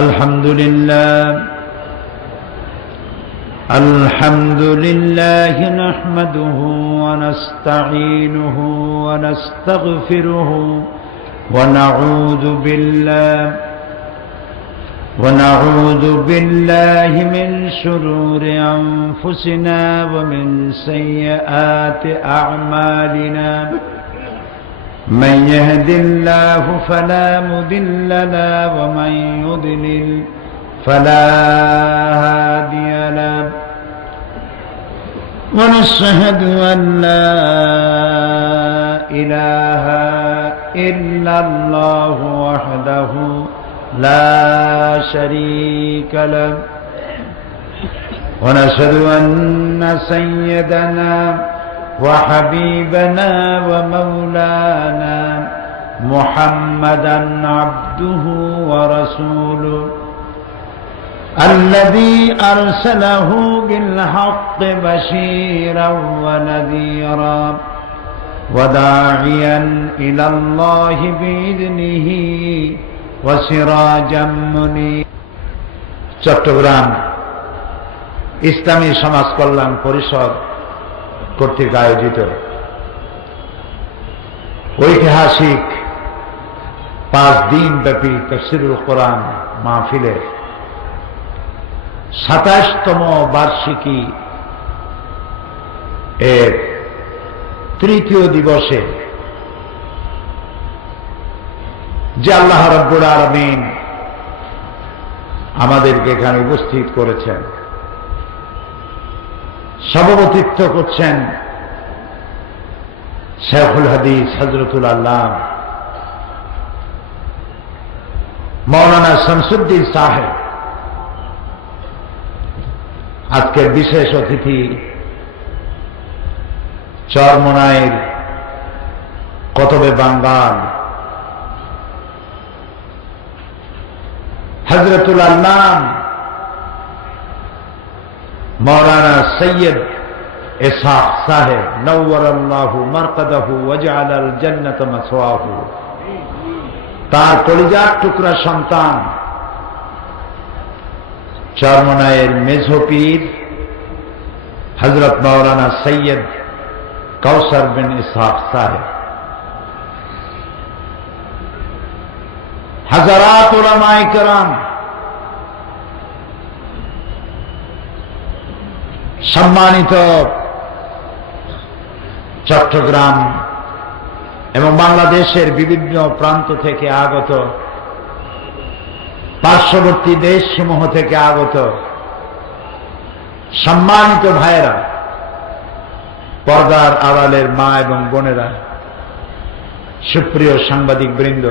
الحمد لله نحمده ونستعينه ونستغفره ونعوذ بالله من شرور أنفسنا ومن سيئات أعمالنا من يهد الله فلا مضل له ومن يضلل فلا هادي له ونشهد أن لا إله إلا الله وحده لا شريك له ونشهد أن سيدنا وحبيبنا ومولانا محمدا عبده ورسوله الذي أرسله بالحق بشيرا ونذيرا وداعيا إلى الله بإذنه وسراجا منيرا চট্টগ্রাম ইসলামী সমাজ কল্যাণ পরিষদ কর্তৃক আয়োজিত ঐতিহাসিক 5 দিন ব্যাপী তাফসীরুল কোরআন মাহফিলের 27তম বার্ষিকী এর তৃতীয় দিবসে যে আল্লাহ রাব্বুল আলামিন আমাদেরকে এখানে উপস্থিত করেছেন, সভাপতিত্ব করছেন শেখুল হাদিস হযরতুল আল্লাহ মাওলানা শামসুদ্দিন সাহেব। আজকের বিশেষ অতিথি চরমোনাইর কতবে বাঙ্গাল হযরতুল আল্লাহ মৌলানা সৈয়দ ইসহাক সাহেব নওয়ারাল্লাহু মারকাদাহু ওয়াজআলাল জান্নাতা মাসওয়াহু। তার কলিজার টুকরা সন্তান চরমোনাইয়ের মেঝো পীর হযরত মৌলানা সৈয়দ কাউসার বিন ইসহাক সাহেব, হাজারাত উলামায়ে কেরাম, সম্মানিত চট্টগ্রাম এবং বাংলাদেশের বিভিন্ন প্রান্ত থেকে আগত, পার্শ্ববর্তী দেশসমূহ থেকে আগত সম্মানিত ভাইয়েরা, পর্দার আড়ালের মা এবং বোনেরা, সুপ্রিয় সাংবাদিক বৃন্দ,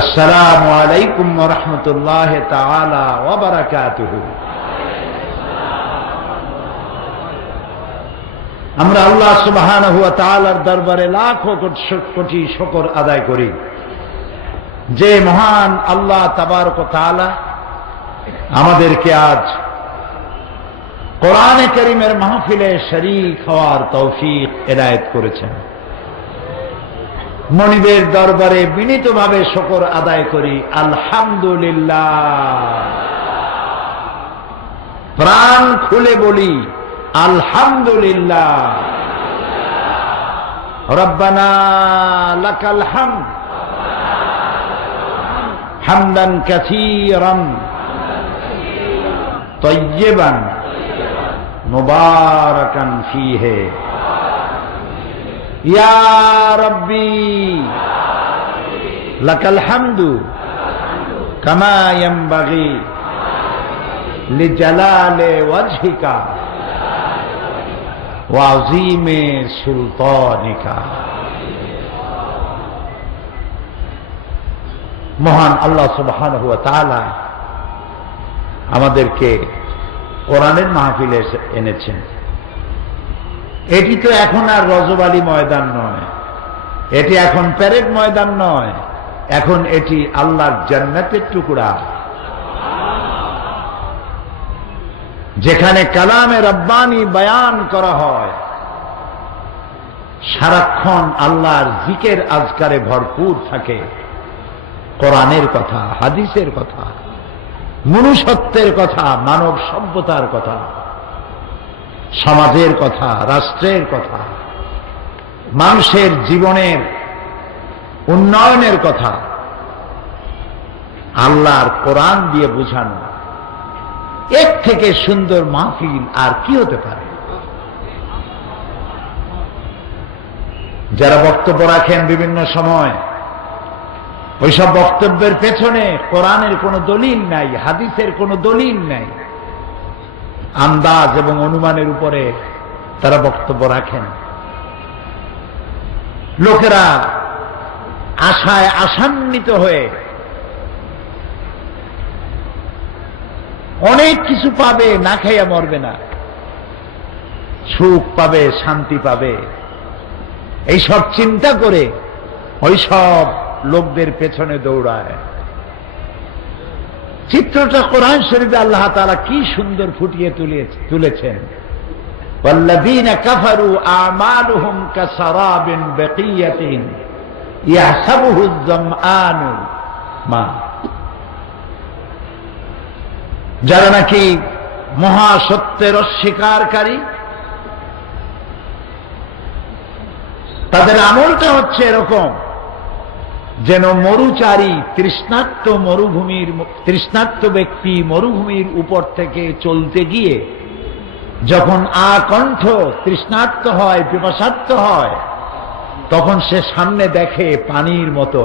আসসালামু আলাইকুম ওয়া রাহমাতুল্লাহি তাআলা ওয়া বারাকাতুহু। আমরা আল্লাহ সুবহানাহু ওয়া তাআলার দরবারে লাখো কোটি শুকর আদায় করি যে মহান আল্লাহ তাবারক ওয়া তাআলা আমাদেরকে আজ কোরআনে কারীমের মাহফিলে শরীক হওয়ার তৌফিক এনায়েত করেছেন। মনিবের দরবারে বিনীতভাবে শুকর আদায় করি, আলহামদুলিল্লাহ। প্রাণ খুলে বলি আলহামদুলিল্লাহ। রব্বানা লাকাল হামদ হামদান কাসীরান তাইয়্যিবান মুবারাকান ফীহি ইয়া রাব্বি লাকাল হামদু কামা ইয়ানবাগি লিজালালি ওয়াজহিকা ওয়া আযীমি সুলতানিকা। মহান আল্লাহ সুবহানাহু ওয়া তাআলা আমাদেরকে কোরআনের মাহফিলে এনেছেন। এটি তো এখন আর রজবালি ময়দান নয়, এটি এখন প্যারেড ময়দান নয়, এখন এটি আল্লাহর জান্নাতের টুকরা, যেখানে কালামে রব্বানি বয়ান করা হয়, সারাক্ষণ আল্লাহর জিকির আজকারে ভরপুর থাকে। কোরআনের কথা, হাদিসের কথা, মনুষ্যত্বের কথা, মানব সভ্যতার কথা, সমাজের কথা, রাষ্ট্রের কথা, মানুষের জীবনের উন্নয়নের কথা আল্লাহর কোরআন দিয়ে বোঝানো। এর থেকে সুন্দর মাহফিল আর কি হতে পারে? যারা বক্তব্য রাখেন বিভিন্ন সময়, ওইসব বক্তব্যের পেছনে কোরআনের কোনো দলিল নাই, হাদিসের কোনো দলিল নাই, আন্দাজ এবং অনুমানের উপরে তারা বক্তব্য রাখেন। লোকেরা আশায় আশান্বিত হয়ে অনেক কিছু পাবে, না খাইয়া মরবে না, সুখ পাবে, শান্তি পাবে, এইসব চিন্তা করে ওই সব লোকদের পেছনে দৌড়ায়। চিত্রটা কোরআন শরীফে আল্লাহ তাআলা কি সুন্দর ফুটিয়ে তুলেছেন। ওয়াল্লাযীনা কাফারু আমালুহুম কাসারাবিন বাকিয়াতিন ইয়াহসাবুহু আয-যামআনু মা। যারা নাকি মহাসত্যের অস্বীকারকারী, তাদের আমলটা হচ্ছে এরকম যেন মরুচারী তৃষ্ণার্ত ব্যক্তি মরুভূমির উপর থেকে চলতে গিয়ে যখন আকণ্ঠ তৃষ্ণার্ত হয়, পিপাসার্ত হয়, তখন সে সামনে দেখে পানির মতো।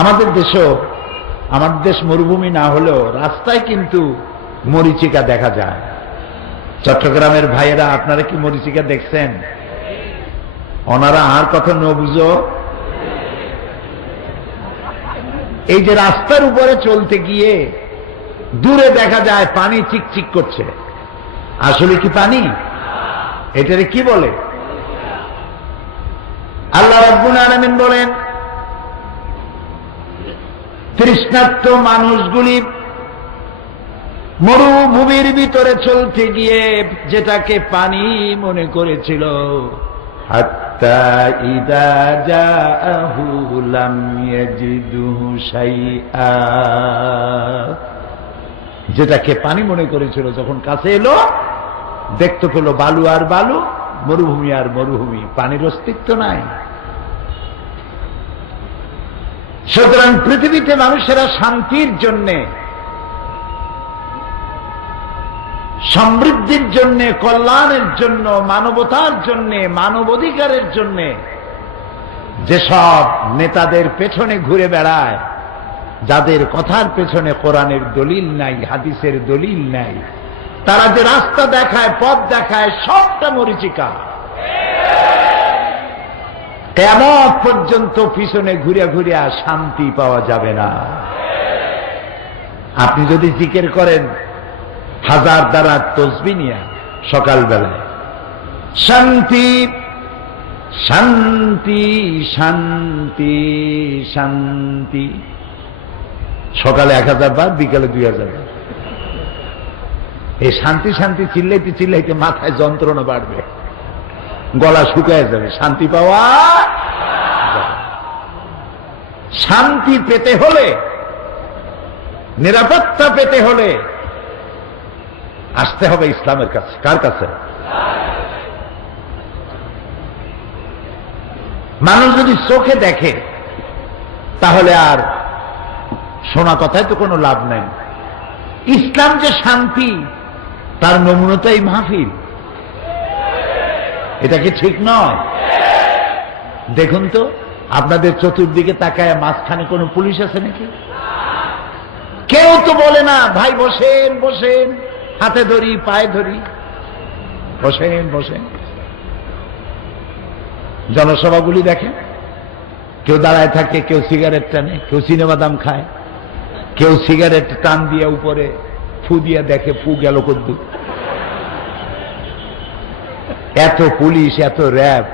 আমাদের দেশ মরুভূমি না হলেও রাস্তায় কিন্তু মরীচিকা দেখা যায়। চট্টগ্রামের ভাইয়েরা, আপনারা কি মরীচিকা দেখছেন? ওনারা আর কথা ন বুঝো। এই যে রাস্তার উপরে চলতে গিয়ে দূরে দেখা যায় পানি চিকচিক করছে, আসলে কি পানি? এটারে কি বলে? আল্লাহ রাব্বুল আলামিন বলেন, তৃষ্ণার্ত মানুষগুলি মরুভূমির ভিতরে চলতে গিয়ে যেটাকে পানি মনে করেছিল, হাত্তা ইদা জাআহু লাম ইয়াজিদুহু শাইআ, যেটাকে পানি মনে করেছিল যখন কাছে এলো দেখতে পেল বালু আর বালু, মরুভূমি আর মরুভূমি, পানির অস্তিত্ব নাই। সুতরাং পৃথিবীতে মানুষেরা শান্তির জন্যে, সমৃদ্ধির জন্যে, কল্যাণের জন্য, মানবতার জন্যে, মানবাধিকারের জন্যে যেসব নেতাদের পেছনে ঘুরে বেড়ায়, যাদের কথার পেছনে কোরআনের দলিল নাই, হাদিসের দলিল নাই, তারা যে রাস্তা দেখায়, পথ দেখায়, সবটা মরীচিকা। কিয়ামত পর্যন্ত পিছনে ঘুরে ঘুরে শান্তি পাওয়া যাবে না। আপনি যদি জিকির করেন 1000 দ্বারা তসবিহ নিয়ে সকালবেলায়, শান্তি শান্তি শান্তি শান্তি, সকালে 1000 বার, বিকালে 2000 বার, এই শান্তি শান্তি চিল্লাইতে চিল্লাইতে মাথায় যন্ত্রণা বাড়বে, গলা শুকায় যাবে, শান্তি পাওয়া যাবে। শান্তি পেতে হলে, নিরাপত্তা পেতে হলে আসতে হবে ইসলামের কাছে। কার কাছে? মানুষ যদি চোখে দেখে তাহলে আর শোনা কথায় তো কোনো লাভ নাই। ইসলাম যে শান্তি, তার নমুনাটাই মাহফিল। এটা কি ঠিক নয়? দেখুন তো, আপনাদের চতুর্দিকে তাকায় মাঝখানে কোনো পুলিশ আছে নাকি? কেউ তো বলে না, ভাই বসেন বসেন, হাতে ধরি, পায়ে ধরি, বসেন বসেন। জনসভাগুলি দেখেন, কেউ দাঁড়ায় থাকে, কেউ সিগারেট টানে, কেউ সিনেমা দাম খায়, কেউ সিগারেট টান দিয়ে উপরে ফু দিয়ে দেখে ফু গেল কদ্দু। এত পুলিশ, এত র্যাব,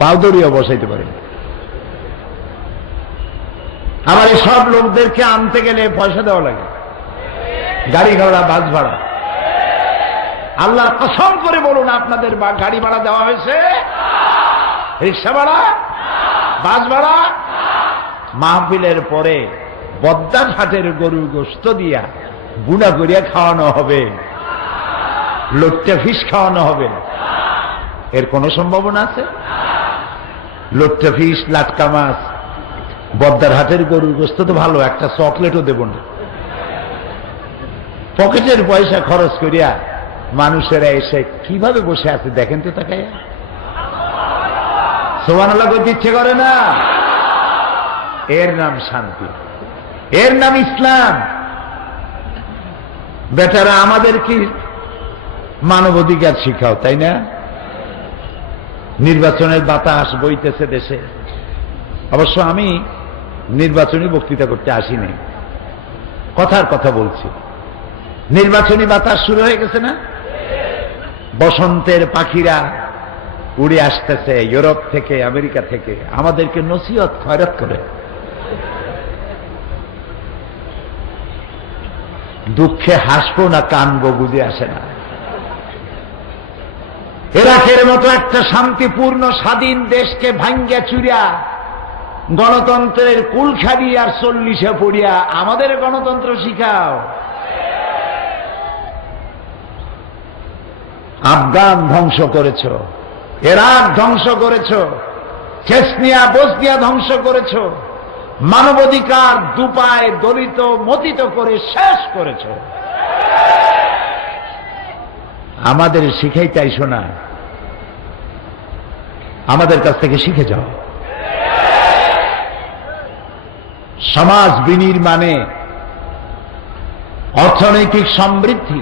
পাও ধরিয়া বসাইতে পারে। আবার এই সব লোকদেরকে আনতে গেলে পয়সা দেওয়া লাগে, গাড়ি ভাড়া, বাস ভাড়া। আল্লাহর কসম করে বলুন, আপনাদের গাড়ি ভাড়া দেওয়া হয়েছে? রিক্সা ভাড়া, বাস ভাড়া, মাহফিলের পরে বদ্দার হাটের গরুর গোশত দিয়া বুনা করিয়া খাওয়ানো হবে, লোট্টা ফিশ খাওয়ানো হবে? এর কোন সম্ভাবনা আছে? লোট্টা ফিশ, লাটকা মাছ, বদ্দার হাটের গরুর গোশত তো ভালো, একটা চকলেটও দেব না। পকেটের পয়সা খরচ করিয়া মানুষেরা এসে কিভাবে বসে আছে দেখেন তো তাকাইয়া। সুবহানাল্লাহ করতে ইচ্ছে করে না? এর নাম শান্তি, এর নাম ইসলাম। বেটারা আমাদের কি মানবাধিকার শিখাও, তাই না? নির্বাচনের বাতাস বইতেছে দেশে। অবশ্য আমি নির্বাচনী বক্তৃতা করতে আসিনি, কথার কথা বলছি। নির্বাচনী বাতাস শুরু হয়ে গেছে না? বসন্তের পাখিরা উড়ে আসতেছে ইউরোপ থেকে, আমেরিকা থেকে, আমাদেরকে নসিহত খয়রাত করে। দুঃখে হাসবো না কানবো বুঝে আসে না। ইরাকের মতো একটা শান্তিপূর্ণ স্বাধীন দেশকে ভাঙ্গিয়া চুরিয়া গণতন্ত্রের কুলখাড়ি আর 40-এ পড়িয়া আমাদের গণতন্ত্র শিখাও। আফগান ধ্বংস করেছ, ইরাক ধ্বংস করেছ, চেচনিয়া বসনিয়া ধ্বংস করেছ, মানবাধিকার দুপায় দলিত মতিত করে শেষ করেছ। আমাদের শিখাইতে আইসো না, আমাদের কাছ থেকে শিখে যাও। সমাজ বিনির্মাণে, অর্থনৈতিক সমৃদ্ধি,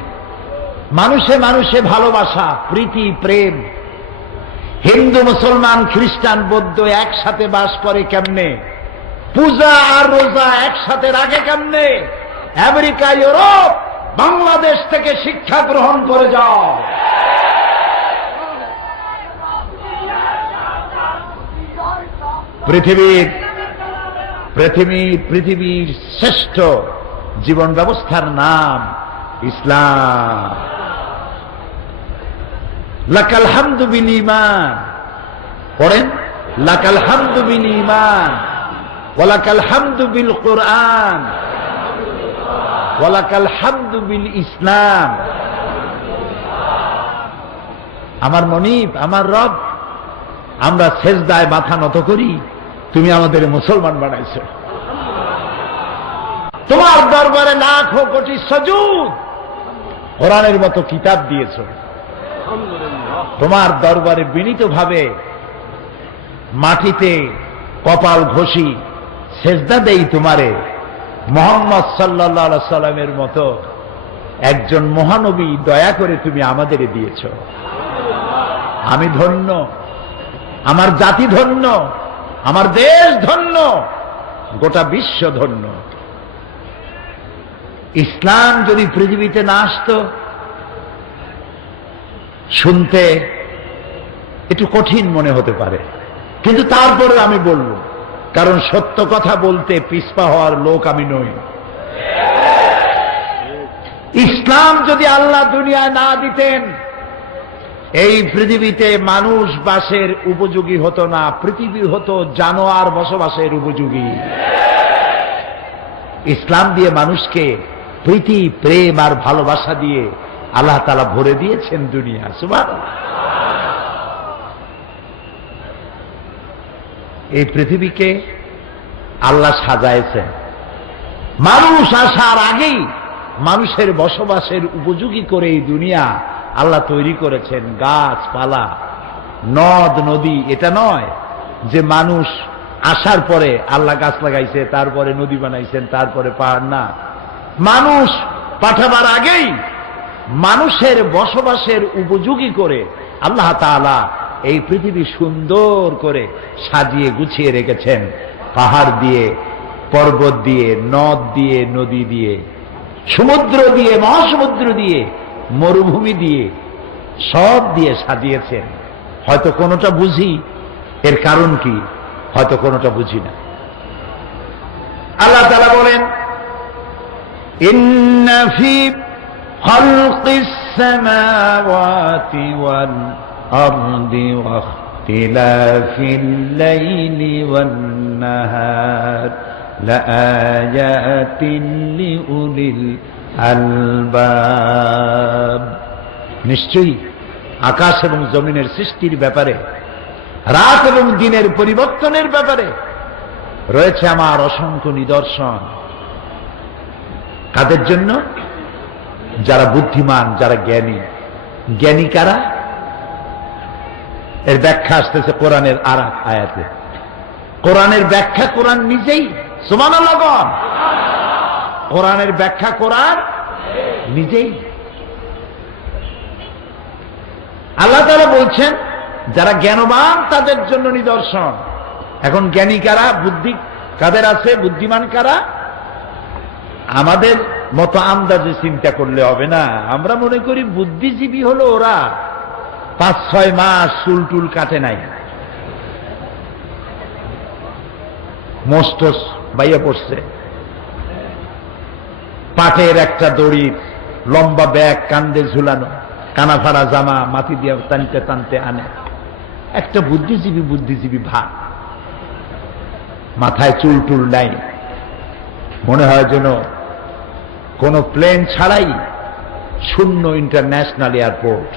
মানুষে মানুষে ভালোবাসা, প্রীতি, প্রেম। হিন্দু, মুসলমান, খ্রিস্টান, বৌদ্ধ একসাথে বাস করে কেমনে? পূজা আর রোজা একসাথে রাখে কেমনে? আমেরিকা, ইউরোপ, বাংলাদেশ থেকে শিক্ষা গ্রহণ করে যাও। পৃথিবীর শ্রেষ্ঠ জীবন ব্যবস্থার নাম ইসলাম। লাকাল হামদু বিল ঈমান, পড়েন, লাকাল হামদু বিল ঈমান, ওয়ালাকাল হামদু বিল কুরআন, ওয়ালাকাল হামদু বিল ইসলাম। আমার মনিব, আমার রব, আমরা সেজদায় মাথা নত করি, তুমি আমাদের মুসলমান বানাইছো। তোমার দরবারে লাখো কোটি সুজুদ, কোরআনের মতো কিতাব দিয়েছো। তোমার দরবারে বিনীতভাবে মাটিতে কপাল ঘষি সেজদা দেই তোমারে। মুহাম্মদ সাল্লাল্লাহু আলাইহি সাল্লামের মতো একজন মহানবী দয়া করে তুমি আমাদের দিয়েছ। আমি ধন্য, আমার জাতি ধন্য, আমার দেশ ধন্য, গোটা বিশ্ব ধন্য। ইসলাম যদি পৃথিবীতে না আসতো, শুনতে একটু কঠিন মনে হতে পারে, কিন্তু তারপরে আমি বলবো, কারণ সত্য কথা বলতে পিছপা হওয়ার লোক আমি নই। ইসলাম যদি আল্লাহ দুনিয়ায় না দিতেন, এই পৃথিবীতে মানুষ বাসের উপযোগী হতো না, পৃথিবী হতো জানোয়ার বসবাসের উপযোগী। ইসলাম দিয়ে মানুষকে প্রীতি, প্রেম আর ভালোবাসা দিয়ে আল্লাহ তাআলা ভরে দিয়েছেন দুনিয়া। সুবহানাল্লাহ। এই পৃথিবীকে আল্লাহ সাজাইছেন। মানুষ আসার আগেই মানুষের বসবাসের উপযোগী করে এই দুনিয়া আল্লাহ তৈরি করেছেন। গাছপালা, নদ নদী, এটা নয় যে মানুষ আসার পরে আল্লাহ গাছ লাগাইছে, তারপরে নদী বানাইছেন, তারপরে পাহাড়। না, মানুষ পাঠাবার আগেই মানুষের বসবাসের উপযোগী করে আল্লাহ তাআলা এই পৃথিবী সুন্দর করে সাজিয়ে গুছিয়ে রেখেছেন। পাহাড় দিয়ে, পর্বত দিয়ে, নদ দিয়ে, নদী দিয়ে, সমুদ্র দিয়ে, মহাসমুদ্র দিয়ে, মরুভূমি দিয়ে, সব দিয়ে সাজিয়েছেন। হয়তো কোনোটা বুঝি, এর কারণ কি, হয়তো কোনোটা বুঝি না। আল্লাহ তাআলা বলেন, ইন্না ফি খালকিস সামাওয়াতি ওয়াল আরদি ওয়া ইখতিলাফিল লাইলি ওয়ান নাহার লাআয়াতিন লিউলিল আলবাব। নিশ্চয়ই আকাশ এবং জমিনের সৃষ্টির ব্যাপারে, রাত এবং দিনের পরিবর্তনের ব্যাপারে রয়েছে আমার অসংখ্য নিদর্শন। কাদের জন্য? যারা বুদ্ধিমান, যারা জ্ঞানী। জ্ঞানী কারা? এর ব্যাখ্যা আসতেছে কোরআনের আর এক আয়াতে। কোরআনের ব্যাখ্যা কোরআন নিজেই। সুবহানাল্লাহ। কোরআনের ব্যাখ্যা কোরআন নিজেই। আল্লাহ তাআলা বলছেন যারা জ্ঞানবান তাদের জন্য নিদর্শন। এখন জ্ঞানী কারা? বুদ্ধি কাদের আছে? বুদ্ধিমান কারা? আমাদের মতো আন্দাজে চিন্তা করলে হবে না। আমরা মনে করি বুদ্ধিজীবী হলো ওরা 5-6 মাস চুল টুল কাটে নাই, মোস্টস বাইয়া পড়ছে, পাটের একটা দড়ি, লম্বা ব্যাগ কান্দে ঝুলানো, কানাফাড়া জামা মাটি দিয়ে টানতে টানতে আনে। একটা বুদ্ধিজীবী বুদ্ধিজীবী ভাব, মাথায় চুল টুল নাই, মনে হয় যেন কোন প্লেন ছাড়াই শূন্য ইন্টারন্যাশনাল এয়ারপোর্ট।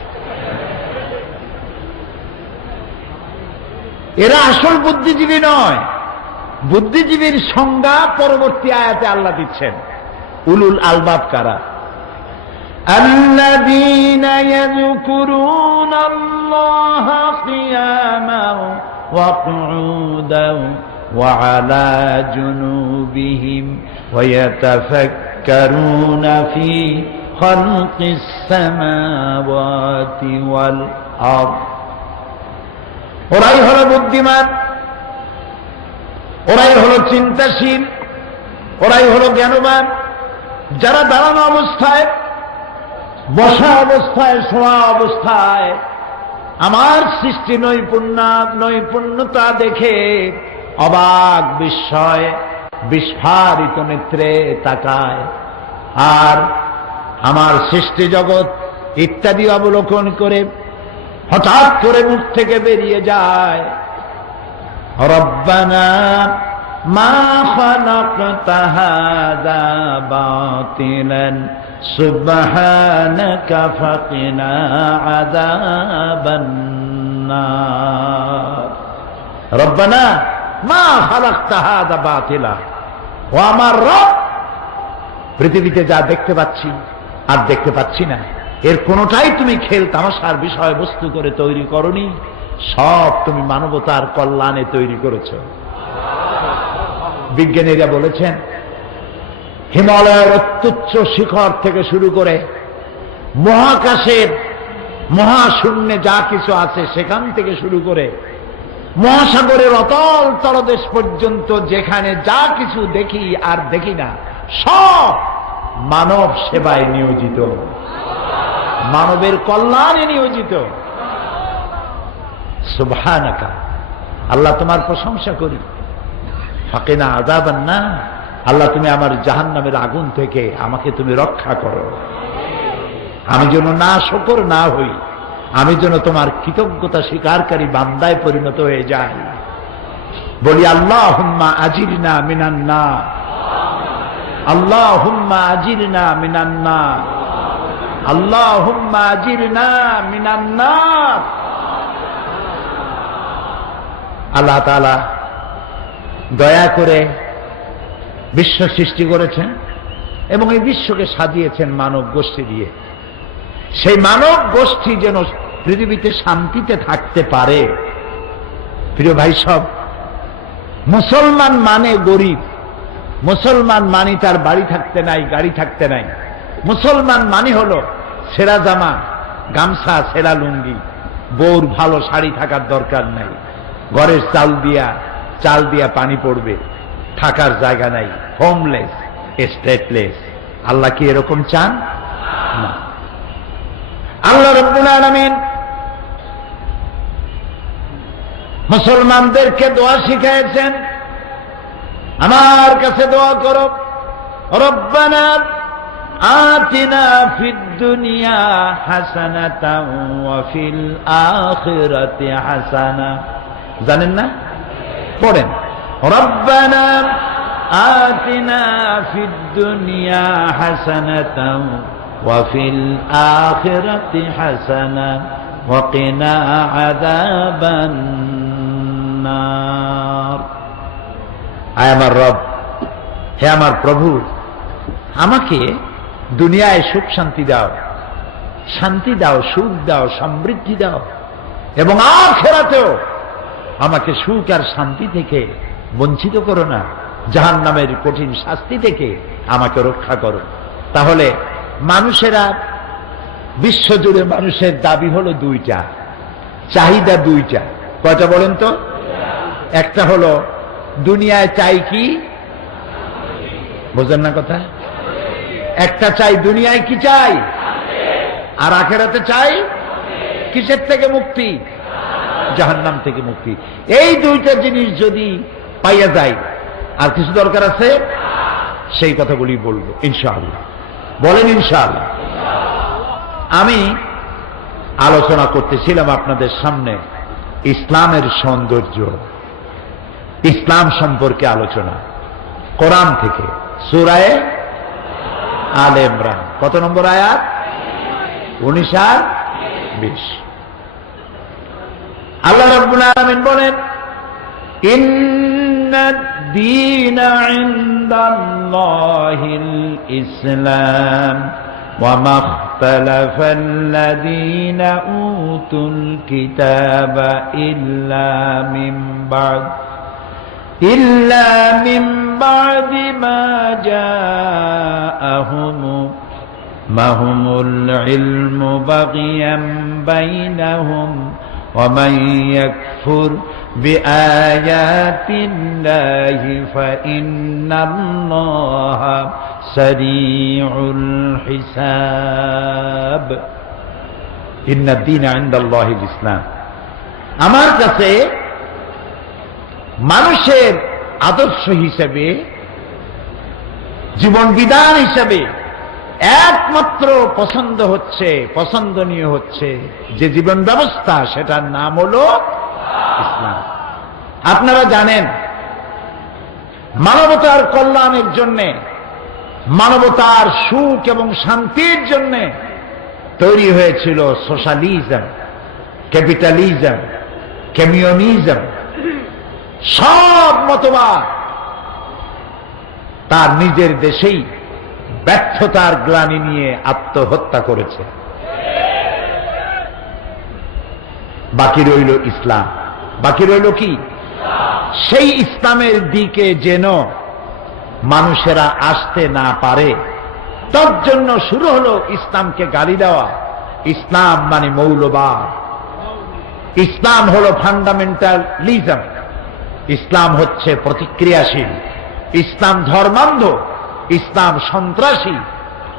এরা আসল বুদ্ধিজীবী নয়। বুদ্ধিজীবীর সংজ্ঞা পরবর্তী আয়াতে আল্লাহ দিচ্ছেন। উলুল আলবাব কারা? الذين يذكرون الله قياما وقعودا وعلى جنوبهم ويتفكرون في خلق السماوات والأرض। ওরাই হলো বুদ্ধিমান, ওরাই হলো চিন্তাশীল, ওরাই হলো জ্ঞানবান, যারা দাঁড়ানো অবস্থায়, বসা অবস্থায়, শোয়া অবস্থায় আমার সৃষ্টি নৈপুণ্যতা দেখে অবাক বিস্ময় বিস্ফারিত নেত্রে তাকায়, আর আমার সৃষ্টি জগৎ ইত্যাদি অবলোকন করে হঠাৎ করে মুখ থেকে বেরিয়ে যায়, রব্বানা মা খালাকতা হাযা বাতিলান সুবহানাকা ফাকিনা আযাবান নার। রব্বানা মা খালাকতা হাযা বাতিলা। ও আমার রব, পৃথিবীতে যা দেখতে পাচ্ছি আর দেখতে পাচ্ছি না, এর কোনোটাই তুমি খেল তামাশার বিষয়বস্তু করে তৈরি করনি, সব তুমি মানবতার কল্যাণে তৈরি করেছ। বিজ্ঞানীরা বলেছেন হিমালয়ের অত্যুচ্চ শিখর থেকে শুরু করে মহাকাশের মহাশূন্যে যা কিছু আছে সেখান থেকে শুরু করে মহাসাগরের অতল তলদেশ পর্যন্ত যেখানে যা কিছু দেখি আর দেখি না, সব মানব সেবায় নিয়োজিত, মানবের কল্যাণে নিয়োজিত। সুবহানাকা, আল্লাহ তোমার প্রশংসা করি। ফাকিনা আযাবান নার, আল্লাহ তুমি আমার জাহান্নামের আগুন থেকে আমাকে তুমি রক্ষা করো। আমি যেন না শকর না হই, আমি যেন তোমার কৃতজ্ঞতা স্বীকারকারী বান্দায় পরিণত হয়ে যাই। বলি আল্লাহুম্মা আজিরনা মিনান নার, আল্লাহুম্মা আজিরনা মিনান নার, আল্লাহুম্মা আজিরনা মিনান নার। আল্লাহ তাআলা দয়া করে বিশ্ব সৃষ্টি করেছেন এবং এই বিশ্বকে সাজিয়েছেন মানব গোষ্ঠী দিয়ে। সেই মানব গোষ্ঠী যেন পৃথিবীতে শান্তিতে থাকতে পারে। প্রিয় ভাই সব, মুসলমান মানে গরিব, মুসলমান মানে তার বাড়ি থাকতে নাই, গাড়ি থাকতে নাই। মুসলমান মানে হলো ছেঁড়া জামা, গামছা, ছেঁড়া লুঙ্গি, বউর ভালো শাড়ি থাকার দরকার নাই, ঘরের চাল দিয়া পানি পড়বে, থাকার জায়গা নাই, হোমলেস, স্টেটলেস। আল্লাহ কি এরকম চান? না। আল্লাহ রাব্বুল আলামিন মুসলমানদেরকে দোয়া শিখিয়েছেন, আমার কাছে দোয়া করো, রব্বানা আতিনা ফিদ দুনিয়া হাসানাতাও ওয়া ফিল আখিরাতি হাসানা। জানেন না? পড়েন, রব্বানা আতিনা ফিদ দুনিয়া হাসানাতাও ওয়া ফিল আখিরাতি হাসানা ওয়া কিনা আযাবান নার। আয় আমার রব, হে আমার প্রভু, আমাকে দুনিয়ায় সুখ শান্তি দাও, শান্তি দাও, সুখ দাও, সমৃদ্ধি দাও, এবং আখিরাতেও আমাকে সুখ আর শান্তি থেকে বঞ্চিত করো না, জাহান্নামের কঠিন শাস্তি থেকে আমাকে রক্ষা করো। তাহলে মানুষেরা, বিশ্বজুড়ে মানুষের দাবি হলো দুইটা, চাহিদা দুইটা। কয়টা বলেন তো? একটা হলো দুনিয়ায় চাই কি, বোঝেন না কথা? একটা চাই, দুনিয়ায় কি চাই, আর আখিরাতে চাই কিসের থেকে মুক্তি? জাহান্নাম থেকে মুক্তি। এই দুইটা জিনিস যদি পাইয়া যায়, আর কিছু দরকার আছে? সেই কথাগুলি বলবো ইনশাআল্লাহ। বলেন ইনশাআল্লাহ। আমি আলোচনা করতেছিলাম আপনাদের সামনে ইসলামের সৌন্দর্য, ইসলাম সম্পর্কে আলোচনা, কোরআন থেকে, সূরা আলে ইমরান। কত নম্বর আয়াত? 19 আর 20। আল্লাহ রাব্বুল আলামিন বলেন, ইন্নাদ-দীনা ইনদাল্লাহিল ইসলাম ওয়া মাখতালাফাল্লাযীনা উতুল কিতাবা ইল্লা মিন বা'দি মা জাআহুমুল ইলমু বাগিয়ান বাইনাহুম ওয়া মান ইয়াকফুর বিআয়াতিল্লাহি ফাইন্নাল্লাহা সারিউল হিসাব। ইন্নাদ-দীনা ইনদাল্লাহিল ইসলাম। আমার কাছে মানুষের আদর্শ হিসেবে, জীবন বিধান হিসেবে একমাত্র পছন্দনীয় হচ্ছে যে জীবন ব্যবস্থা, সেটার নাম হলো ইসলাম। আপনারা জানেন, মানবতার কল্যাণের জন্যে, মানবতার সুখ এবং শান্তির জন্যে তৈরি হয়েছিল সোশ্যালিজম, ক্যাপিটালিজম, কমিউনিজম। সব মতবাদ তার নিজের দেশেই ব্যর্থতার গ্লানি নিয়ে আত্মহত্যা করেছে। বাকি রইল ইসলাম। বাকি রইল কি? সেই ইসলামের দিকে যেন মানুষেরা আসতে না পারে, তার জন্য শুরু হলো ইসলামকে গালি দেওয়া। ইসলাম মানে মৌলবাদ, ইসলাম হলো ফান্ডামেন্টালিজম, ইসলাম হচ্ছে প্রতিক্রিয়াশীল, ইসলাম ধর্মান্ধ, ইসলাম সন্ত্রাসী,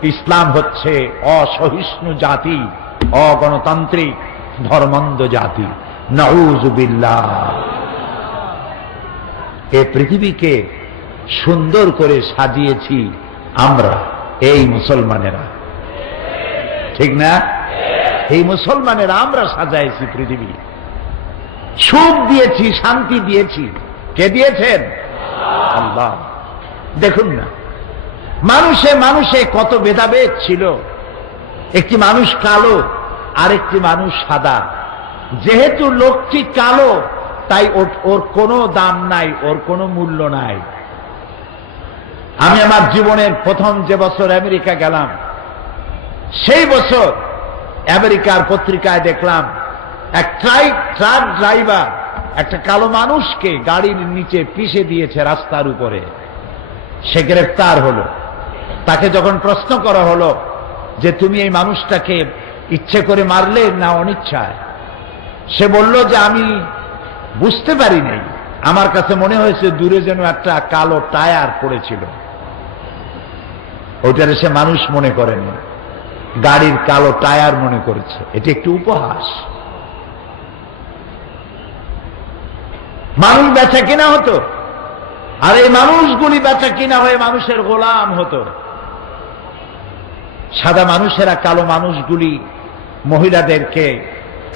ইসলাম হচ্ছে অসহিষ্ণু জাতি, অগণতান্ত্রিক ধর্মান্ধ জাতি। নাউযুবিল্লাহ। এই পৃথিবীকে সুন্দর করে সাজিয়েছি আমরা, এই মুসলমানেরা, ঠিক না? এই মুসলমানেরা আমরা সাজাইছি পৃথিবী, সুখ দিয়েছি, শান্তি দিয়েছি। কে দিয়েছেন? আল্লাহ। দেখুন না, মানুষে মানুষে কত ভেদাভেদ ছিল। একটি মানুষ কালো, আরেকটি মানুষ সাদা। যেহেতু লোকটি কালো, তাই ওর কোনো দাম নাই, ওর কোনো মূল্য নাই। আমি আমার জীবনের প্রথম যে বছর আমেরিকা গেলাম, সেই বছর আমেরিকার পত্রিকায় দেখলাম এক ট্রাক ড্রাইভার একটা কালো মানুষকে গাড়ির নিচে পিষে দিয়েছে রাস্তার উপরে। সে গ্রেফতার হলো। তাকে যখন প্রশ্ন করা হলো যে তুমি এই মানুষটাকে ইচ্ছে করে মারলে না অনিচ্ছায়, সে বলল যে আমি বুঝতে পারি নাই, আমার কাছে মনে হয়েছে দূরে যেন একটা কালো টায়ার পড়েছিল। ওইটারে সে মানুষ মনে করেনি, গাড়ির কালো টায়ার মনে করেছে। এটি একটি উপহাস। মানুষ বেচা কিনা হতো, আর এই মানুষগুলি বেচা কিনা হয়ে মানুষের গোলাম হতো। সাদা মানুষেরা কালো মানুষগুলি মহিলাদেরকে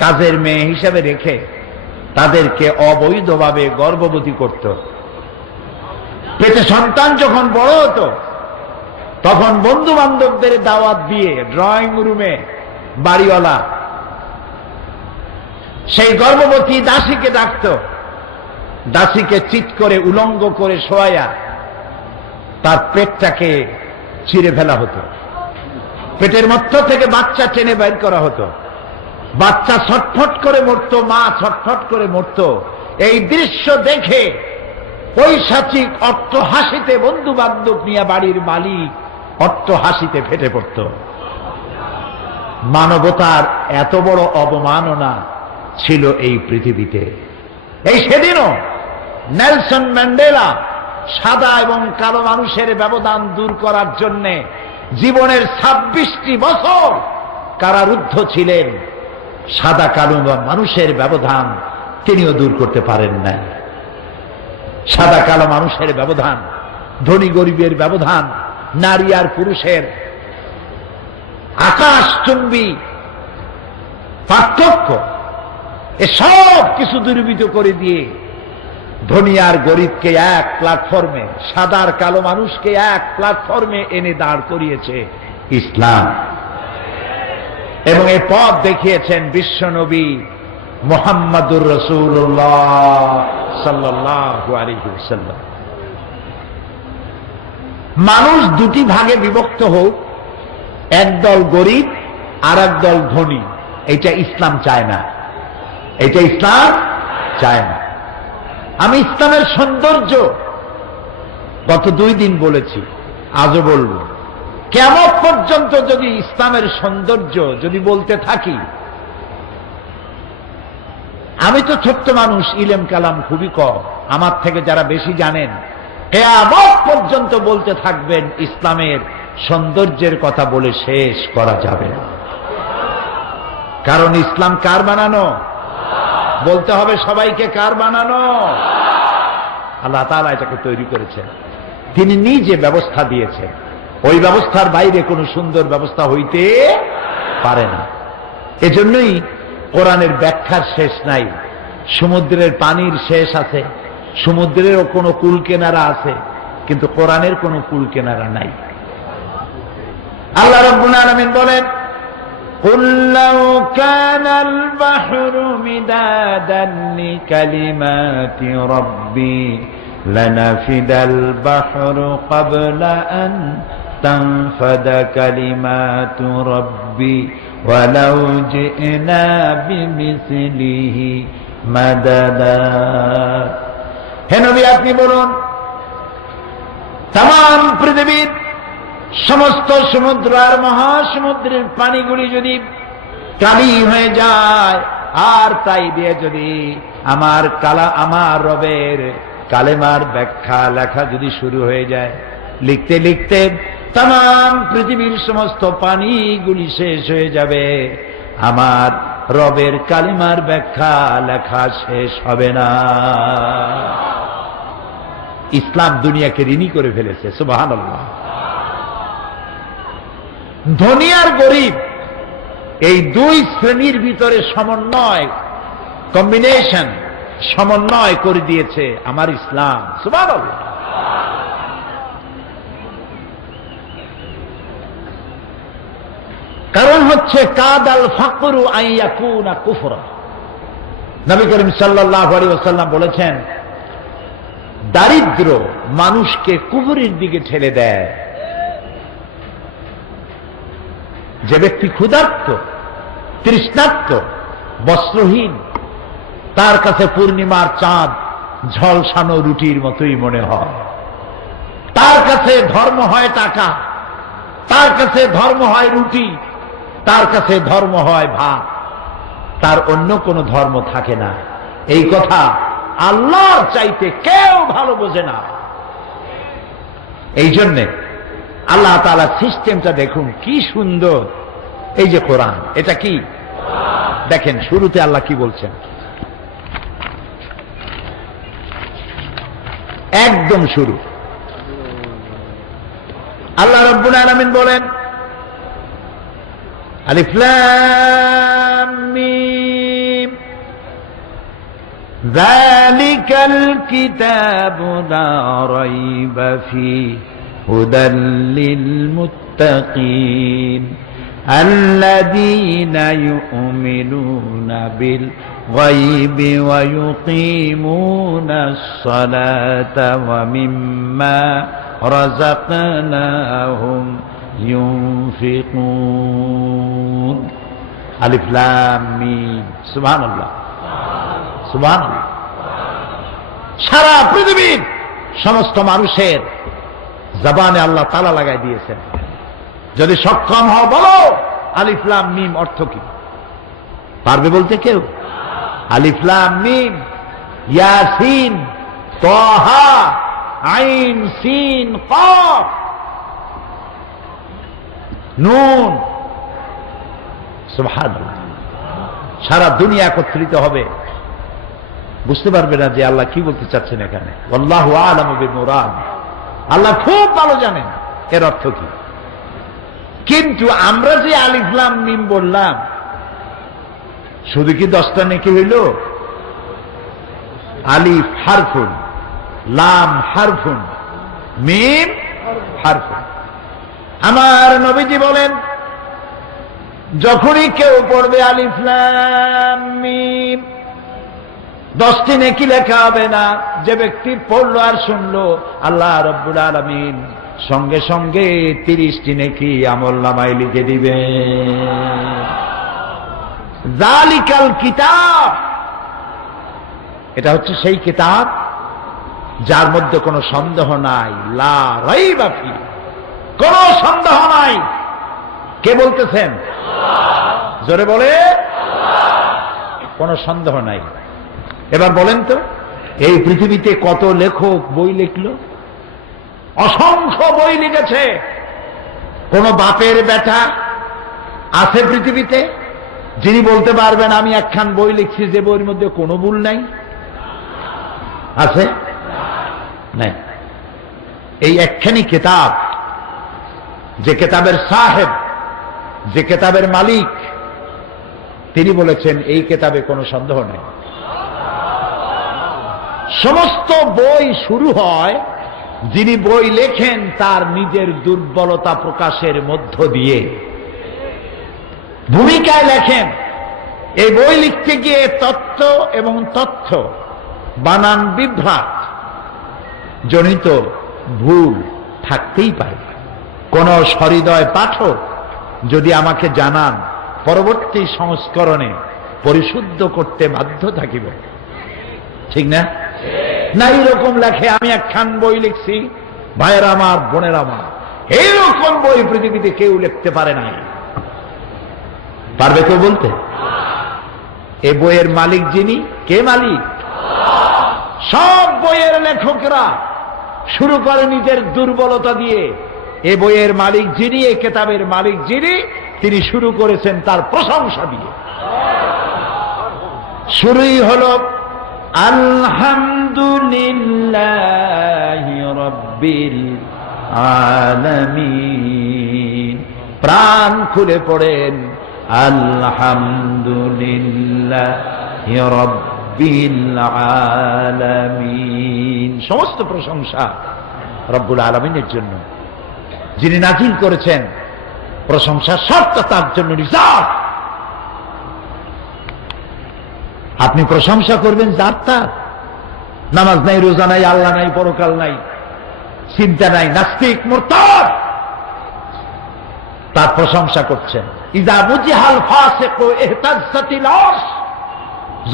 কাজের মেয়ে হিসেবে রেখে তাদেরকে অবৈধভাবে গর্ভবতী করত। পেটে সন্তান যখন বড় হতো তখন বন্ধু বান্ধবদের দাওয়াত দিয়ে ড্রয়িং রুমে বাড়িওয়ালা সেই গর্ভবতী দাসীকে ডাকত। দাসীকে চিৎ করে উলঙ্গ করে শোয়াইয়া তার পেটটাকে চিরে ফেলা হতো। পেটের মধ্য থেকে বাচ্চা টেনে বের করা হতো। বাচ্চা ছটফট করে মরত, মা ছটফট করে মরত। এই দৃশ্য দেখে পৈশাচিক অট্টহাসিতে বন্ধু বান্ধব নিয়ে বাড়ির মালিক অট্টহাসিতে ফেটে পড়ত। মানবতার এত বড় অবমাননা ছিল এই পৃথিবীতে। এই সেদিনও নেলসন ম্যান্ডেলা সাদা এবং কালো মানুষের ব্যবধান দূর করার জন্য জীবনের 26টি বছর কারারুদ্ধ ছিলেন। সাদা কালো মানুষের ব্যবধান তিনিও দূর করতে পারেন নাই। সাদা কালো মানুষের ব্যবধান, ধনী গরিবের ব্যবধান, নারী আর পুরুষের আকাশচুম্বী পার্থক্য, এসব কিছু দূরীভূত করে দিয়ে ধনী আর গরিবকে এক প্ল্যাটফর্মে, সাদা আর কালো মানুষকে এক প্ল্যাটফর্মে এনে দাঁড় করিয়েছে ইসলাম। এবং এই পথ দেখিয়েছেন বিশ্বনবী মুহাম্মাদুর রাসূলুল্লাহ সাল্লাল্লাহু আলাইহি ওয়াসাল্লাম। মানুষ দুটি ভাগে বিভক্ত হোক, একদল গরিব আর একদল ধনী, এটা ইসলাম চায় না। এটা ইসলাম চায় না। আমি ইসলামের সৌন্দর্য গত 2 দিন বলেছি, আজও বলবো। কিয়ামত পর্যন্ত যদি ইসলামের সৌন্দর্য যদি বলতে থাকি, আমি তো ছোট্ট মানুষ, ইলম কালাম খুবই কম, আমার থেকে যারা বেশি জানেন কিয়ামত পর্যন্ত বলতে থাকবেন ইসলামের সৌন্দর্যের কথা বলে শেষ করা যাবে না। কারণ ইসলাম কার বানানো? বলতে হবে সবাইকে, কার বানানো? আল্লাহ তাআলা এটাকে তৈরি করেছেন, তিনি নিজে ব্যবস্থা দিয়েছেন। ওই ব্যবস্থার বাইরে কোনো সুন্দর ব্যবস্থা হইতে পারে না। এজন্যই কোরআনের ব্যাখ্যার শেষ নাই। সমুদ্রের পানির শেষ আছে, সমুদ্রেরও কোনো কুল কেনারা আছে, কিন্তু কোরআনের কোনো কুল কেনারা নাই। আল্লাহ রাব্বুল আলামিন বলেন, قُلْ لَوْ كَانَ الْبَحْرُ مِدَادًا لِكَلِمَاتِ رَبِّي لَنَفِدَ الْبَحْرُ قَبْلَ أَنْ تَنْفَدَ كَلِمَاتُ رَبِّي وَلَوْ جِئْنَا بِمِثْلِهِ مَدَدًا। হে নবী, আপনি বলুন, তাম পৃথিবীর সমস্ত সমুদ্র আর মহাসমুদ্রের পানিগুলি যদি কালি হয়ে যায়, আর তাই দিয়ে যদি আমার রবের কালেমার ব্যাখ্যা লেখা যদি শুরু হয়ে যায়, লিখতে লিখতে তাম পৃথিবীর সমস্ত পানিগুলি শেষ হয়ে যাবে, আমার রবের কালিমার ব্যাখ্যা লেখা শেষ হবে না। ইসলাম দুনিয়াকে ঋণী করে ফেলেছে। সুবহানাল্লাহ। ধনী আর গরিব এই 2 শ্রেণীর ভিতরে সমন্বয়, কম্বিনেশন, সমন্বয় করে দিয়েছে আমার ইসলাম। সুবহানাল্লাহ। কারণ হচ্ছে কাদাল ফাকরু আন ইয়াকুনা কুফরা। নবী করিম সাল্লাল্লাহু আলাইহি ওয়াসাল্লাম বলেছেন, দারিদ্র মানুষকে কুফরের দিকে ঠেলে দেয়। যে ব্যক্তি ক্ষুধার্ত, তৃষ্ণার্ত, বস্ত্রহীন, তার কাছে পূর্ণিমার চাঁদ ঝলসানো রুটির মতোই মনে হয়। তার কাছে ধর্ম হয় টাকা, তার কাছে ধর্ম হয় রুটি, তার কাছে ধর্ম হয় ভাত, তার অন্য কোনো ধর্ম থাকে না। এই কথা আল্লাহর চাইতে কেউ ভালো বোঝে না। এই জন্যে আল্লাহ তাআলা সিস্টেমটা দেখুন কি সুন্দর। এই যে কোরআন, এটা কি দেখেন, শুরুতে আল্লাহ কি বলছেন, একদম শুরু আল্লাহ রাব্বুল আলামিন বলেন, আলিফ লাম মিম যালিকাল কিতাবু লা রাইবা ফীহি হুদাল লিল মুত্তাকিন الذين يؤمنون بالغيب ويقيمون الصلاة ومما رزقناهم ينفقون ألف لام ميم سبحان الله سبحان الله সারা পৃথিবীর সমস্ত মানুষের জবানে আল্লাহ তাআলা লাগাই দিয়েছেন। যদি সক্ষম হও বলো আলিফ লাম মিম অর্থ কি? পারবে বলতে কেউ? আলিফ লাম মিম ইয়াসিন তাহা আইন সিন কাফ নুন। সুবহানাল্লাহ। সারা দুনিয়া একত্রিত হবে, বুঝতে পারবে না যে আল্লাহ কি বলতে চাচ্ছেন এখানে। আল্লাহু আ'লামু বিল মুরাদ। আল্লাহ খুব ভালো জানেন এর অর্থ কি। কিন্তু আমরা যে আলিফ লাম মিম বললাম, শুধু কি 10টা নেকি হইল? আলিফ হারফুন, লাম হারফুন, মিম হারফুন। আমার নবীজি বলেন, যখনই কেউ পড়বে আলিফ লাম মিম, 10টি নেকি লেখা হবে না। যে ব্যক্তি পড়লো আর শুনলো, আল্লাহ রাব্বুল আলামিন সঙ্গে সঙ্গে 30টি নেকি আমলনামায় লিখে দিবে। যালিকাল কিতাব, এটা হচ্ছে সেই কিতাব যার মধ্যে কোনো সন্দেহ নাই। লা রাইবা ফি, কোনো সন্দেহ নাই। কে বলতেছেন? জোরে বলে, কোনো সন্দেহ নাই। এবার বলেন তো, এই পৃথিবীতে কত লেখক বই লিখলো? অসংখ্য বই লিখেছে। কোন বাপের বেটা আছে পৃথিবীতে যিনি বলতে পারবেন আমি একখান বই লিখছি যে বইয়ের মধ্যে কোনো ভুল নাই? আছে? নাই। এই একখানি কিতাব, যে কিতাবের সাহেব, যে কিতাবের মালিক, তিনি বলেছেন এই কিতাবে কোনো সন্দেহ নেই। সমস্ত বই শুরু হয়, যিনি বই লেখেন তার নিজের দুর্বলতা প্রকাশের মধ্য দিয়ে ভূমিকায় লেখেন। এই বই লিখতে গিয়ে তত্ত্ব এবং তথ্য বানান বিভ্রাট জনিত ভুল থাকতেই পারে। কোন সহৃদয় পাঠক যদি আমাকে জানান, পরবর্তী সংস্করণে পরিশুদ্ধ করতে বাধ্য থাকিব। ঠিক না? না এইরকম লেখে আমি একখান বই লিখছি, ভাইয়ের আমার, বোনের আমার, এইরকম বই পৃথিবীতে কেউ লিখতে পারে নাই। পারবে কেউ বলতে? এ বইয়ের মালিক যিনি, কে মালিক? সব বইয়ের লেখকরা শুরু করে নিজের দুর্বলতা দিয়ে। এ বইয়ের মালিক যিনি, এ কিতাবের মালিক যিনি, তিনি শুরু করেছেন তার প্রশংসা দিয়ে। শুরুই হলো আলহামদুলিল্লাহি রাব্বিল আলামিন। প্রাণ খুলে পড়েন আলহামদুলিল্লাহি রাব্বিল আলামিন। সমস্ত প্রশংসা রব্বুল আলামিনের জন্য, যিনি নাজিল করেছেন। প্রশংসা শর্ত তার জন্য রিজার্ভ। আপনি প্রশংসা করবেন যার তার। নামাজ নাই, রোজা নাই, আল্লাহ নাই, পরকাল নাই, চিন্তা নাই, নাস্তিক, মুরতাদ, তার প্রশংসা করছেন। ইযা মুজিহাল ফাসিকু ইহতাজ্জাতিল আরশ,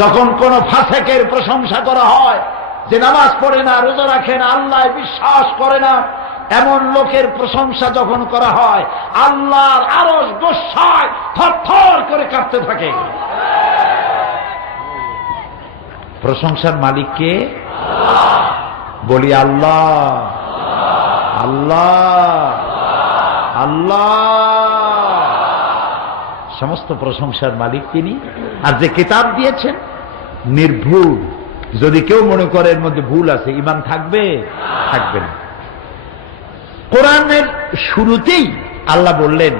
যখন কোন ফাসিকের প্রশংসা করা হয়, যে নামাজ পড়ে না, রোজা রাখে না, আল্লাহ বিশ্বাস করে না, এমন লোকের প্রশংসা যখন করা হয়, আল্লাহর আরশ গোসায় থরথর করে কাঁপতে থাকে। প্রশংসার মালিক কে? বলি আল্লাহ, আল্লাহ, আল্লাহ। সমস্ত প্রশংসার মালিক তিনি। আর যে কিতাব দিয়েছেন নির্ভুল। যদি কেউ মনে করে এর মধ্যে ভুল আছে, ঈমান থাকবে? থাকবে না। কোরআনের শুরুতেই আল্লাহ বললেন,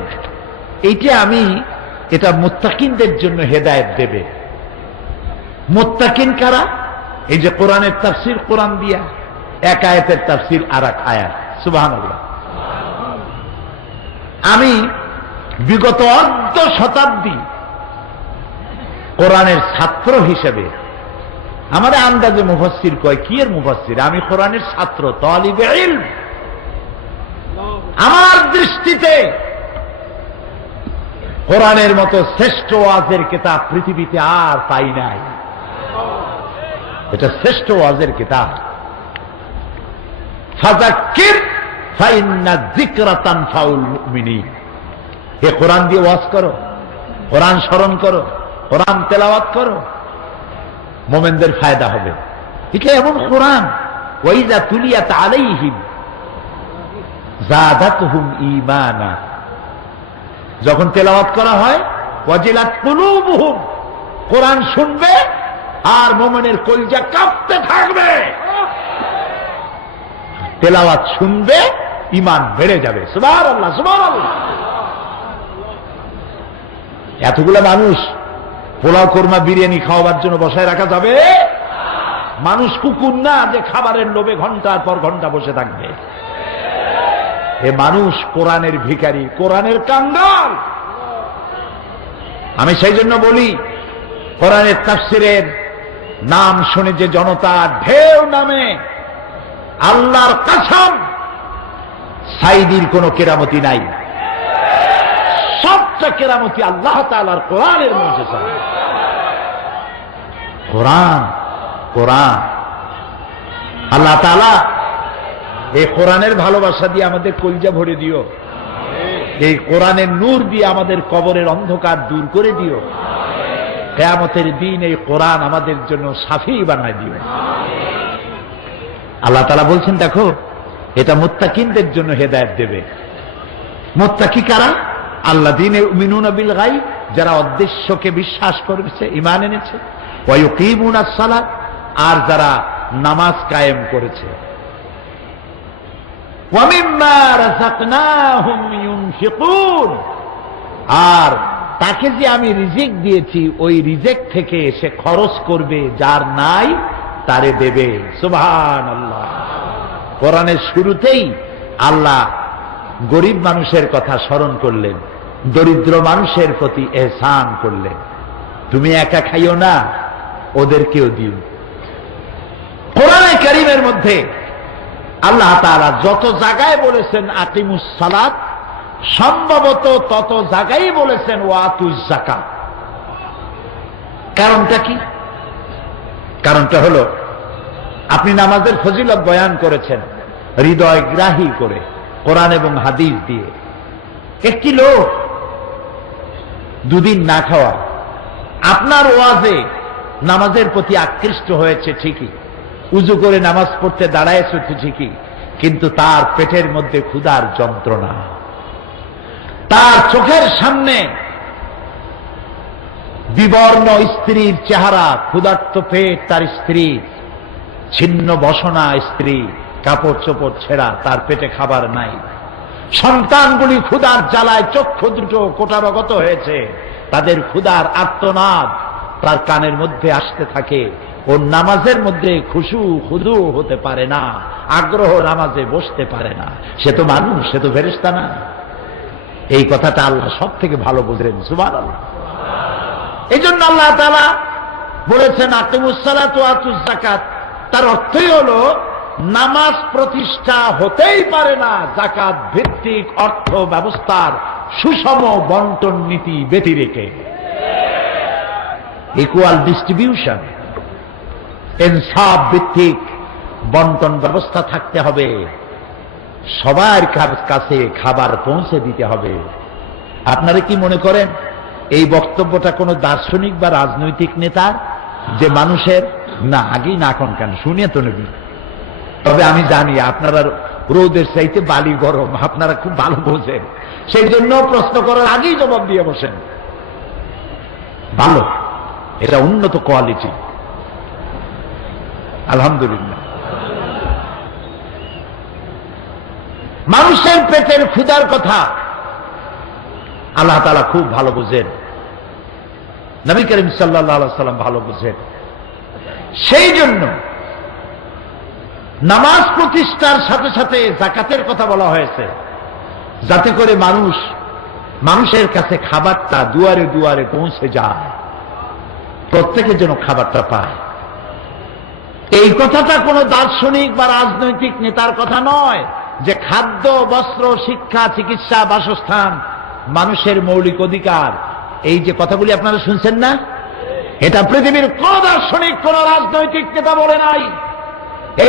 এইটা আমি এটা মুত্তাকিনদের জন্য হেদায়েত দেবে। মুত্তাকিন কারা? এই যে কোরআনের তাফসীর কোরআন দিয়া, এক আয়াতের তাফসীর আর এক আয়াত। সুবহানাল্লাহ। আমি বিগত অর্ধ শতাব্দী কোরআনের ছাত্র হিসেবে, আমার আন্দাজে মুফাসসির কয়, কি এর মুফাসসির? আমি কোরআনের ছাত্র, তালিবে ইলম। আমার দৃষ্টিতে কোরআনের মতো শ্রেষ্ঠ ওয়াজের কিতাব পৃথিবীতে আর পাই নাই। এটা শ্রেষ্ঠ ওয়াজের কিতাব। ফাযাক্কির ফাইন্না যিকরা তানফাউল মুমিনিন। হে কোরআন দিয়ে ওয়াজ করো, কোরআন স্মরণ করো, কোরআন তেলাওয়াত করো, মুমিনদের ফায়দা হবে। এটা এমন কোরআন, ওয়াইযা তুলিয়াত আলাইহিম যাদাতহুম ঈমানা। যখন তেলাওয়াত করা হয়, ওয়াজিলাত কুলুবুহুম, কোরআন শুনবে আর মুমিনের কলিজা কাঁপতে থাকবে। তেলাওয়াত শুনবে, ঈমান বেড়ে যাবে। সুবহানাল্লাহ, সুবহানাল্লাহ। এতগুলো মানুষ পোলাও কোরমা বিরিয়ানি খাওয়াবার জন্য বসায় রাখা যাবে? মানুষ কুকুর না যে খাবারের লোভে ঘন্টার পর ঘন্টা বসে থাকবে। এ মানুষ কোরআনের ভিখারি, কোরআনের কাঙ্গাল। আমি সেই জন্য বলি, কোরআনের তাফসীরের নাম শুনে যে জনতা ঢেউ নামে, আল্লাহর কসম সাইদির কোন কেরামতি নাই। সবটা কেরামতি আল্লাহ তাআলার কোরআনের মুজিজা। কোরআন, কোরআন। আল্লাহ তাআলা এই কোরআনের ভালোবাসা দিয়ে আমাদের কলিজা ভরে দিও। এই কোরআনের নূর দিয়ে আমাদের কবরের অন্ধকার দূর করে দিও। কিয়ামতের দিন এই কোরআন আমাদের জন্য শাফি বানায় দিও। আল্লাহ তাআলা বলছেন, দেখো এটা মুত্তাকিনদের জন্য হেদায়েত দেবে। মুত্তাকি কারা? আল্লাযীনা ইউমিনুনা বিল গায়ব, যারা অদৃশ্যকে বিশ্বাস করেছে, ঈমান এনেছে। ওয়া ইউকিমুনাস সালাত, আর যারা নামাজ কায়েম করেছে। ওয়া মিম্মা রাযাকনাহুম ইউনফিকুন, আর তাকে যে আমি রিজিক দিয়েছি ওই রিজিক থেকে সে খরচ করবে, যার নাই তারে দেবে। সুবহানাল্লাহ। কোরআনের শুরুতেই আল্লাহ গরিব মানুষের কথা স্মরণ করলেন, দরিদ্র মানুষের প্রতি ইহসান করলেন। তুমি একা খাইও না, ওদেরকেও দিও। কোরআনে কারীমের মধ্যে আল্লাহ তাআলা যত জায়গায় বলেছেন আকিমুস সালাত, সম্ভবত তত জায়গায় বলেছেন ওয়াতুজ যাকাত। কারণটা কি? কারণটা হলো, আপনি নামাজের ফজিলত বয়ান করেছেন হৃদয়গ্রাহী করে, কোরআন এবং হাদিস দিয়ে। একটি লোক দুদিন না খাওয়া, আপনার ওয়াজে নামাজের প্রতি আকৃষ্ট হয়েছে ঠিকই, উজু করে নামাজ পড়তে দাঁড়ায়ছে ঠিকই, কিন্তু তার পেটের মধ্যে ক্ষুধার যন্ত্রণা, তার চোখের সামনে বিবর্ণ স্ত্রীর চেহারা, ক্ষুধার্ত পেট তার স্ত্রী, ছিন্ন বসনা স্ত্রী, কাপড় চোপড় ছেঁড়া, তার পেটে খাবার নাই। সন্তানগুলি ক্ষুধার জ্বালায় চক্ষু দুটো কোটারগত হয়েছে, তাদের ক্ষুধার আর্তনাদ তার কানের মধ্যে আসতে থাকে। ওর নামাজের মধ্যে খুশু খুদু হতে পারে না, আগ্রহ নামাজে বসতে পারে না। সে তো মানুষ, সে তো ফেরেশতা না। এই কথাটা আল্লাহ সব থেকে ভালো বুঝলেন। সুবহানাল্লাহ। এই জন্য আল্লাহ তাআলা বলেছেন আকিমুস সালাত ওয়া আতুজ যাকাত। তার অর্থই হলো, নামাজ প্রতিষ্ঠা হতেই পারে না যাকাত ভিত্তিক অর্থ ব্যবস্থার সুষম বন্টন নীতি ব্যতি রেখে। ইকুয়াল ডিস্ট্রিবিউশন, ইনসাফ ভিত্তিক বন্টন ব্যবস্থা থাকতে হবে। সবার কাছে খাবার পৌঁছে দিতে হবে। আপনারা কি মনে করেন এই বক্তব্যটা কোনো দার্শনিক বা রাজনৈতিক নেতার, যে মানুষের না আগেই না কোন কেন শুনিয়ে তো নেবি? তবে আমি জানি আপনারা রোদের চাইতে বালি গরম, আপনারা খুব ভালো বোঝেন, সেই জন্য প্রশ্ন করার আগেই জবাব দিয়ে বসেন। ভালো, এটা উন্নত কোয়ালিটি, আলহামদুলিল্লাহ। মানুষের পেটের ক্ষুধার কথা আল্লাহ তাআলা খুব ভালো বোঝেন। নবী করিম সাল্লাল্লাহু আলাইহি ওয়াসাল্লাম ভালো বুঝেন। সেই জন্য নামাজ প্রতিষ্ঠার সাথে সাথে যাকাতের কথা বলা হয়েছে, যাতে করে মানুষের কাছে খাবারটা দুয়ারে দুয়ারে পৌঁছে যায়, প্রত্যেকের জন্য খাবারটা পায়। এই কথাটা কোনো দার্শনিক বা রাজনৈতিক নেতার কথা নয় যে খাদ্য, বস্ত্র, শিক্ষা, চিকিৎসা, বাসস্থান মানুষের মৌলিক অধিকার। এই যে কথাগুলি আপনারা শুনছেন না, এটা পৃথিবীর কোন দার্শনিক, কোন রাজনৈতিক নেতা বলে নাই।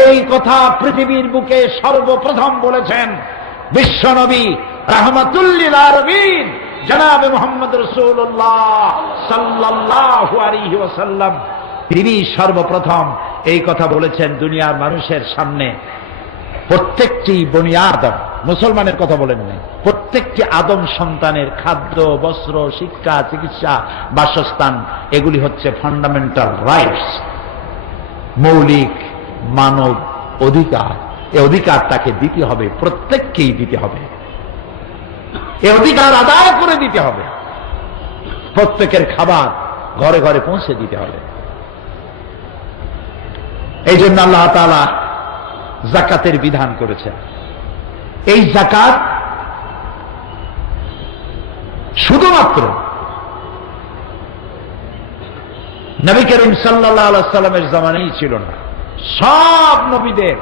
এই কথা পৃথিবীর বুকে সর্বপ্রথম বলেছেন বিশ্বনবী রাহমাতুল লিল আলামিন জনাবে মুহাম্মদ রাসূলুল্লাহ সাল্লাল্লাহু আলাইহি ওয়াসাল্লাম। তিনি সর্বপ্রথম এই কথা বলেছেন দুনিয়ার মানুষের সামনে। প্রত্যেকটি বনি আদম, মুসলমানের কথা বলেন নাই, প্রত্যেকটি আদম সন্তানের খাদ্য, বস্ত্র, শিক্ষা, চিকিৎসা, বাসস্থান এগুলি হচ্ছে ফান্ডামেন্টাল রাইটস, মৌলিক মানব অধিকার। এই অধিকার তাকে দিতে হবে, প্রত্যেককেই দিতে হবে। এই অধিকার আদায় করে দিতে হবে, প্রত্যেকের খাবার ঘরে ঘরে পৌঁছে দিতে হবে। এই জন্য আল্লাহ তাআলা যাকাতের বিধান করেছেন। এই যাকাত শুধুমাত্র নবী করিম সাল্লাল্লাহু আলাইহি ওয়াসাল্লামের জামানায় ছিল না, সব নবীদের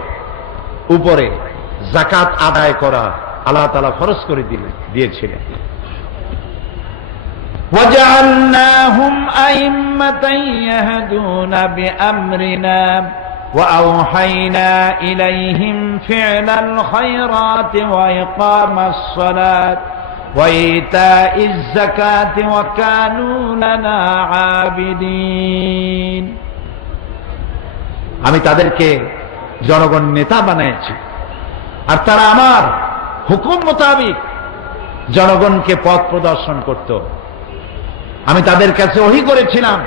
উপরে যাকাত আদায় করা আল্লাহ তাআলা ফরজ করে দিয়েছিলেন। وَجَعَلْنَاهُمْ أَئِمَّةً يَهْدُونَ بِأَمْرِنَا وَأَوْحَيْنَا إِلَيْهِمْ فِعْلَ الْخَيْرَاتِ وَإِقَامَ الصَّلَاةِ وَإِيتَاءِ الزَّكَاةِ وَكَانُوا لَنَا عَابِدِينَ। আমি তাদেরকে জনগণ নেতা বানিয়েছি, আর তারা আমার হুকুম মোতাবেক জনগণকে পথ প্রদর্শন করত। আমি তাদের কাছে ওহী করেছিলাম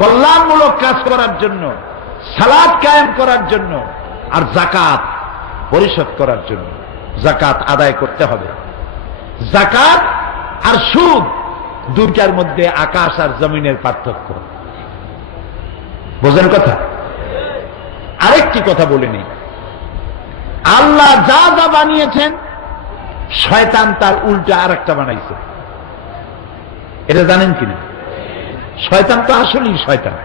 কল্যাণমূলক কাজ করার জন্য, সালাত কায়েম করার জন্য, আর যাকাত পরিশোধ করার জন্য। যাকাত আদায় করতে হবে। যাকাত আর সুদ দুইটার মধ্যে আকাশ আর জমিনের পার্থক্য, বোঝেন কথা? আরেকটি কথা বলিনি, আল্লাহ যা যা বানিয়েছেন শয়তান তার উল্টা আর একটা বানাইছে। এটা জানেন কিনা? শয়তান তো আসলেই শয়তান,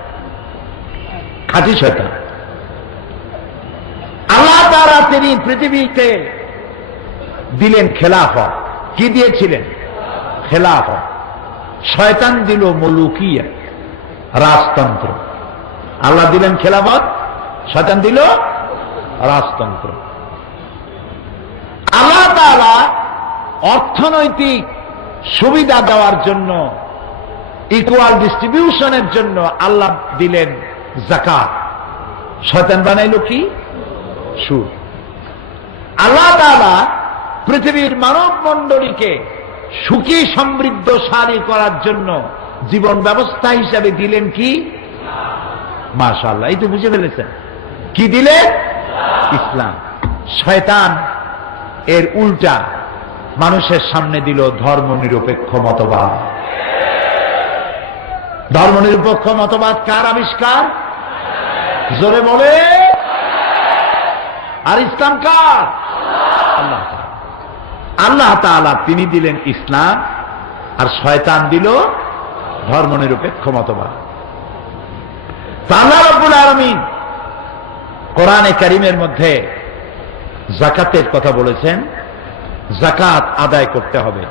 খাঁটি শয়তান। আল্লাহ তাআলা তিনি পৃথিবীতে দিলেন খেলাফত। কি দিয়েছিলেন? খেলাফত। শয়তান দিল মুলুকিয়া, রাজতন্ত্র। আল্লাহ দিলেন খেলাফত, শয়তান দিল রাজতন্ত্র। আল্লাহ তাআলা অর্থনৈতিক সুবিধা দেওয়ার জন্য, ইকুয়াল ডিস্ট্রিবিউশনের জন্য আল্লাহ দিলেন যাকাত। শয়তান বানাইল কি? সুদ। আল্লাহ তাআলা পৃথিবীর মানব মণ্ডলীকে সুখী সমৃদ্ধশালী করার জন্য জীবন ব্যবস্থা হিসাবে দিলেন কি? মাশাআল্লাহ, এই তো বুঝে ফেলেছেন। কি দিলেন? ইসলাম। শয়তান এর উল্টা মানুষের সামনে দিল ধর্মনিরপেক্ষ মতবাদ। ধর্মনিরপেক্ষ মতবাদ কার আবিষ্কার? জোরে বলে। আর ইসলাম কার? আল্লাহ তাআলা। আল্লাহ তাআলা তিনি দিলেন ইসলাম, আর শয়তান দিল ধর্মনিরপেক্ষ মতবাদ। আল্লাহ রাব্বুল আলামিন কোরআনে কারীমের মধ্যে যাকাতের কথা বলেছেন। যাকাত আদায় করতে হবে।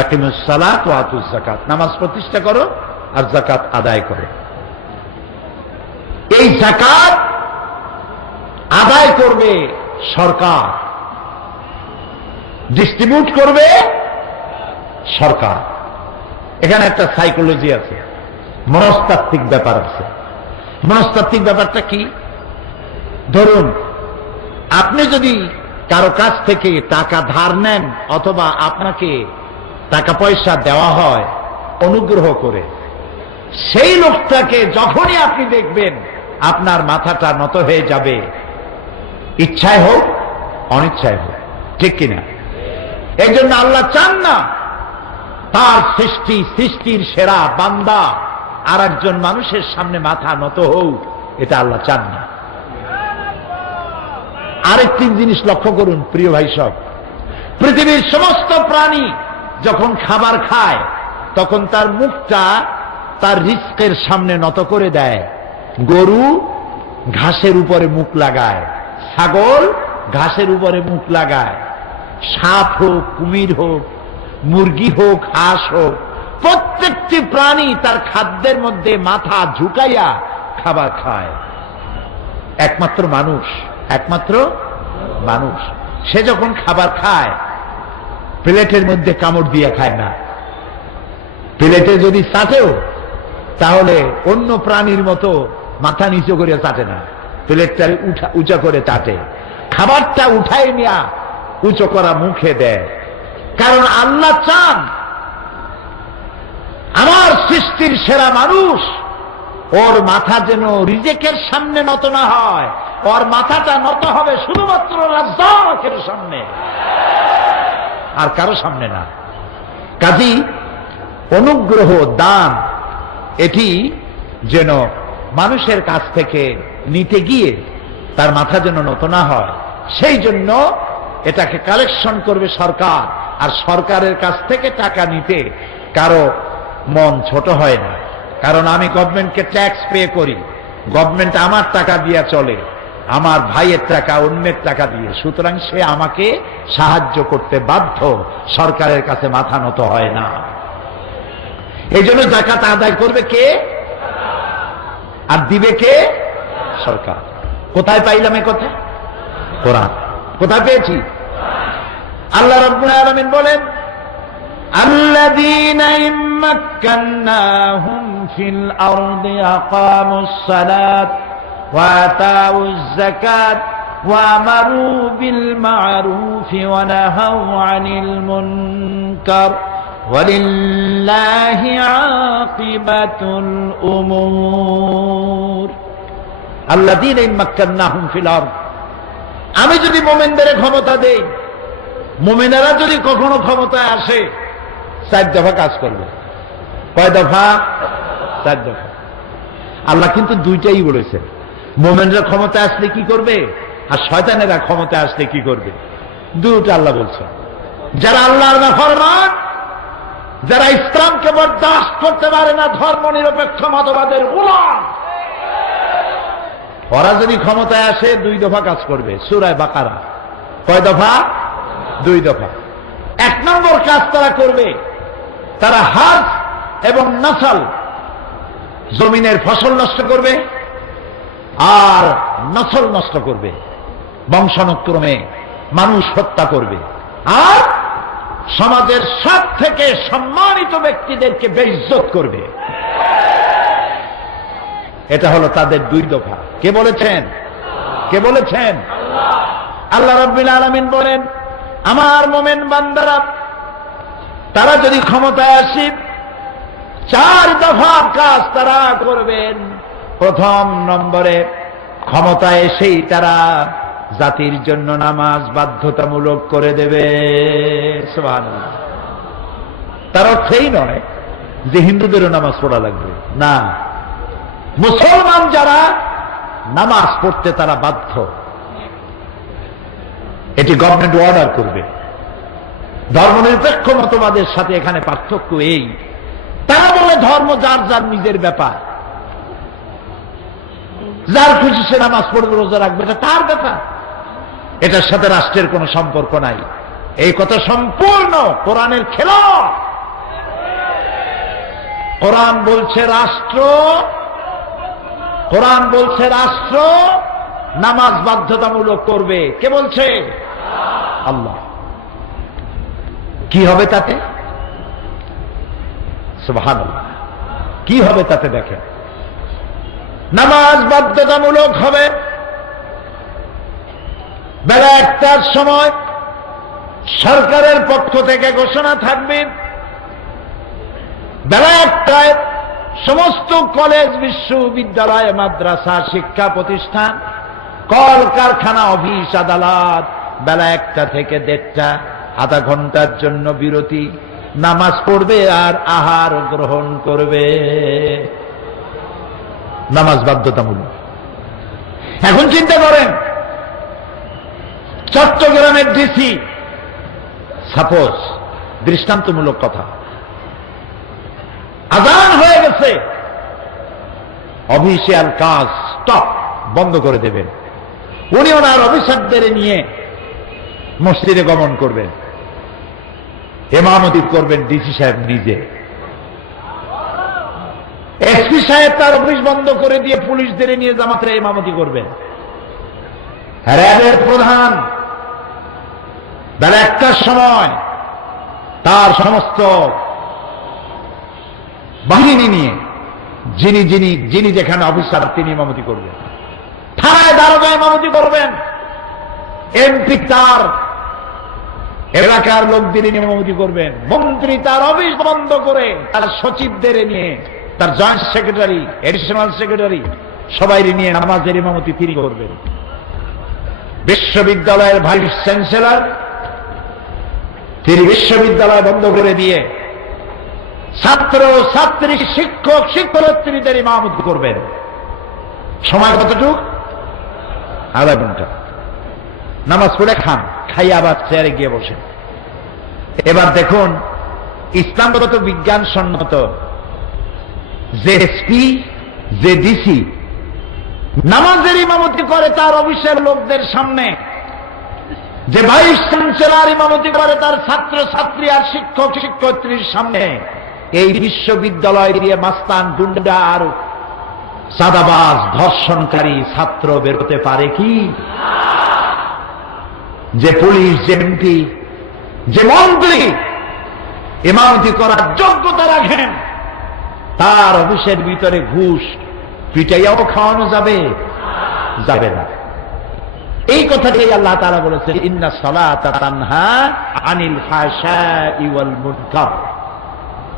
আকিমুস সালাত ওয়া আতুজ যাকাত, নামাজ প্রতিষ্ঠা করো আর যাকাত আদায় করো। এই যাকাত আদায় করবে সরকার, ডিস্ট্রিবিউট করবে সরকার। এখানে একটা সাইকোলজি আছে, মনস্তাত্ত্বিক ব্যাপার আছে। মনস্তাত্ত্বিক ব্যাপারটা কি? ধরুন আপনি যদি কারো কাছ থেকে টাকা ধার নেন, অথবা আপনাকে টাকা পয়সা দেওয়া হয় অনুগ্রহ করে, সেই লোকটাকে যখনই আপনি দেখবেন আপনার মাথাটা নত হয়ে যাবে, ইচ্ছায় হোক অনিচ্ছায় হোক, ঠিক কিনা? এই জন্য আল্লাহ চান না তার সৃষ্টির সেরা বান্দা আর একজন মানুষের সামনে মাথা নত হোক, এটা আল্লাহ চান না। আরেকটি জিনিস লক্ষ্য করুন প্রিয় ভাই সব, পৃথিবীর সমস্ত প্রাণী যখন খাবার খায় তখন তার মুখটা তার রিস্কের সামনে নত করে দেয়। গরু ঘাসের উপরে মুখ লাগায়, ছাগল ঘাসের উপরে মুখ লাগায়, সাপ হোক, কুমির হোক, মুরগি হোক, হাঁস হোক, প্রত্যেকটি প্রাণী তার খাদ্যের মধ্যে মাথা ঝুঁকাইয়া খাবার খায়। একমাত্র মানুষ সে যখন খাবার খায় প্লেটের মধ্যে কামড় দিয়ে খায় না। প্লেটে যদি চাটেও তাহলে অন্য প্রাণীর মতো মাথা নিচু করে চাটে না, প্লেটটা উঁচা করে চাটে। খাবারটা উঠাই নিয়া উঁচু করা মুখে দেয়, কারণ আল্লাহ চান আমার সৃষ্টির সেরা মানুষ, ওর মাথা যেন রিজেকের সামনে নত না হয়, ওর মাথাটা নত হবে শুধুমাত্র রাজ্জাকের সামনে, আর কারো সামনে না। কাজী অনুগ্রহ দান এটি যেন মানুষের কাছ থেকে নিতে গিয়ে তার মাথা যেন নত না হয়, সেই জন্য এটাকে কালেকশন করবে সরকার, আর সরকারের কাছ থেকে টাকা নিতে কারো মন ছোট হয় না। কারণ আমি গভর্নমেন্টকে ট্যাক্স পে করি, গভর্নমেন্ট আমার টাকা দিয়ে চলে, আমার ভাইয়ের টাকা অন্যের টাকা দিয়ে, সুতরাং সে আমাকে সাহায্য করতে বাধ্য, সরকারের কাছে মাথা নত হয় না। এই জন্য যাকাত আদায় করবে কে আর দিবে কে? সরকার। কোথায় পাইলাম এ কথা? কোরআন। কোথায় পেয়েছি? আল্লাহ রাব্বুল আলামিন বলেন, আল্লাযীনা ইম্মাক্কান্নাহুম ফিল আরদি আকামুস সালাত ওয়া আতাউয যাকাত ওয়া আমারু বিল মা'রুফি ওয়া নাহাউ আনিল মুনকার ওয়ালিল্লাহি আকিবাতুল উমুর। আল্লাযীনা ইম্মাক্কান্নাহুম ফিল আরদ, আমি যদি মুমিনদের ক্ষমতা দেই, মুমিনেরা যদি কখনো ক্ষমতায় আসে 4 দফা কাজ করবে। কয় দফা? 4 দফা। আল্লাহ কিন্তু দুইটাই বলেছেন, মুমিনরা ক্ষমতায় আসলে কি করবে আর শয়তানেরা ক্ষমতায় আসলে কি করবে, দুটো আল্লাহ বলছেন। যারা আল্লাহর নাফরমান, যারা ইসলামকে বরদাস্ত করতে পারে না, ধর্ম নিরপেক্ষ মতবাদের গোলাম, ওরা যদি ক্ষমতায় আসে 2 দফা কাজ করবে। সূরা বাকারা। কয় দফা? 2 দফা। 1 নম্বর কাজ তারা করবে, তারা হাজ এবং নসল, জমিনের ফসল নষ্ট করবে আর নসল নষ্ট করবে, বংশানুক্রমে মানুষ হত্যা করবে, আর সমাজের সব থেকে সম্মানিত ব্যক্তিদেরকে বেইজ্জত করবে। এটা হলো তাদের 2 দফা। কে বলেছেন? কে বলেছেন? আল্লাহ রাব্বুল আলামিন বলেন, আমার মুমিন বান্দারা তারা যদি ক্ষমতায় আসে 4 দফা কাজ তারা করবেন। প্রথম নম্বরে ক্ষমতায় এসেই তারা জাতির জন্য নামাজ বাধ্যতামূলক করে দেবে। সুবহানাল্লাহ। তার অর্থ এই নয় যে হিন্দুদেরও নামাজ পড়া লাগবে, না, মুসলমান যারা নামাজ পড়তে তারা বাধ্য, এটি গভর্নমেন্ট অর্ডার করবে। ধর্মনিরপেক্ষ মতবাদের সাথে এখানে পার্থক্য এই, তারা বলে ধর্ম যার যার নিজের ব্যাপার, যার খুশি সে নামাজ পড়বে, রোজা রাখবে, এটা তার ব্যাপার, এটার সাথে রাষ্ট্রের কোনো সম্পর্ক নাই। এই কথা সম্পূর্ণ কোরআনের খেলাফ। কোরআন বলছে রাষ্ট্র নামাজ বাধ্যতামূলক করবে। কে বলছে? আল্লাহ। কি হবে তাতে? সুবহানাল্লাহ। কি হবে তাতে? দেখেন, নামাজ বাধ্যতামূলক হবে। বেলা 1টার সময় সরকারের পক্ষ থেকে ঘোষণা থাকবে, বেলা 1টায় সমস্ত কলেজ, বিশ্ববিদ্যালয়, মাদ্রাসা, শিক্ষা প্রতিষ্ঠান, কল কারখানা, অফিস, আদালত বেলা 1টা থেকে 1:30 আধা ঘন্টার জন্য বিরতি। নামাজ পড়বে আর আহার গ্রহণ করবে। নামাজ বাধ্যতামূলক। এখন চিন্তা করেন, চট্টগ্রামের ডিসি, সাপোজ দৃষ্টান্তমূলক কথা, আযান হয়ে গেছে, অফিসিয়াল কাজ স্টপ, বন্ধ করে দেবেন। উনি ওনার অফিসারদের নিয়ে মসজিদে গমন করবেন, ইমামতি করবেন ডিসি সাহেব নিজে। এসপি সাহেব তার অফিস বন্ধ করে দিয়ে পুলিশদের নিয়ে জামাতে ইমামতি করবেন। র্যাবের প্রধান বেলা 1টার সময় তার সমস্ত বাহিনী নিয়ে যিনি যেখানে অফিসার তিনি ইমামতি করবেন। থানায় দারোগা ইমামতি করবেন। এমপি তার এলাকার লোকদের ইমামতি করবেন। মন্ত্রী তার অফিস বন্ধ করে তার সচিবদের নিয়ে, তার জয়েন্ট সেক্রেটারি, এডিশনাল সেক্রেটারি সবাই নিয়ে নামাজের ইমামতি তিনি করবেন। বিশ্ববিদ্যালয়ের ভাইস চ্যান্সেলর তিনি বিশ্ববিদ্যালয় বন্ধ করে দিয়ে ছাত্র ছাত্রী, শিক্ষক শিক্ষার্থীদের ইমামতি করবেন। সময় কতটুক? আধা ঘন্টা। নামাজ পড়ে খান, খাইয়ে আবার চেয়ারে গিয়ে বসেন। এবার দেখুন, ইসলামগত বিজ্ঞানসম্মত যে এসপি, যে ডিসি নামাজের ইমামতি করে তার অফিসের লোকদের সামনে, যে ভাইস চ্যান্সেলর ইমামতি করে তার ছাত্র ছাত্রী আর শিক্ষক শিক্ষার্থীর সামনে, এই বিশ্ববিদ্যালয় দিয়ে মাস্তান, গুন্ডা আর চাঁদাবাজ, ধর্ষণকারী ছাত্র বের হতে পারে কি? যে পুলিশ, যে এমপি, যে মন্ত্রী ইমামতি করার যোগ্যতা রাখেন, তার অফিসের ভিতরে ঘুষ পিটাইয়াও খাওয়ানো যাবে? যাবে না। এই কথাটাই আল্লাহ তাআলা বলেছেন, ইন্না সালাতা তানহা আনিল ফাহশাই ওয়াল মুনকার।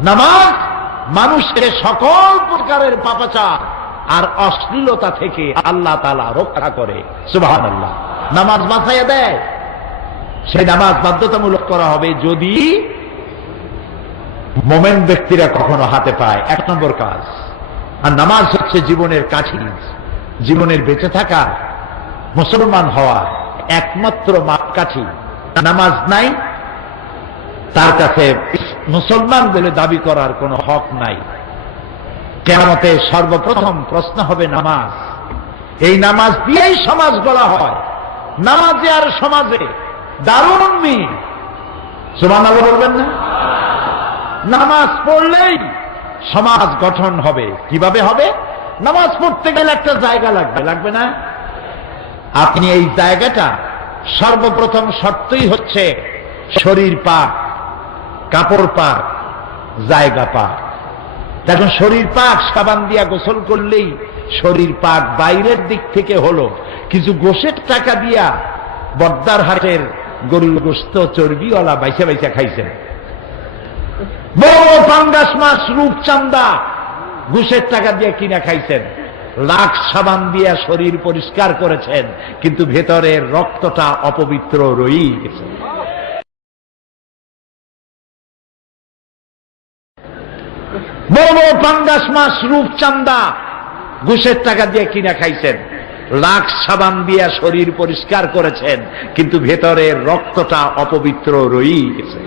নামাজ মানুষের সকল প্রকারের পাপাচার আর অশ্লীলতা থেকে আল্লাহ তাআলা রক্ষা করে। সুবহানাল্লাহ। নামাজ বাঁচাইয়া দেয়। সেই নামাজ বাধ্যতামূলক করা হবে যদি মোমেন ব্যক্তিরা কখনো হাতে পায়। 1 নম্বর কাজ। আর নামাজ হচ্ছে জীবনের কাঠি, জীবনের বেঁচে থাকা, মুসলমান হওয়া একমাত্র মাপকাঠি। নামাজ নাই, তার কাছে মুসলমান বলে দাবি করার কোনো হক নাই। কিয়ামতে সর্বপ্রথম প্রশ্ন হবে নামাজ। এই নামাজ দিয়েই সমাজ গড়া হয়। নামাজে আর সমাজে দারুণ মিল। সুবহানাল্লাহ বলবেন না? নামাজ পড়লেই সমাজ গঠন হবে। কিভাবে হবে? নামাজ পড়তে গেলে একটা জায়গা লাগবে, লাগবে না? আপনি এই জায়গাটা, সর্বপ্রথম শর্তই হচ্ছে শরীর পাক, কাপড় পাক, জায়গা পাক। এখন শরীর পাক, সাবান দিয়া গোসল করলেই শরীর পাক বাইরের দিক থেকে হলো। কিছু গোশের টাকা দিয়া বর্দার হাটের গরুর গোস্ত চর্বিওয়ালা বাইসা বাইসা খাইছেন। বড় পাঙ্গাস মাছ, রূপচান্দা ঘুষের টাকা দিয়ে কিনা খাইছেন। লাখ সাবান দিয়া শরীর পরিষ্কার করেছেন, কিন্তু ভেতরের রক্তটা অপবিত্র রয়েই গেছে। বড় বড় পাঙ্গাস মাছ, রূপচান্দা ঘুষের টাকা দিয়ে কিনা খাইছেন, লাখ সাবান দিয়া শরীর পরিষ্কার করেছেন, কিন্তু ভেতরের রক্তটা অপবিত্র রয়েই গেছে।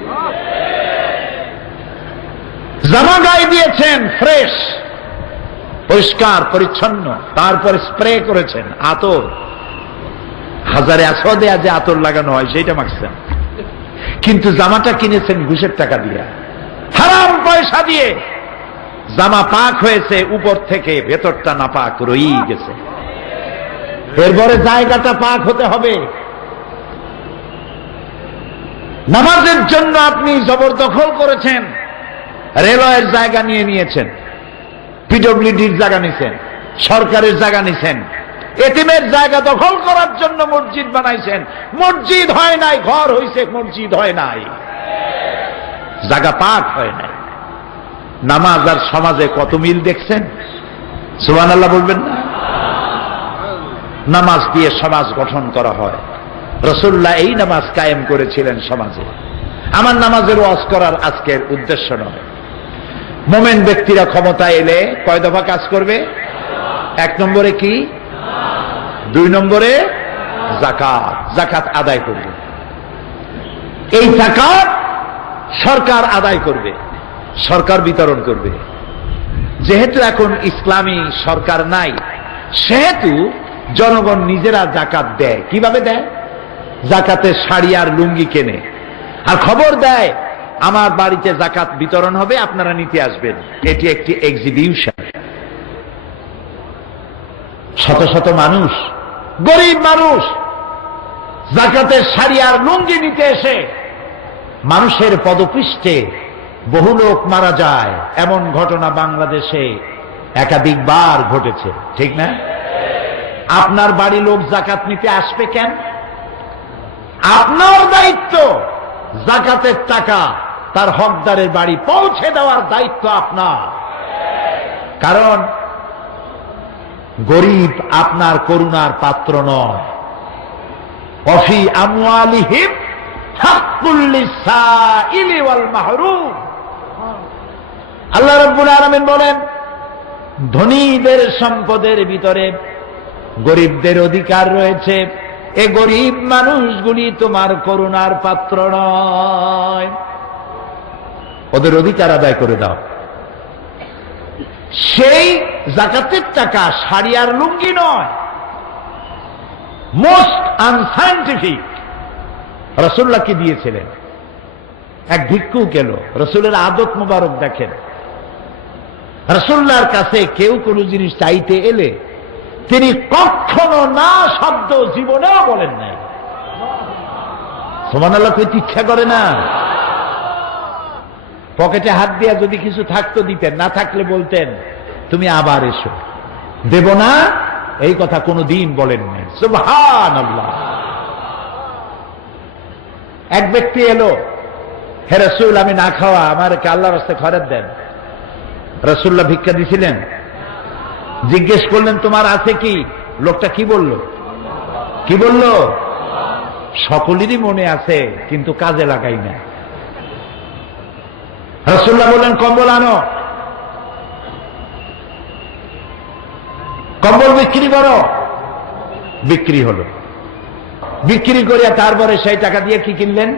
জামা গায়ে দিয়েছেন ফ্রেশ, পরিষ্কার পরিচ্ছন্ন, তারপরে স্প্রে করেছেন আতর, হাজারে আসওয়াদে যে আতর লাগানো হয় সেইটা মাখছেন, কিন্তু জামাটা কিনেছেন ঘুষের টাকা দিয়ে, হারাম পয়সা দিয়ে। জামা পাক হয়েছে উপর থেকে, ভেতরটা না পাক রয়েই গেছে। এরপরে জায়গাটা পাক হতে হবে। নামাজের জন্য আপনি জবরদখল করেছেন, রেলওয়ের জায়গা নিয়ে নিয়েছেন, পিডব্লিউডির জায়গা নিছেন, সরকারের জায়গা নিছেন, এতিমের জায়গা দখল করার জন্য মসজিদ বানাইছেন। মসজিদ হয় নাই, ঘর হইছে, মসজিদ হয় নাই, জায়গা পাক হয় নাই। নামাজ আর সমাজে কত মিল দেখছেন? সুবহানাল্লাহ বলবেন না? নামাজ দিয়ে সমাজ গঠন করা হয়। রাসূলুল্লাহ এই নামাজ কায়েম করেছিলেন সমাজে। আমার নামাজের ওয়াজ করার আজকের উদ্দেশ্য নয়। মোমেন ব্যক্তিরা ক্ষমতা এলে কয় দফা কাজ করবে? 1 নম্বরে কি? 2 নম্বরে যাকাত। যাকাত আদায় করবে। এই যাকাত সরকার আদায় করবে, সরকার বিতরণ করবে। যেহেতু এখন ইসলামী সরকার নাই, সেহেতু জনগণ নিজেরা যাকাত দেয়। কিভাবে দেয়? যাকাতের শাড়ি আর লুঙ্গি কেনে, আর খবর দেয় আমার বাড়িতে যাকাত বিতরণ হবে, আপনারা নিতে আসবেন। এটি একটি এক্সিবিউশন। শত শত মানুষ, গরিব মানুষ যাকাতের শাড়ি আর লুঙ্গি নিতে এসে মানুষের পদপৃষ্ঠে বহু লোক মারা যায়। এমন ঘটনা বাংলাদেশে একাধিকবার ঘটেছে, ঠিক না? আপনার বাড়ি লোক যাকাত নিতে আসবে কেন? আপনার দায়িত্ব যাকাতের টাকা তার হকদারের বাড়ি পৌঁছে দেওয়ার দায়িত্ব আপনার। কারণ গরিব আপনার করুণার পাত্র নয়। অফি আমওয়ালিহিম হাক্কুল লিসাইলি ওয়াল মাহরুম। আল্লাহ রাব্বুল আলামিন বলেন, ধনীদের সম্পদের ভিতরে গরিবদের অধিকার রয়েছে। এই গরিব মানুষগুলি তোমার করুণার পাত্র নয়, ওদের অধিকার আদায় করে দাও। সেই যাকাতের টাকা শাড়ি আর লুঙ্গি নয়, মোস্ট আনসাইন্টিফিক রাসূলুল্লাহকে দিয়েছিলেন। এক ভিক্ষুক এলো, রাসূলের আদত মুবারক দেখেন। রাসূলুল্লাহর কাছে কেউ কোনো জিনিস চাইতে এলে তিনি কখনো না শব্দ জীবনেও বলেন নাই। সুবহানাল্লাহ, কইতে ইচ্ছা করে না? পকেটে হাত দিয়া যদি কিছু থাকতো দিতেন, না থাকলে বলতেন তুমি আবার এসো, দেব না, এই কথা কোনো দিন বলেন নাই। সুবহানাল্লাহ। এক ব্যক্তি এলো, হে রাসূল, আমি না খাওয়া, আমাকে আল্লাহর রাস্তায় খরচ দেন। রাসূলুল্লাহ ভিক্ষা দিছিলেন। জিজ্ঞেস করলেন তোমার আছে কি? লোকটা কি বলল? কি বলল? সকলেরই মনে আছে, কিন্তু কাজে লাগাই না। রাসূলুল্লাহ বললেন কম্বল আনো, কম্বল বিক্রি করো। বিক্রি হলো। বিক্রি করিয়া তারপরে সেই টাকা দিয়ে কি কিনলেন?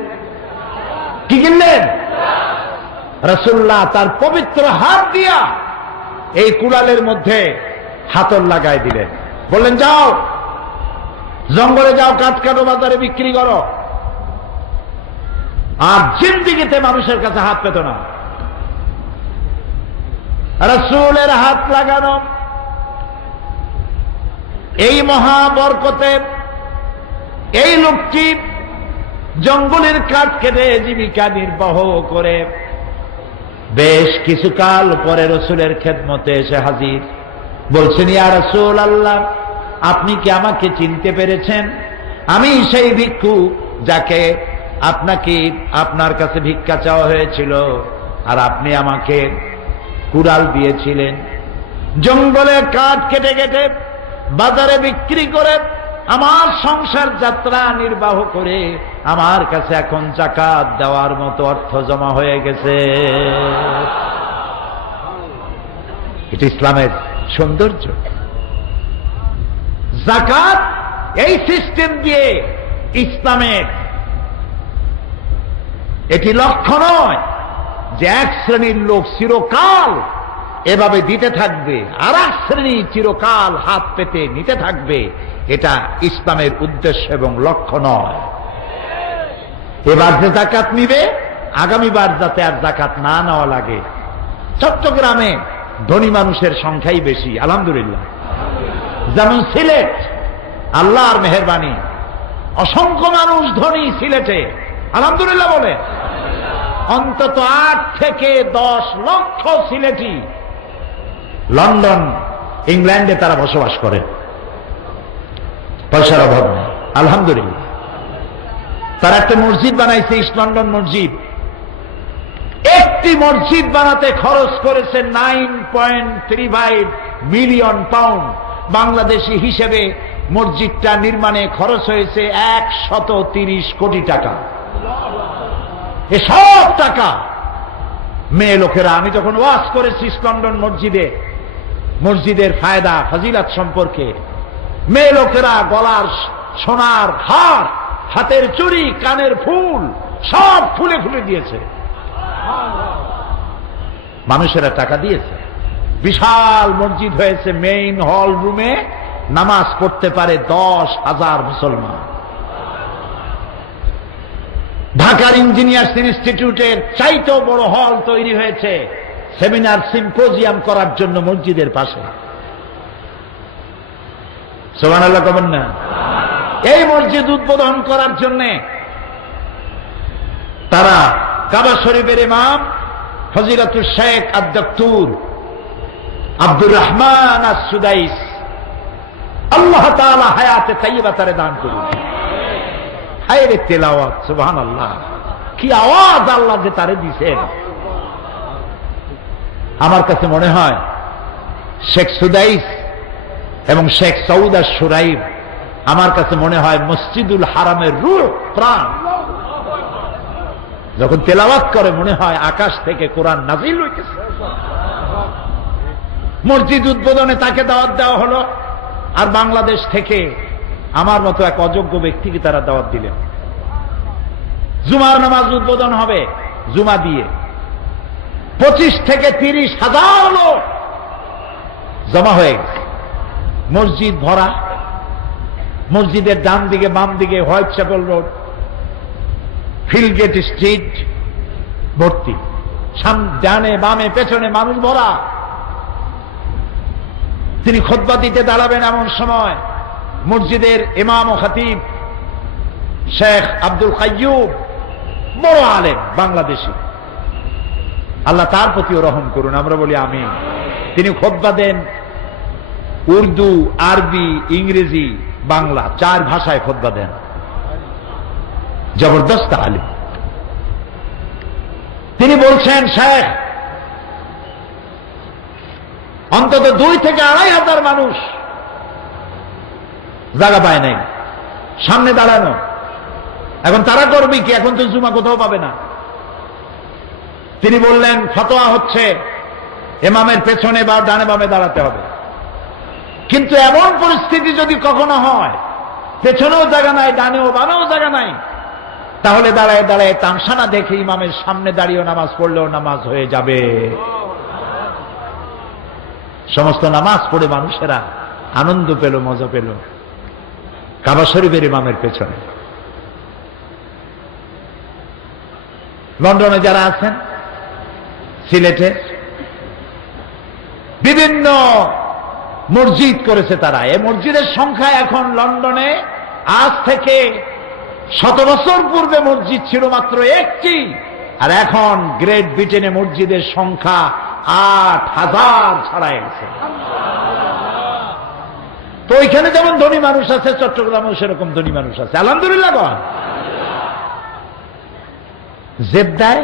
কি কিনলেন? রাসূলুল্লাহ তার পবিত্র হাত দিয়া এই কুড়ালের মধ্যে হাতল লাগাই দিলেন। বললেন যাও, জঙ্গলে যাও, কাঠ কাটো, বাজারে বিক্রি করো। আর জিন্দিগিতে মানুষের কাছে হাত পেত না। রাসূলের হাত লাগানো এই মহাবরকতে এই লোকটি জঙ্গলের কাঠ কেটে জীবিকা নির্বাহ করে বেশ কিছুকাল পরে রাসূলের খেদমতে এসে হাজির। বলছেন, ইয়া রাসূলুল্লাহ, আপনি কি আমাকে চিনতে পেরেছেন? আমি সেই ভিক্ষুক যাকে আপনার কাছে ভিক্ষা চাওয়া হয়েছিল, আর আপনি আমাকে কুড়াল দিয়েছিলেন। জঙ্গলে কাঠ কেটে কেটে বাজারে বিক্রি করে আমার সংসার যাত্রা নির্বাহ করে আমার কাছে এখন যাকাত দেওয়ার মতো অর্থ জমা হয়ে গেছে। এটা ইসলামের সৌন্দর্য। যাকাত এই সিস্টেম দিয়ে ইসলামের এটি লক্ষ্য নয় যে এক শ্রেণীর লোক চিরকাল এভাবে দিতে থাকবে, আর এক শ্রেণী চিরকাল হাত পেতে নিতে থাকবে। এটা ইসলামের উদ্দেশ্য এবং লক্ষ্য নয়। এবার যে যাকাত নিবে, আগামীবার যাতে আর যাকাত না নেওয়া লাগে। চট্টগ্রামে ধনী মানুষের সংখ্যাই বেশি, আলহামদুলিল্লাহ। যেমন সিলেট, আল্লাহর মেহেরবানি, অসংখ্য মানুষ ধনী সিলেটে, আলহামদুলিল্লাহ বলে। অন্তত 8 থেকে 10 লক্ষ সিলেটি লন্ডন, ইংল্যান্ডে তারা বসবাস করে, পয়সার অভাব নেই, আলহামদুলিল্লাহ। তারা একটা মসজিদ বানাইছে, ইস্ট লন্ডন মসজিদ। একটি মসজিদ বানাতে খরচ করেছে 9.35 মিলিয়ন পাউন্ড। বাংলাদেশি হিসেবে মসজিদটা নির্মাণে খরচ হয়েছে 130 কোটি টাকা। এসব টাকা মেয়ে লোকেরা, আমি যখন ওয়াজ করেছি স্কন্দন মসজিদে মসজিদের ফায়দা ফজিলাত সম্পর্কে, মেয়ে লোকেরা গলার সোনার হার, হাতের চুড়ি, কানের ফুল সব ফুলে ফুলে দিয়েছে। মানুষেরা টাকা দিয়েছে, বিশাল মসজিদ হয়েছে। মেইন হল রুমে নামাজ পড়তে পারে 10,000 মুসলমান। ঢাকার ইঞ্জিনিয়ার্স ইনস্টিটিউটের চাইতেও বড় হল তৈরি হয়েছে সেমিনার সিম্পোজিয়াম করার জন্য মসজিদের পাশে। সুবহানাল্লাহ কবেন না? এই মসজিদ উদ্বোধন করার জন্য তারা কাবা শরীফের ইমাম ফজিলাতুল শেখ আদ-দক্তুর আব্দুর রহমান আস-সুদাইস, আল্লাহ তাআলা হায়াতে তাইয়্যিবা তারে দান করুন। হায়রে তেলাওয়াত, সুবহানাল্লাহ, কি আওয়াজ আল্লাহ যে তারে দিয়েছেন। আমার কাছে মনে হয় শেখ সুদাইস এবং শেখ সৌদা সুরাইব, আমার কাছে মনে হয় মসজিদুল হারামের রূহ প্রাণ। যখন তেলাওয়াত করে মনে হয় আকাশ থেকে কোরআন নাজিল হইতেছে। মসজিদ উদ্বোধনে তাকে দাওয়াত দেওয়া হলো, আর বাংলাদেশ থেকে আমার মতো এক অযোগ্য ব্যক্তিকে তারা দাওয়াত দিলেন। জুমার নামাজ উদ্বোধন হবে, জুমা দিয়ে 25 থেকে 30,000 লোক জমা হয়ে গেছে। মসজিদ ভরা, মসজিদের ডান দিকে বাম দিকে হোয়াইট চ্যাপেল রোড, ফিলগেট স্ট্রিট ভর্তি, ডানে বামে পেছনে মানুষ ভরা। তিনি খুতবা দিতে দাঁড়াবেন এমন সময় মসজিদের ইমাম ও খতিব শেখ আব্দুল কাইয়ুম, বড় আলেম বাংলাদেশী, আল্লাহ তার প্রতিও রহম করুন, আমরা বলি আমিন। তিনি খুতবা দেন উর্দু, আরবি, ইংরেজি, বাংলা 4 ভাষায় খুতবা দেন। জবরদস্ত আলিম। তিনি বলছেন, শেখ, অন্তত 2 থেকে 2,500 মানুষ জায়গা পায় নাই সামনে দাঁড়ানো। এখন তারা করবে কি? এখন তো জুমা কোথাও পাবে না। তিনি বললেন, ফতোয়া হচ্ছে ইমামের পেছনে বা ডানে বামে দাঁড়াতে হবে। কিন্তু এমন পরিস্থিতি যদি কখনো হয় পেছনেও জায়গা নাই, ডানেও বামেও জায়গা নাই, তাহলে দাঁড়ায় দাঁড়ায় তামসানা দেখে ইমামের সামনে দাঁড়িয়েও নামাজ পড়লেও নামাজ হয়ে যাবে। সমস্ত নামাজ পড়ে মানুষেরা আনন্দ পেল, মজা পেল কাবা শরীফের ইমামের পেছনে। লন্ডনে যারা আছেন, সিলেটে বিভিন্ন মসজিদ করেছে তারা। এই মসজিদের সংখ্যা এখন লন্ডনে আজ থেকে 100 বছর পূর্বে মসজিদ ছিল মাত্র 1টি, আর এখন গ্রেট ব্রিটেনে মসজিদের সংখ্যা 8,000 ছাড়াই গেছে। তো ওইখানে যেমন ধনী মানুষ আছে, চট্টগ্রামেও সেরকম ধনী মানুষ আছে, আলহামদুলিল্লাহ। জেদ্দায়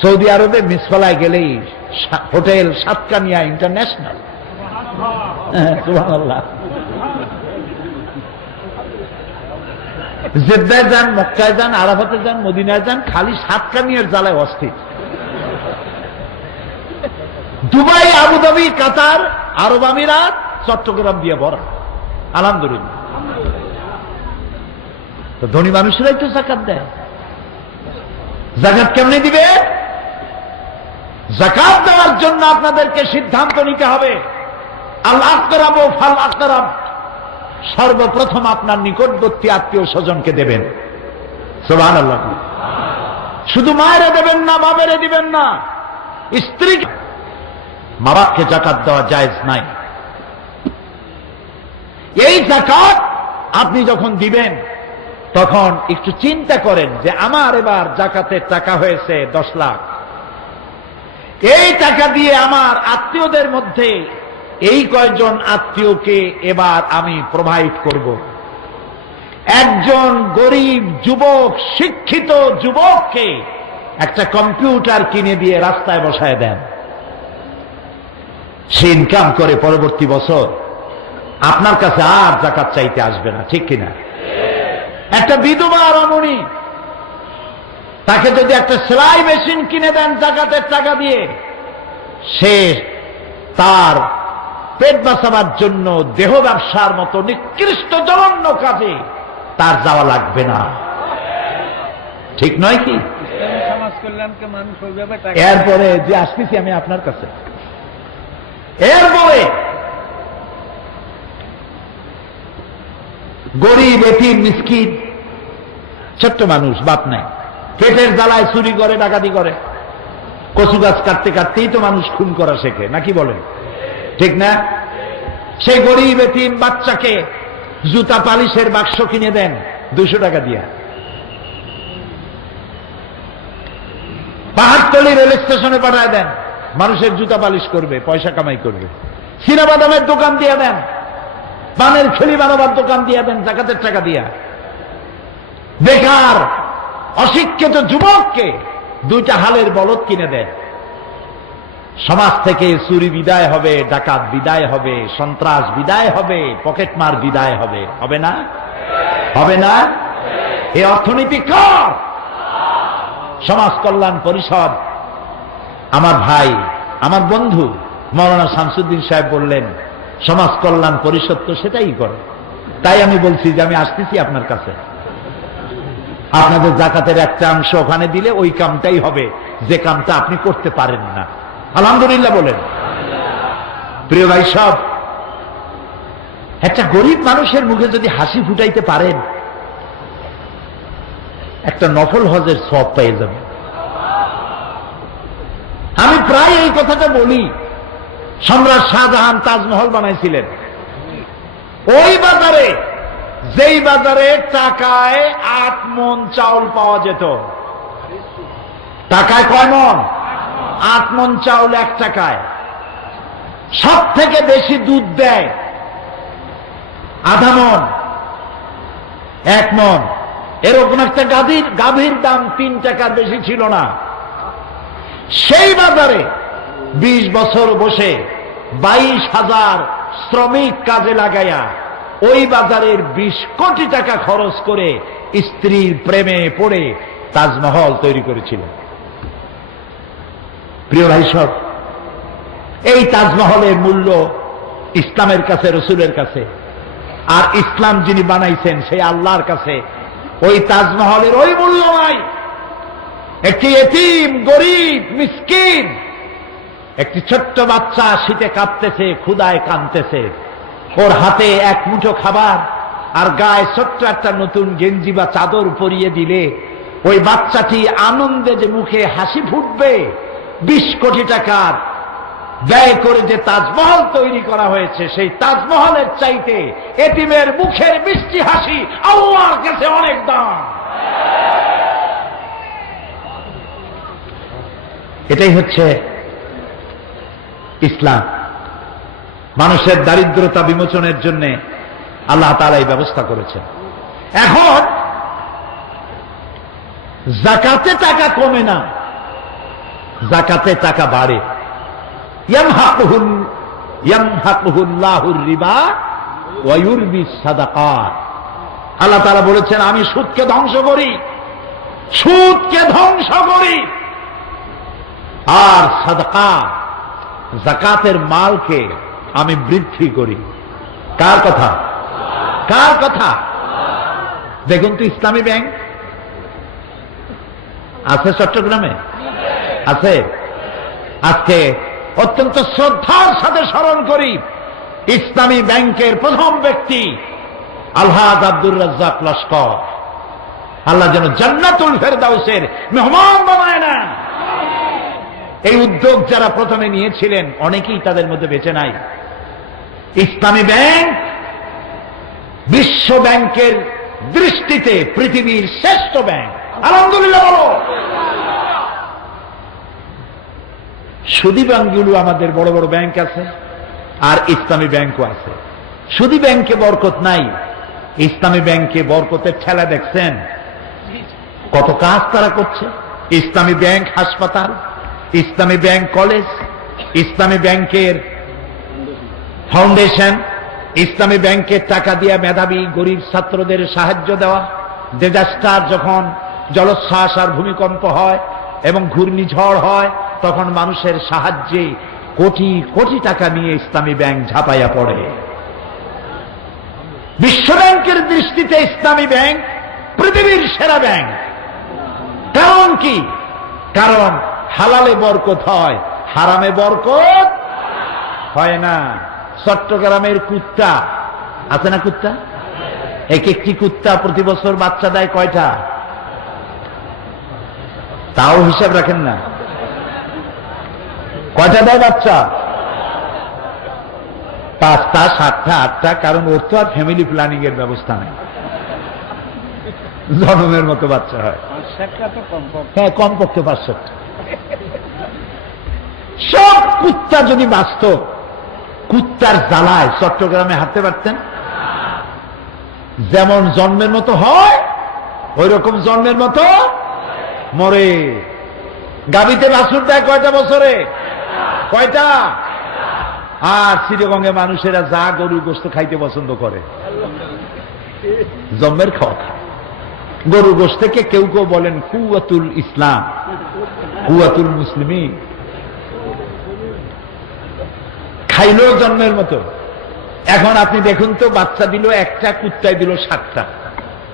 সৌদি আরবে মিসফালায় গেলেই হোটেল সাতকানিয়া ইন্টারন্যাশনাল, সুবহানাল্লাহ। জেদ্দায় যান, মক্কায় যান, আরাফাতে যান, মদিনায় যান, খালি সাতকানিয়ার জ্বালায় অস্থির। দুবাই, আবুধাবি, কাতার, আরব আমিরাত, চট্টগ্রাম দিয়ে ভরা, আলহামদুলিল্লাহ। তো ধনী মানুষেরাই তো যাকাত দেয়। যাকাত কেমনে দিবে? যাকাত দেওয়ার জন্য আপনাদেরকে সিদ্ধান্ত নিতে হবে। আল আকরাব ফাল আকরাব, সর্বপ্রথম আপনার নিকটবর্তী আত্মীয় স্বজনকে দেবেন। সুবহানাল্লাহ। শুধু মায়েরা দেবেন না, বাবারে দিবেন না, স্ত্রী, মা বাপকে যাকাত দেওয়া জায়েজ নাই। এই যাকাত আপনি যখন দিবেন তখন একটু চিন্তা করেন যে আমার এবার যাকাতের টাকা হয়েছে 10 লাখ, এই টাকা দিয়ে আমার আত্মীয়দের মধ্যে এই কয়েকজন আত্মীয়কে এবার আমি প্রোভাইড করব। একজন গরিব যুবক, শিক্ষিত যুবককে একটা কম্পিউটার কিনে দিয়ে রাস্তায় বসায় দেন, সে ইনকাম করে পরবর্তী বছর আপনার কাছে আর যাকাত চাইতে আসবে না, ঠিক কিনা? একটা বিধবা রমণী তাকে যদি একটা সেলাই মেশিন কিনে দেন জাকাতের টাকা দিয়ে, সে তার পেট বাঁচাবার জন্য দেহ ব্যবসার মতো নিকৃষ্ট জঘন্য কাজে তার যাওয়া লাগবে না। ঠিক নয় কি? এরপরে যে আসতেছি আমি আপনার কাছে, এরপরে গরিব, এতিম, মিসকিন, ছোট্ট মানুষ, বাপ নাই, পেটের জ্বালায় চুরি করে, ডাকাতি করে। কচু গাছ কাটতে কাটতেই তো মানুষ খুন করা শেখে, নাকি বলেন? ঠিক না? সেই গরিব এতিম বাচ্চাকে জুতা পালিশের বাক্স কিনে দেন 200 টাকা দিয়ে। পাহাড়তলি রেল স্টেশনে পাঠায় দেন, মানুষের জুতা পালিশ করবে, পয়সা কামাই করবে। চীনাবাদামের দোকান দিয়ে দেন, পানের খেলি বানাবার দোকান দিয়ে দেন জাকাতের টাকা দিয়া। বেকার অশিক্ষিত যুবককে 2টা হালের বলদ কিনে দেন। সমাজ থেকে চুরি বিদায় হবে, ডাকাত বিদায় হবে, সন্ত্রাস বিদায় হবে, পকেটমার বিদায় হবে। হবে না? হবে না? এই অর্থনীতি কার? সমাজ কল্যাণ পরিষদ। আমার ভাই, আমার বন্ধু মৌলানা শামসুদ্দিন সাহেব বললেন সমাজ কল্যাণ পরিষদ তো সেটাই করে। তাই আমি বলছি যে আমি আসতেছি আপনার কাছে, আপনাদের জাকাতের একটা অংশ ওখানে দিলে ওই কামটাই হবে যে কামটা আপনি করতে পারেন না। আলহামদুলিল্লাহ বলেন। প্রিয় ভাই সব, একটা গরিব মানুষের মুখে যদি হাসি ফুটাইতে পারেন, একটা নফল হজের সওয়াব পেয়ে যাবে। আমি প্রায় এই কথাটা বলি। সম্রাট শাহজাহান তাজমহল বানাইছিলেন ওই বাজারে, যেই বাজারে টাকায় 8 মণ চাউল পাওয়া যেত। টাকায় কয় মণ? 8 মণ চাউল 1 টাকায়। সব থেকে বেশি দুধ দেয় আধা মণ, 1 মণ। এরকম একটা গাভীর দাম 3 টাকার বেশি ছিল না। সেই বাজারে 20 বছর বসে 22,000 শ্রমিক কাজে লাগাইয়া ওই বাজারের 20 কোটি টাকা খরচ করে স্ত্রীর প্রেমে পড়ে তাজমহল তৈরি করেছিল। প্রিয় ভাই সব, এই তাজমহলের মূল্য ইসলামের কাছে, রসুলের কাছে, আর ইসলাম যিনি বানাইছেন সেই আল্লাহর কাছে ওই তাজমহলের ওই মূল্য নাই। একটি এতিম, গরিব, মিসকিন, একটি ছোট্ট বাচ্চা শীতে কাঁপতেছে, ক্ষুধায় কাঁদতেছে, ওর হাতে 1 মুঠো খাবার আর গায়ে ছোট্ট একটা নতুন গেঞ্জি বা চাদর পরিয়ে দিলে ওই বাচ্চাটি আনন্দে যে মুখে হাসি ফুটবে। 20 কোটি টাকার ব্যয় করে যে তাজমহল তৈরি করা হয়েছে, সেই তাজমহলের চাইতে এতিমের মুখের মিষ্টি হাসি আল্লাহর কাছে অনেক দাম। এটাই হচ্ছে ইসলাম। মানুষের দারিদ্রতা বিমোচনের জন্য আল্লাহ তাআলা এই ব্যবস্থা করেছেন। এখন যাকাতে টাকা কমে না, যাকাতে টাকা বাড়ে। ইয়ামহাকুহুল্লাহুর রিবা ওয়া ইউরবিস সাদাকাত। আল্লাহ তাআলা বলেছেন আমি সুদকে ধ্বংস করি, সুদকে ধ্বংস করি, আর সাদাকা যাকাতের মালকে আমি বৃদ্ধি করি। কার কথা? কার কথা? দেখুন তো, ইসলামী ব্যাংক আছে চট্টগ্রামে, আছে। আজকে অত্যন্ত শ্রদ্ধার সাথে স্মরণ করি ইসলামী ব্যাংকের প্রথম ব্যক্তি আলহাজ আব্দুর রাজ্জাক লস্কর। আল্লাহ যেন জান্নাতুল ফেরদাউসের মেহমান বানায় না। এই উদ্যোগ যারা প্রথমে নিয়েছিলেন অনেকেই তাদের মধ্যে বেঁচে নাই। ইসলামী ব্যাংক বিশ্ব ব্যাংকের দৃষ্টিতে পৃথিবীর শ্রেষ্ঠ ব্যাংক। আলহামদুলিল্লাহ বলো। সুদী ব্যাংকগুলো আমাদের বড় বড় ব্যাংক আছে, আর ইসলামী ব্যাংকও আছে। সুদী ব্যাংকে বরকত নাই, ইসলামী ব্যাংকে বরকতের ঠেলা দেখছেন। কত কাজ তারা করছে। ইসলামী ব্যাংক হাসপাতাল, ইসলামী ব্যাংক কলেজ, ইসলামী ব্যাংকের ফাউন্ডেশন, ইসলামী ব্যাংকের টাকা দিয়ে মেধাবী গরিব ছাত্রদের সাহায্য দেওয়া, ডিজাস্টার যখন জলোচ্ছ্বাস আর ভূমিকম্প হয় এবং ঘূর্ণিঝড় হয়, তখন মানুষের সাহায্যে কোটি কোটি টাকা নিয়ে ইসলামী ব্যাংক ঝাঁপাইয়া পড়ে। বিশ্ব ব্যাংকের দৃষ্টিতে ইসলামী ব্যাংক পৃথিবীর সেরা ব্যাংক। কারণ কি? কারণ হালালে বরকত হয়, হারামে বরকত হয় না। চট্টগ্রামের কুত্তা আছে না? কুত্তা, এক একটি কুত্তা প্রতি বছর বাচ্চা দেয় কয়টা? তাও হিসাব রাখেন না, কয়টা দেয় বাচ্চা? 5টা, 7টা, 8টা। কারণ ওর তো আর ফ্যামিলি প্ল্যানিং এর ব্যবস্থা নেই, জন্মের মতো বাচ্চা হয়। হ্যাঁ, কমপক্ষে 500টা। সব কুত্তা যদি বাঁচত, কুত্তার জ্বালায় চট্টগ্রামে হাঁটতে পারতেন? যেমন জন্মের মতো হয় ওই রকম জন্মের মতো মরে। গাবিতে বাছুর দেয় কয়টা বছরে? কয়টা? আর চিরগঙ্গে মানুষেরা যা গরু গোস্ত খাইতে পছন্দ করে, জন্মের খাওয়া খায়। গরু গোস্তকে কেউ কেউ বলেন কুওয়াতুল ইসলাম, কুওয়াতুল মুসলিমিন। খাইল জন্মের মতো। এখন আপনি দেখুন তো, বাচ্চা দিল একটা, কুত্তায় দিল 7টা।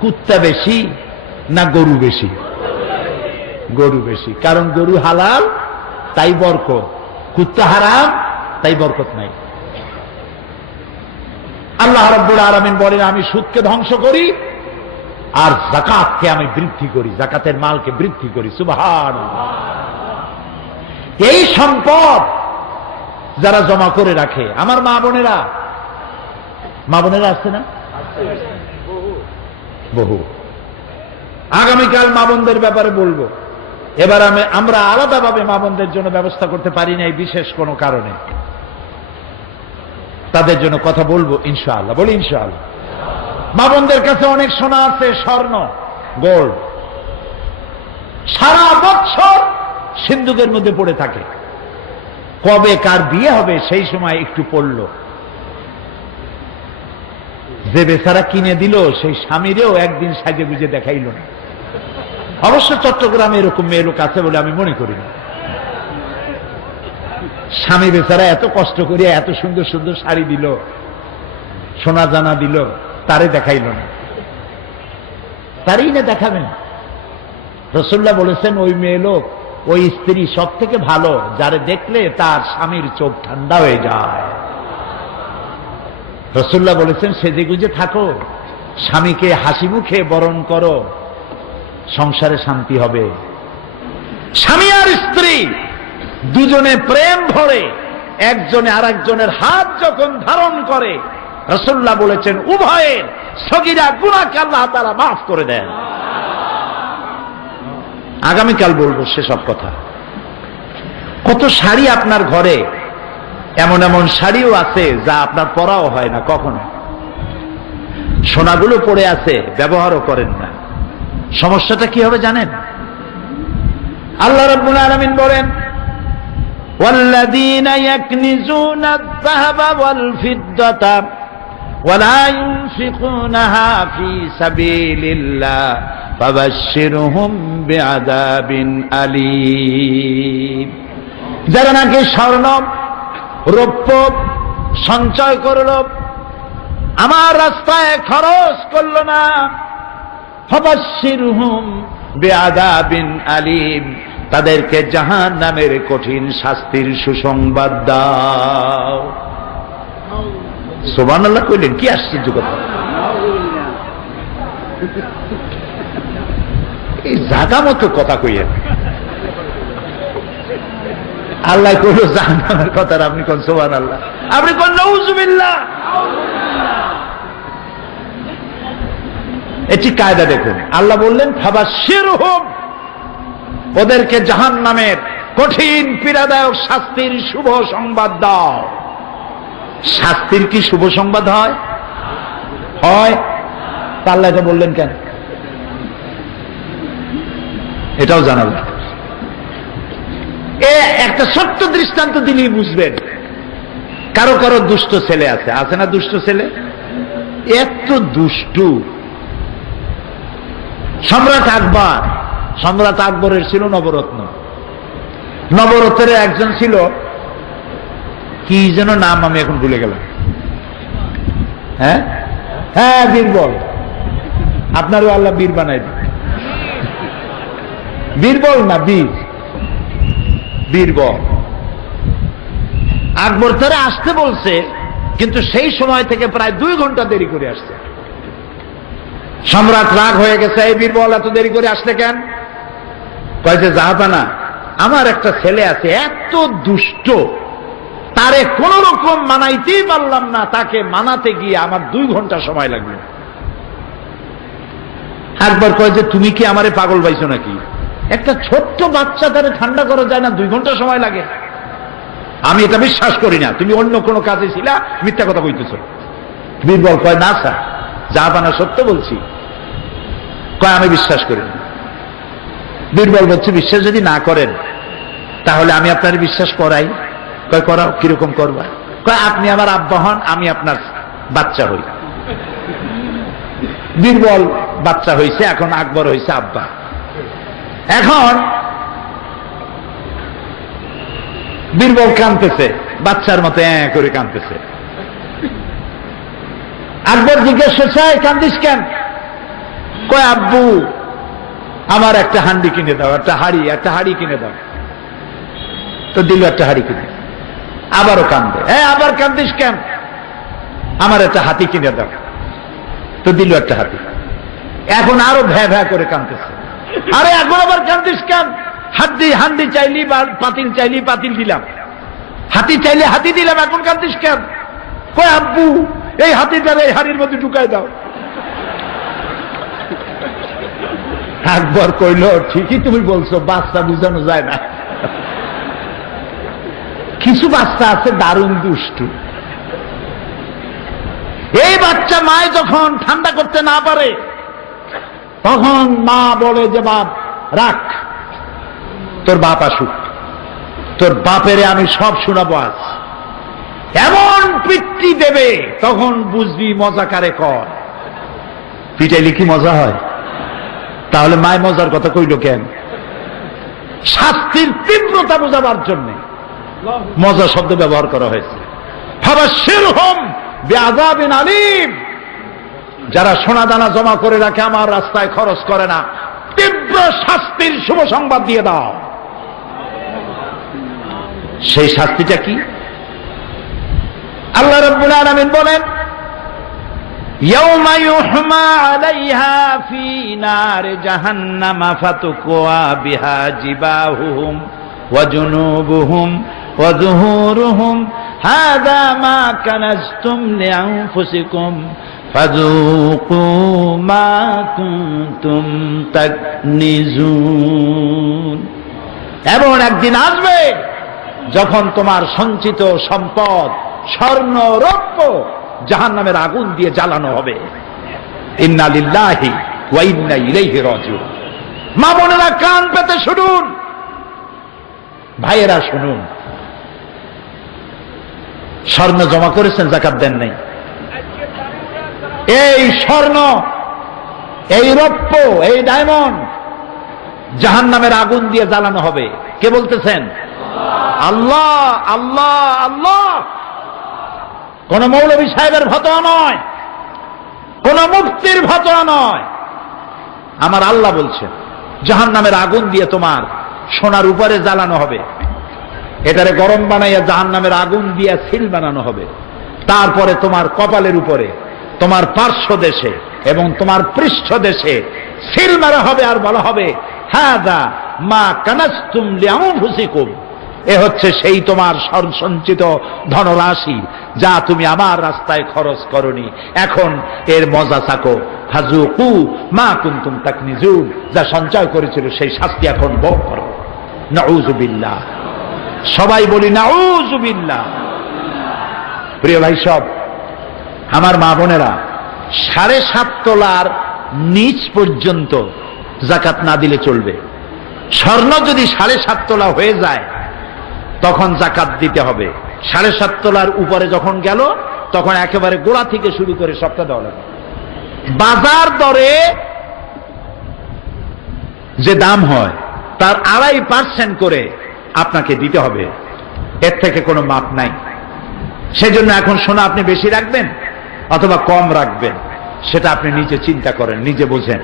কুত্তা বেশি না গরু বেশি? গরু বেশি। কারণ গরু হালাল তাই বরকত, কুত্তা হারাম তাই বরকত নাই। আল্লাহ রাব্বুল আলামিন বলেন, আমি সুদকে ধ্বংস করি আর যাকাতকে আমি বৃদ্ধি করি, যাকাতের মালকে বৃদ্ধি করি। সুবহানাল্লাহ। এই সম্পদ যারা জমা করে রাখে, আমার মা বোনেরা, মা বোনেরা আছে না? বহু। আগামীকাল মা বোনদের ব্যাপারে বলবো। এবার আমরা আলাদাভাবে মা বোনদের জন্য ব্যবস্থা করতে পারি নাই বিশেষ কোনো কারণে, তাদের জন্য কথা বলবো ইনশাআল্লাহ। বলি ইনশাআল্লাহ। মা বোনদের কাছে অনেক সোনা আছে, স্বর্ণ, গোল্ড, সারা বছর সিন্ধুকের মধ্যে পড়ে থাকে। কবে কার বিয়ে হবে সেই সময় একটু পড়ল। যে বেচারা কিনে দিল সেই স্বামীরেও একদিন সাজে গুজে দেখাইল না। অবশ্য চট্টগ্রামে এরকম মেয়ে লোক আছে বলে আমি মনে করি না। স্বামী বেচারা এত কষ্ট করিয়া এত সুন্দর সুন্দর শাড়ি দিল, সোনা জানা দিল, তারে দেখাইল না। তারই না দেখাবেন। রাসূলুল্লাহ বলেছেন, ওই মেয়ে লোক, ওই স্ত্রী সব থেকে ভালো যারে দেখলে তার স্বামীর চোখ ঠান্ডা হয়ে যায়। রাসূলুল্লাহ বলেছেন, সেজে গুজে থাকো, স্বামীকে হাসি মুখে বরণ করো, সংসারে শান্তি হবে। স্বামী আর স্ত্রী দুজনে প্রেম ভরে একজনে আর একজনের হাত যখন ধারণ করে, রাসূলুল্লাহ বলেছেন উভয়ের সগীরা গুনাহকে আল্লাহ তাআলা মাফ করে দেন। আগামীকাল বলবো সেসব কথা। কত শাড়ি আপনার ঘরে, এমন এমন শাড়িও আছে যা আপনার পরাও হয় না কখনো। সোনাগুলো পড়ে আছে, ব্যবহারও করেন না। সমস্যাটা কি হবে জানেন? আল্লাহ রাব্বুল আলামিন বলেন, والذين يكنزون الذهب والفضة ولا ينفقونها في سبيل الله فبشرهم بعذاب أليم। যারা নাকি স্বর্ণ রৌপ্য সঞ্চয় করল, আমার রাস্তায় খরচ করল না, ফাবাশশিরহুম বিআযাবিন আলীম, তাদেরকে জাহান্নামের কঠিন শাস্তির সুসংবাদ দাও। সুবহানাল্লাহ কইলেন, কি আশ্চর্য কথা! এই জাগা মতো কথা কইয়েন। আল্লাহ কইল জাহান্নামের কথা, আপনি কোন সুবহানাল্লাহ, আপনি কোন নাউযুবিল্লাহ। এটি কায়দা দেখুন। আল্লাহ বললেন ফাবাশশিরহুম, ওদেরকে জাহান্নামের কঠিন পীড়াদায়ক শাস্তির শুভ সংবাদ দাও। শাস্তির কি শুভ সংবাদ হয়? হয়। আল্লাহ এটা বললেন কেন? এটাও জানাবেন। একটা ছোট্ট দৃষ্টান্ত দিলেই বুঝবেন। কারো কারো দুষ্ট ছেলে আছে না? দুষ্ট ছেলে এত দুষ্টু। সম্রাট আকবর সম্রাট আকবরের ছিল নবরত্ন। নবরত্নের একজন ছিল, কি যেন নাম আমি এখন ভুলে গেলাম। হ্যাঁ হ্যাঁ, বীরবল। আপনারও আল্লাহ বীর বানাই দিন। বীরবল না, বীরবল। আকবর তারা আসতে বলছে, কিন্তু সেই সময় থেকে প্রায় 2 ঘন্টা দেরি করে আসছে। সম্রাট রাগ হয়ে গেছে, এই বীরবল এত দেরি করে আসলে কেন? কয় যে জাহাপানা, আমার একটা ছেলে আছে এত দুষ্ট, তারে কোন রকম মানাইতেই পারলাম না, তাকে মানাতে গিয়ে আমার 2 ঘন্টা সময় লাগবে। একবার কয় যে তুমি কি আমারে পাগল পাইছো নাকি? একটা ছোট্ট বাচ্চা তারে ঠান্ডা করা যায় না, 2 ঘন্টা সময় লাগে? আমি এটা বিশ্বাস করি না, তুমি অন্য কোনো কাজে ছিলা, মিথ্যা কথা কইতেছ। বীরবল কয় না স্যার, জাহাপানা সত্য বলছি। কয় আমি বিশ্বাস করি না। বীরবল বলছে বিশ্বাস যদি না করেন তাহলে আমি আপনার বিশ্বাস করাই। কয় করাও, কিরকম করবা? কয় আপনি আমার আব্বা হন, আমি আপনার বাচ্চা হই। বীরবল বাচ্চা হইছে, এখন আকবর হইছে আব্বা। এখন বীরবল কাঁদতেছে, বাচ্চার মতো করে কাঁদতেছে। আকবর জিজ্ঞেস করছে, কান্দিস কেন? কয় আব্বু আমার একটা হান্ডি কিনে দাও, একটা হাড়ি কিনে দাও। তো দিল একটা হাড়ি কিনে। আবারও কান্দে, আবার কান্দিস কেন? আমার একটা হাতি কিনে দাও। তো দিল একটা হাতি। এখন আরো ভ্যা ভ্যা করে কাঁদতেছে। আরে এখন আবার কান্দিস কেন? হান্ডি চাইলি, পাতিল চাইলি, পাতিল দিলাম। হাতি চাইলে হাতি দিলাম, এখন কান্দিস কেন? কয় আব্বু এই হাতিটা এই হাড়ির মধ্যে ঢুকাই দাও। আকবর কইল, ঠিকই তুমি বলছো, বাচ্চা বুঝানো যায় না। কিছু বাচ্চা আছে দারুণ দুষ্টু। এই বাচ্চা মায় যখন ঠান্ডা করতে না পারে, তখন মা বলে যে বাপ রাখ, তোর বাপ আসুক, তোর বাপেরে আমি সব শোনাবো আজ। এমন পিট্টি দেবে, তখন বুঝবি মজা কারে কর। পিটাইলে কি মজা হয়? তাহলে মায় মজার কথা কইল কেন? শাস্তির তীব্রতা বোঝাবার জন্য মজা শব্দ ব্যবহার করা হয়েছে। ফাবাশশিরহুম বিআযাবিন আলীম। যারা সোনা দানা জমা করে রাখে, আমার রাস্তায় খরচ করে না, তীব্র শাস্তির শুভ সংবাদ দিয়ে দাও। সেই শাস্তিটা কি? আল্লাহ রাব্বুল আলামিন বলেন, ইয়াউমা ইউহমা আলাইহা ফি নার জাহান্নামা ফাতুকওয়া বিহা জিবাহুহুম ওয়া জুনুবুহুম ওয়া যুহুরুহুম হাযা মা কানাজতুম লিআনফুসিকুম ফাযুকু মা কুনতুম তাকনিজুন। এমন একদিন আসবে যখন তোমার সঞ্চিত সম্পদ, স্বর্ণ রৌপ্য জাহান্নামের আগুন দিয়ে জ্বালানো হবে। ইন্না লিল্লাহি ওয়া ইন্না ইলাইহি রাজিউন। মা বোনেরা কান পেতে শুনুন, ভাইয়েরা শুনুন। স্বর্ণ জমা করেছেন, যাকাত দেন নাই। এই স্বর্ণ, এই রৌপ্য, এই ডায়মন্ড জাহান্নামের আগুন দিয়ে জ্বালানো হবে। কে বলতেছেন? আল্লাহ। আল্লাহ আল্লাহ। কোন মৌলভী সাহেবের ফতোয়া নয়, কোন মুফতির ফতোয়া নয়, আমার আল্লাহ বলছেন জাহান্নামের আগুন দিয়ে তোমার সোনার উপরে জ্বালানো হবে। এটারে গরম বানাইয়া জাহান্নামের আগুন দিয়ে সিল বানানো হবে। তারপরে তোমার কপালের উপরে, তোমার পার্শ্ব দেশে এবং তোমার পৃষ্ঠ দেশে সিল মারা হবে, আর বলা হবে হাযা মা কানাজতুম লিআনফুসিকুম। এ হচ্ছে সেই তোমার সঞ্চিত ধনরাশি যা তুমি আমার রাস্তায় খরচ করনি, এখন এর মজা চাকো। ফাযুকু মা কুনতুম তাকনিজুন। যা সঞ্চয় করেছিল সেই শাস্তি এখন ভোগ করো। নাউযুবিল্লাহ। সবাই বলি নাউযুবিল্লাহ। প্রিয় ভাই সব, আমার মা বোনেরা, 7.5 তোলার নিচ পর্যন্ত যাকাত না দিলে চলবে। স্বর্ণ যদি 7.5 তোলা হয়ে যায় তখন যাকাত দিতে হবে। 7.5 তোলার উপরে যখন গেল তখন একেবারে গোড়া থেকে শুরু করে সবটা দেওয়া লাগবে। বাজার দরে যে দাম হয় তার 2.5% করে আপনাকে দিতে হবে, এর থেকে কোনো মাপ নাই। সেজন্য এখন সোনা আপনি বেশি রাখবেন অথবা কম রাখবেন, সেটা আপনি নিজে চিন্তা করেন, নিজে বোঝেন।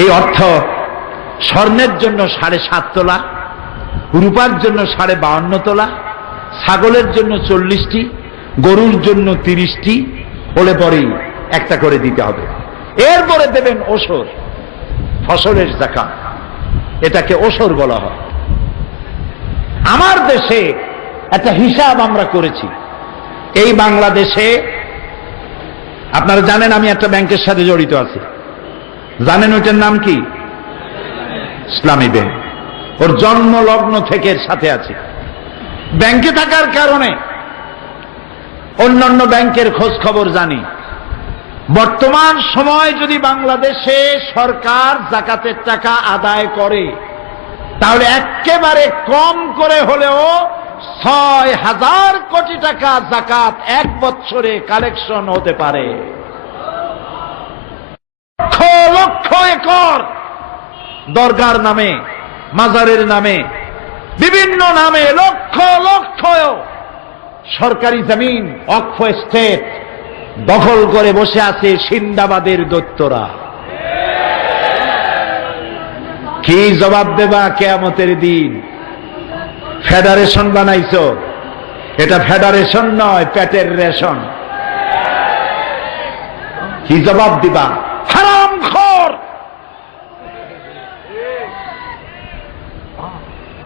এই অর্থ স্বর্ণের জন্য 7.5 তোলা, রূপার জন্য 52.5 তোলা, ছাগলের জন্য 40টি, গরুর জন্য 30টি হলে পরেই একটা করে দিতে হবে। এরপরে দেবেন ওসর, ফসলের যাকাত, এটাকে ওসর বলা হয়। আমার দেশে একটা হিসাব আমরা করেছি। এই বাংলাদেশে আপনারা জানেন আমি একটা ব্যাংকের সাথে জড়িত আছি, জানেন ওইটার নাম কি? ইসলামী ব্যাংক। ওর জন্ম লগ্ন থেকে এর সাথে আছে। ব্যাংকে থাকার কারণে অন্যান্য ব্যাংকের খোঁজ খবর জানি। বর্তমান সময় যদি বাংলাদেশে সরকার যাকাতের টাকা আদায় করে তাহলে একেবারে কম করে হলেও 6,000 কোটি টাকা যাকাত 1 বছরে কালেকশন হতে পারে। লক্ষ লক্ষ একর দরগার নামে, মাজারের নামে, বিভিন্ন নামে লক্ষ লক্ষ সরকারি জমিন, ওয়াকফ এস্টেট দখল করে বসে আছে সিন্দাবাদের দৈত্যরা। কি জবাব দেবা কিয়ামতের দিন? ফেডারেশন বানাইছো, এটা ফেডারেশন নয়, পেটের রেশন। কি জবাব দিবা? হারামখোর!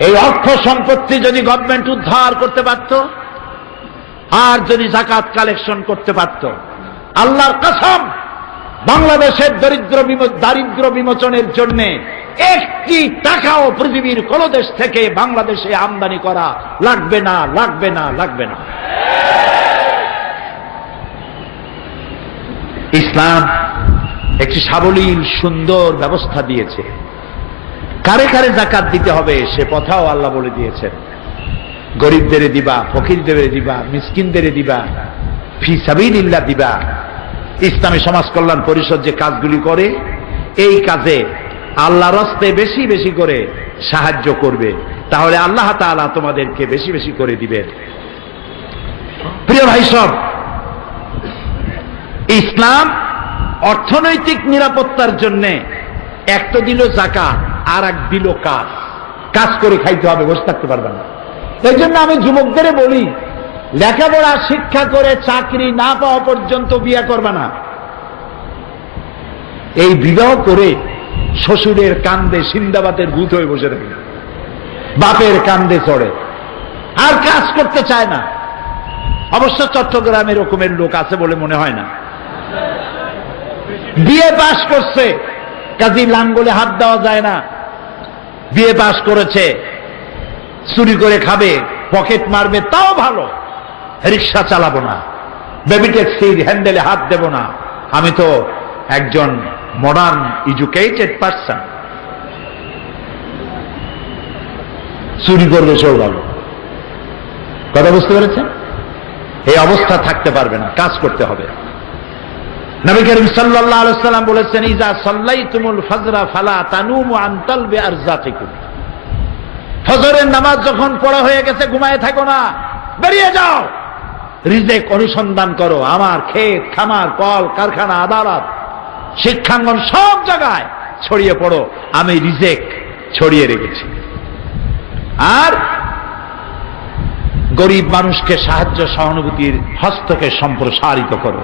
এই অর্থ সম্পত্তি যদি গভর্নমেন্ট উদ্ধার করতে পারত আর যদি যাকাত কালেকশন করতে পারত, আল্লাহর কসম বাংলাদেশের দারিদ্র বিমোচনের জন্য 1টি টাকাও পৃথিবীর কোন দেশ থেকে বাংলাদেশে আমদানি করা লাগবে না, লাগবে না, লাগবে না। ইসলাম একটি সাবলীল সুন্দর ব্যবস্থা দিয়েছে। কারে কারে যাকাত দিতে হবে সে কথাও আল্লাহ বলে দিয়েছেন। গরিবদের দিবা, ফকিরদের দিবা, মিসকিনদের দিবা, ফি সাবিলিল্লাহ দিবা। ইসলামী সমাজ কল্যাণ পরিষদ যে কাজগুলি করে এই কাজে আল্লাহর রাস্তায় বেশি বেশি করে সাহায্য করবে, তাহলে আল্লাহ তাআলা তোমাদেরকে বেশি বেশি করে দিবেন। প্রিয় ভাই সব, ইসলাম অর্থনৈতিক নিরাপত্তার জন্য এক তো দিল যাকাত আর এক দিল কাজ। কাজ করে খাইতে হবে, বসে থাকতে পারবে না। এই জন্য আমি যুবকদের বলি, লেখাপড়া শিক্ষা করে চাকরি না পাওয়া পর্যন্ত বিয়ে করবে না। এই বিবাহ করে শ্বশুরের কান্দে সিন্দাবাদের ভূত হয়ে বসে থাকে, বাপের কান্দে চড়ে, আর কাজ করতে চায় না। অবশ্য চট্টগ্রামে এরকমের লোক আছে বলে মনে হয় না। বিয়ে পাশ করছে, কাজী লাঙ্গলে হাত দেওয়া যায় না। বিয়ে পাশ করেছে, চুরি করে খাবে, পকেট মারবে, তাও ভালো। রিক্সা চালাবো না, বেবি ট্যাক্সির হ্যান্ডেলে হাত দেব না, আমি তো একজন মডার্ন এডুকেটেড পারসন। চুরি করবে সেও ভালো। কথা বুঝতে পেরেছেন? এই অবস্থা থাকতে পারবে না, কাজ করতে হবে। নবী করিম সাল্লাল্লাহু আলাইহি ওয়াসাল্লাম বলেছেন, ইজা সাল্লাইতুমুল ফজরা ফালা তানুমু আন তালবি আরজাকিকুম। ফজরের নামাজ যখন পড়া হয়ে গেছে ঘুমায় থাকো না, বেরিয়ে যাও, রিজেক অনুসন্ধান করো। আমার ক্ষেত খামার, কল কারখানা, আদালত, শিক্ষাঙ্গন সব জায়গায় ছড়িয়ে পড়ো, আমি রিজেক ছড়িয়ে রেখেছি। আর গরিব মানুষকে সাহায্য সহানুভূতির হস্তকে সম্প্রসারিত করো।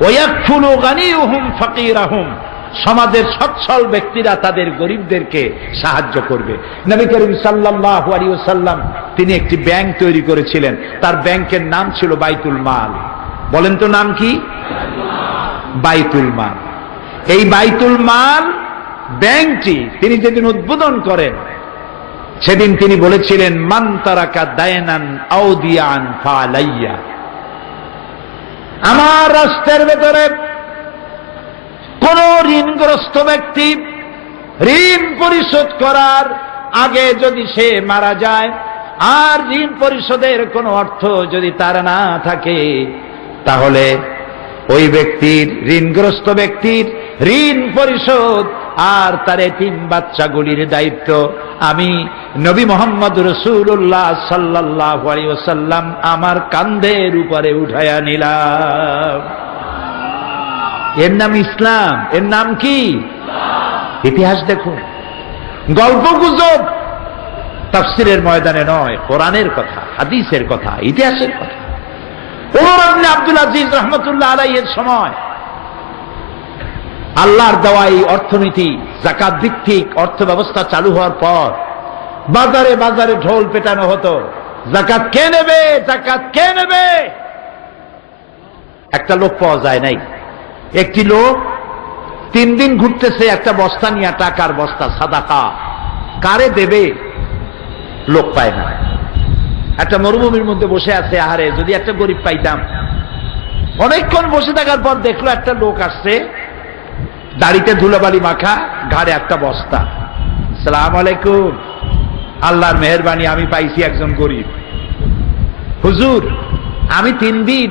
ওয়ায়াকফুলু গানিয়ুহুম ফাকিরাহুম, সমাজের সচ্ছল ব্যক্তিরা তাদের গরিবদেরকে সাহায্য করবে। নবী করিম সাল্লাল্লাহু আলাইহি ওয়াসাল্লাম তিনি একটি ব্যাংক তৈরি করেছিলেন, তার ব্যাংকের নাম ছিল বাইতুল মাল। বলেন তো নাম কি? বাইতুল মাল। এই বাইতুল মাল ব্যাংকটি তিনি যেদিন উদ্বোধন করেন সেদিন তিনি বলেছিলেন, মান তারাকা দায়নান আউদিয়ান ফালাইয়া। আমার রাষ্ট্রের ভেতরে কোন ঋণগ্রস্ত ব্যক্তি ঋণ পরিশোধ করার আগে যদি সে মারা যায় আর ঋণ পরিশোধের কোনো অর্থ যদি তার না থাকে, তাহলে ওই ব্যক্তির, ঋণগ্রস্ত ব্যক্তির ঋণ পরিশোধ আর তার এতিম বাচ্চাগুলির দায়িত্ব আমি নবী মুহাম্মদ রাসূলুল্লাহ সাল্লাল্লাহু আলাইহি ওয়াসাল্লাম আমার কাঁধের উপরে উঠায়া নিলাম। এর নাম ইসলাম। এর নাম কি? ইতিহাস দেখুন, গল্প গুজব তাফসীরের ময়দানে নয়, কোরআনের কথা, হাদিসের কথা, ইতিহাসের কথা। ওমর ইবনে আব্দুল আজিজ রাহমাতুল্লাহ আলাইহির সময় আল্লাহর দেওয়া এই অর্থনীতি, যাকাত ভিত্তিক অর্থ ব্যবস্থা চালু হওয়ার পর বাজারে বাজারে ঢোল পেটানো হতো, যাকাত কে নেবে, যাকাত কে নেবে। একটা লোক পাওয়া যায় নাই। একটি লোক 3 দিন ঘুরতেছে একটা বস্তা নিয়ে, টাকার বস্তা, সাদাকা। কারে দেবে লোক পায় না। একটা মরুভূমির মধ্যে বসে আছে, আহারে যদি একটা গরিব পাইতাম। অনেকক্ষণ বসে থাকার পর দেখলো একটা লোক আসছে, দাড়িতে ধুলাবালি মাখা, ঘাড়ে একটা বস্তা। আসসালামু আলাইকুম, আল্লাহর মেহেরবানি আমি পাইছি একজন গরিব। হুজুর, আমি 3 দিন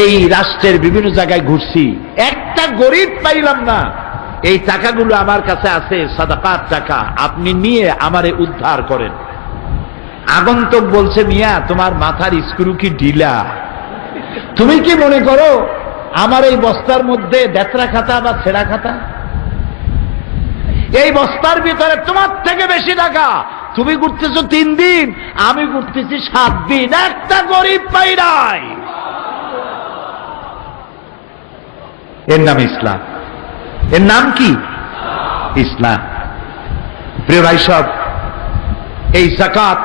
এই রাষ্ট্রের বিভিন্ন জায়গায় ঘুরছি, একটা গরিব পাইলাম না। এই টাকাগুলো আমার কাছে আছে, সাদাকাত টাকা, আপনি নিয়ে আমারে উদ্ধার করেন। আগন্তুক বলছে, মিয়া তোমার মাথার স্ক্রু কি ঢিলা? তুমি কি মনে করো আমার এই বস্তার মধ্যে দেতরা খাতা বা ছেঁড়া খাতা? এই বস্তার ভিতরে তোমার থেকে বেশি টাকা। তুমি ঘুরতেছো 3 দিন, আমি ঘুরতেছি 7 দিন, একটা গরিব পাই নাই। এর নাম ইসলাম। এর নাম কি? ইসলাম। প্রিয় ভাই সব, এই যাকাত,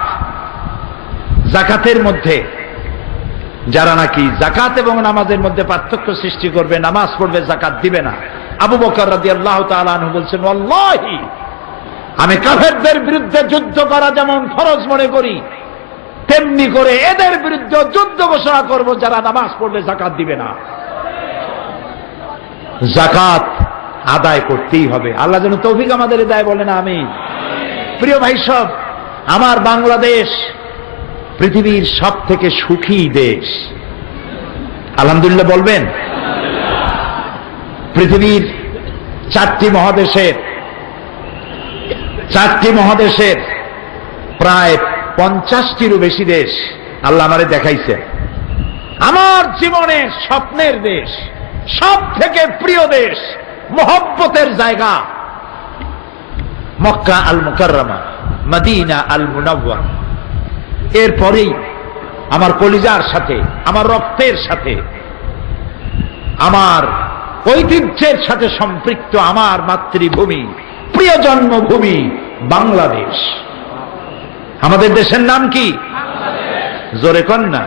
যাকাতের মধ্যে যারা নাকি যাকাত এবং নামাজের মধ্যে পার্থক্য সৃষ্টি করবে, নামাজ পড়বে যাকাত দিবে না, আবু বকর রাদিয়াল্লাহু তাআলা আনহু বলছেন, ওয়াল্লাহি আমি কাফেরদের বিরুদ্ধে যুদ্ধ করা যেমন ফরজ মনে করি, তেমনি করে এদের বিরুদ্ধে যুদ্ধ ঘোষণা করব যারা নামাজ পড়লে যাকাত দিবে না। যাকাত আদায় করতেই হবে। আল্লাহ যেন তৌফিক আমাদের দেয়, বলেন আমিন। প্রিয় ভাই সব, আমার বাংলাদেশ পৃথিবীর সব থেকে সুখী দেশ। আলহামদুলিল্লাহ বলবেন। পৃথিবীর 4টি মহাদেশের প্রায় 50টিরও বেশি দেশ আল্লাহ আমারে দেখাইছে। আমার জীবনের স্বপ্নের দেশ, সব থেকে প্রিয় দেশ, মহব্বতের জায়গা মক্কা আল মুকাররমা, মদিনা আল মুনাওয়ারা। এরপরেই আমার কলিজার সাথে, আমার রক্তের সাথে, আমার ঐতিহ্যের সাথে সম্পৃক্ত আমার মাতৃভূমি, প্রিয় জন্মভূমি বাংলাদেশ। আমাদের দেশের নাম কি? জোরে কন্যা,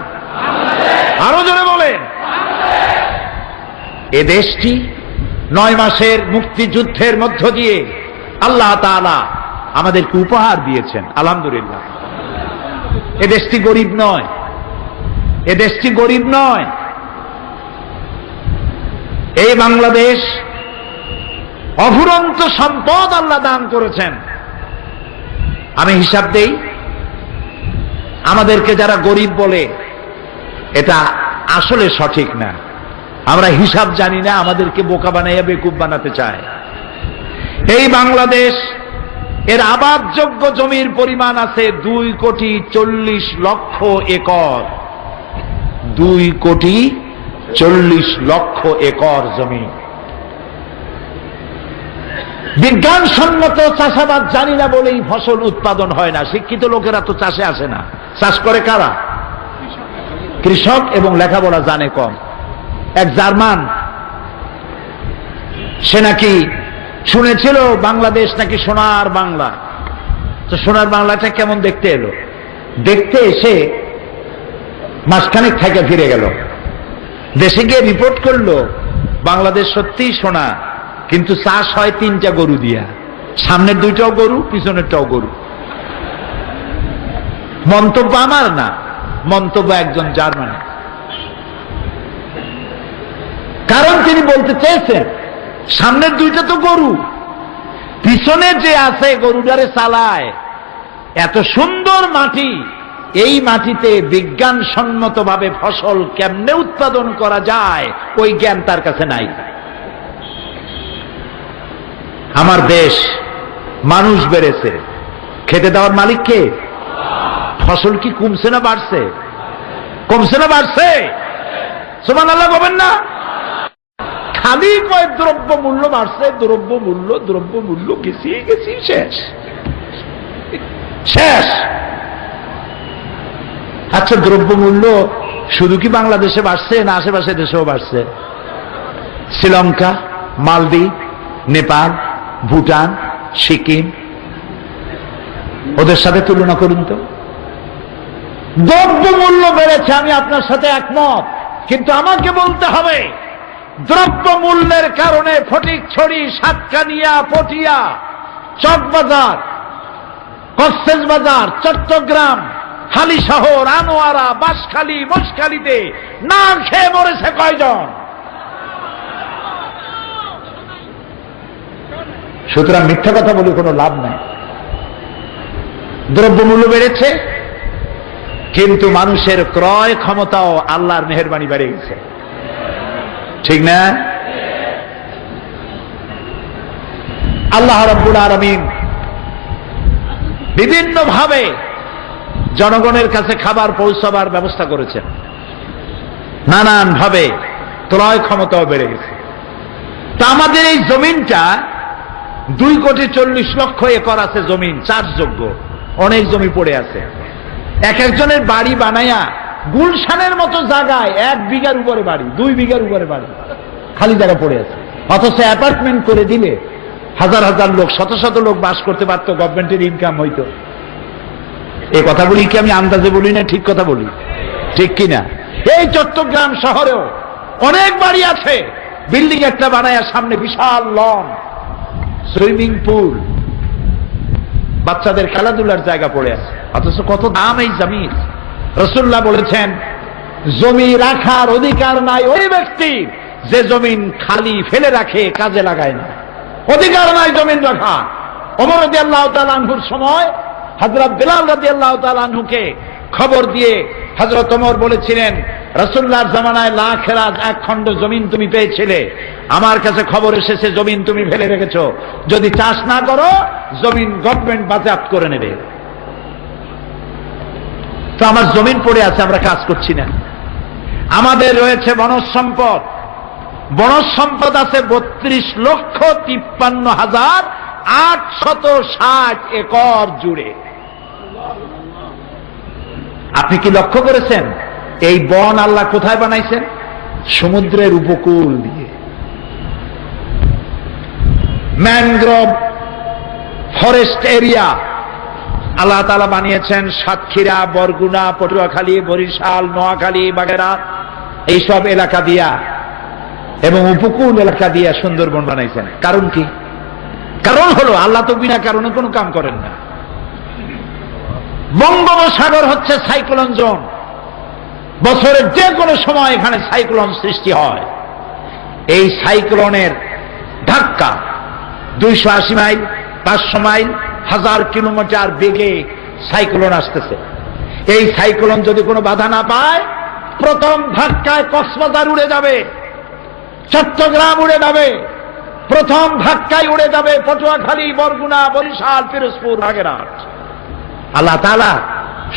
আরো জোরে বলেন। এ দেশটি 9 মাসের মুক্তিযুদ্ধের মধ্য দিয়ে আল্লাহ তাআলা আমাদেরকে উপহার দিয়েছেন, আলহামদুলিল্লাহ। এ দেশটি গরিব নয়, এ দেশটি গরিব নয়। এই বাংলাদেশ অফুরন্ত সম্পদ আল্লাহ দান করেছেন। আমি হিসাব দেই, আমাদেরকে যারা গরিব বলে এটা আসলে সঠিক না। আমরা হিসাব জানি না, আমাদেরকে বোকা বানাইয়া বেকুব বানাতে চায়। এই বাংলাদেশ, এর আবাদযোগ্য জমির পরিমাণ আছে 2,40,00,000 একর। 2,40,00,000 একর জমি। বিজ্ঞানসম্মত চাষাবাদ জানি না বলেই ফসল উৎপাদন হয় না। শিক্ষিত লোকেরা তো চাষে আসে না। চাষ করে কারা? কৃষক, এবং লেখাপড়া জানে কম। এক জার্মান, সে নাকি শুনেছিল বাংলাদেশ নাকি সোনার বাংলা। তো সোনার বাংলাটা কেমন দেখতে এলো, দেখতে এসে মাসখানেক থেকে ফিরে গেল। দেশে গিয়ে রিপোর্ট করলো বাংলাদেশ সত্যিই সোনা, কিন্তু চাষ হয় 3টা গরু দিয়া। সামনের 2টাও গরু, পিছনেরটাও গরু। মন্তব্য আমার না, মন্তব্য একজন জার্মান। কারণ তিনি বলতে চেয়েছেন সামনের 2টা তো গরু, পিছনে যে আছে গরুটারে চালায়। এত সুন্দর মাটি, এই মাটিতে বিজ্ঞানসম্মতভাবে ফসল কেমনে উৎপাদন করা যায় ওই জ্ঞান তার কাছে নাই। আমার দেশ, মানুষ বেড়েছে, খেতে দেওয়ার মালিক কে? ফসল কি কমছে না বাড়ছে? কমছে না বাড়ছে? সুবহানাল্লাহ বলবেন না? খালি কয় দ্রব্য মূল্য বাড়ছে, দ্রব্য মূল্য গেছি শেষ শেষ। আচ্ছা, দ্রব্য মূল্য শুধু কি বাংলাদেশে বাড়ছে না আশেপাশে দেশেও বাড়ছে? শ্রীলঙ্কা, মালদ্বীপ, নেপাল, ভুটান, সিকিম, ওদের সাথে তুলনা করুন তো। দ্রব্য মূল্য বেড়েছে, আমি আপনার সাথে একমত, কিন্তু আমাকে বলতে হবে দ্রব্য মূল্যের কারণে ফটিকছড়ি, সাতকানিয়া, পটিয়া, চকবাজার, কক্সবাজার, চট্টগ্রাম, হালিশহর, আনোয়ারা, বাঁশখালী, মশখালীতে না খেয়ে মরেছে কয়জন? সুতরাং মিথ্যা কথা বলে কোনো লাভ নাই। দ্রব্যমূল্য বেড়েছে, কিন্তু মানুষের ক্রয় ক্ষমতাও আল্লাহর মেহেরবানি বেড়ে গেছে, ঠিক না? আল্লাহ রাব্বুল আলামিন বিভিন্ন ভাবে জনগণের কাছে খাবার পৌঁছাবার ব্যবস্থা করেছেন, নানান ভাবে ক্রয় ক্ষমতাও বেড়ে গেছে। তা আমাদের এই জমিনটা 2,40,00,000 একর আছে, জমিন চাষযোগ্য, অনেক জমি পড়ে আছে। এক একজনের বাড়ি বানায়া গুলশানের মতো জায়গায় 1 বিঘার উপরে বাড়ি, 2 বিঘার উপরে বাড়ি, খালি জায়গা পড়ে আছে। অথচ অ্যাপার্টমেন্ট করে দিলে হাজার হাজার লোক, শত শত লোক বাস করতে পারতো, গভর্নমেন্টের ইনকাম হইতো। এই কথাগুলি কি আমি আন্দাজে বলি না, ঠিক কথা বলি, ঠিক কিনা? এই চট্টগ্রাম শহরেও অনেক বাড়ি আছে, বিল্ডিং একটা বানায়, সামনে বিশাল লন, সুইমিং পুল, বাচ্চাদের খেলাধুলার জায়গা পড়ে আছে, অথচ কত দাম এই জমির। রাসূলুল্লাহ বলেছেন, জমি রাখার অধিকার নাই ওই ব্যক্তি যে জমিন খালি ফেলে রাখে, কাজে লাগায় না। অধিকার নাই জমিন রাখা। ওমর রাদিয়াল্লাহু তাআলা আনহুর সময় হযরত বিলাল রাদিয়াল্লাহু তাআলা আনহুকে খবর দিয়ে হযরত ওমর বলেছিলেন, রাসূলুল্লাহর জামানায় লাখেরাজ 1 খণ্ড জমিন তুমি পেয়েছিলে, আমার কাছে খবর এসেছে জমিন তুমি ফেলে রেখেছো, যদি চাষ না করো জমিন গভর্নমেন্ট বাজেয়াপ্ত করে নেবে। তো আমার জমিন পড়ে আছে, আমরা কাজ করছি না। আমাদের রয়েছে বনজ সম্পদ, বনজ সম্পদ আছে 32,53,860 একর জুড়ে। আপনি কি লক্ষ্য করেছেন এই বন আল্লাহ কোথায় বানাইছেন? সমুদ্রের উপকূল দিয়ে। ম্যানগ্রোভ ফরেস্ট এরিয়া আল্লাহ তাআলা বানিয়েছেন সাতক্ষীরা, বরগুনা, পটুয়াখালী, বরিশাল, নোয়াখালী, বাগেরহাট, এইসব এলাকা দিয়া এবং উপকূল এলাকা দিয়া সুন্দরবন বানাইছেন। কারণ কি? কারণ হলো আল্লাহ তো বিনা কারণে কোনো কাম করেন না। বঙ্গোপসাগর হচ্ছে সাইক্লোন জোন, বছরের যে কোনো সময় এখানে সাইক্লোন সৃষ্টি হয়। এই সাইক্লোনের ধাক্কা 280 মাইল, 500 মাইল, 1000 কিলোমিটার বেগে সাইক্লোন আসতেছে। এই সাইক্লোন যদি কোনো বাধা না পায়, প্রথম ধাক্কায় কক্সবাজার উড়ে যাবে, চট্টগ্রাম উড়ে যাবে, প্রথম ধাক্কায় উড়ে যাবে পটুয়াখালী, বরগুনা, বরিশাল, পিরোজপুর, বাগেরহাট। আল্লাহ তাআলা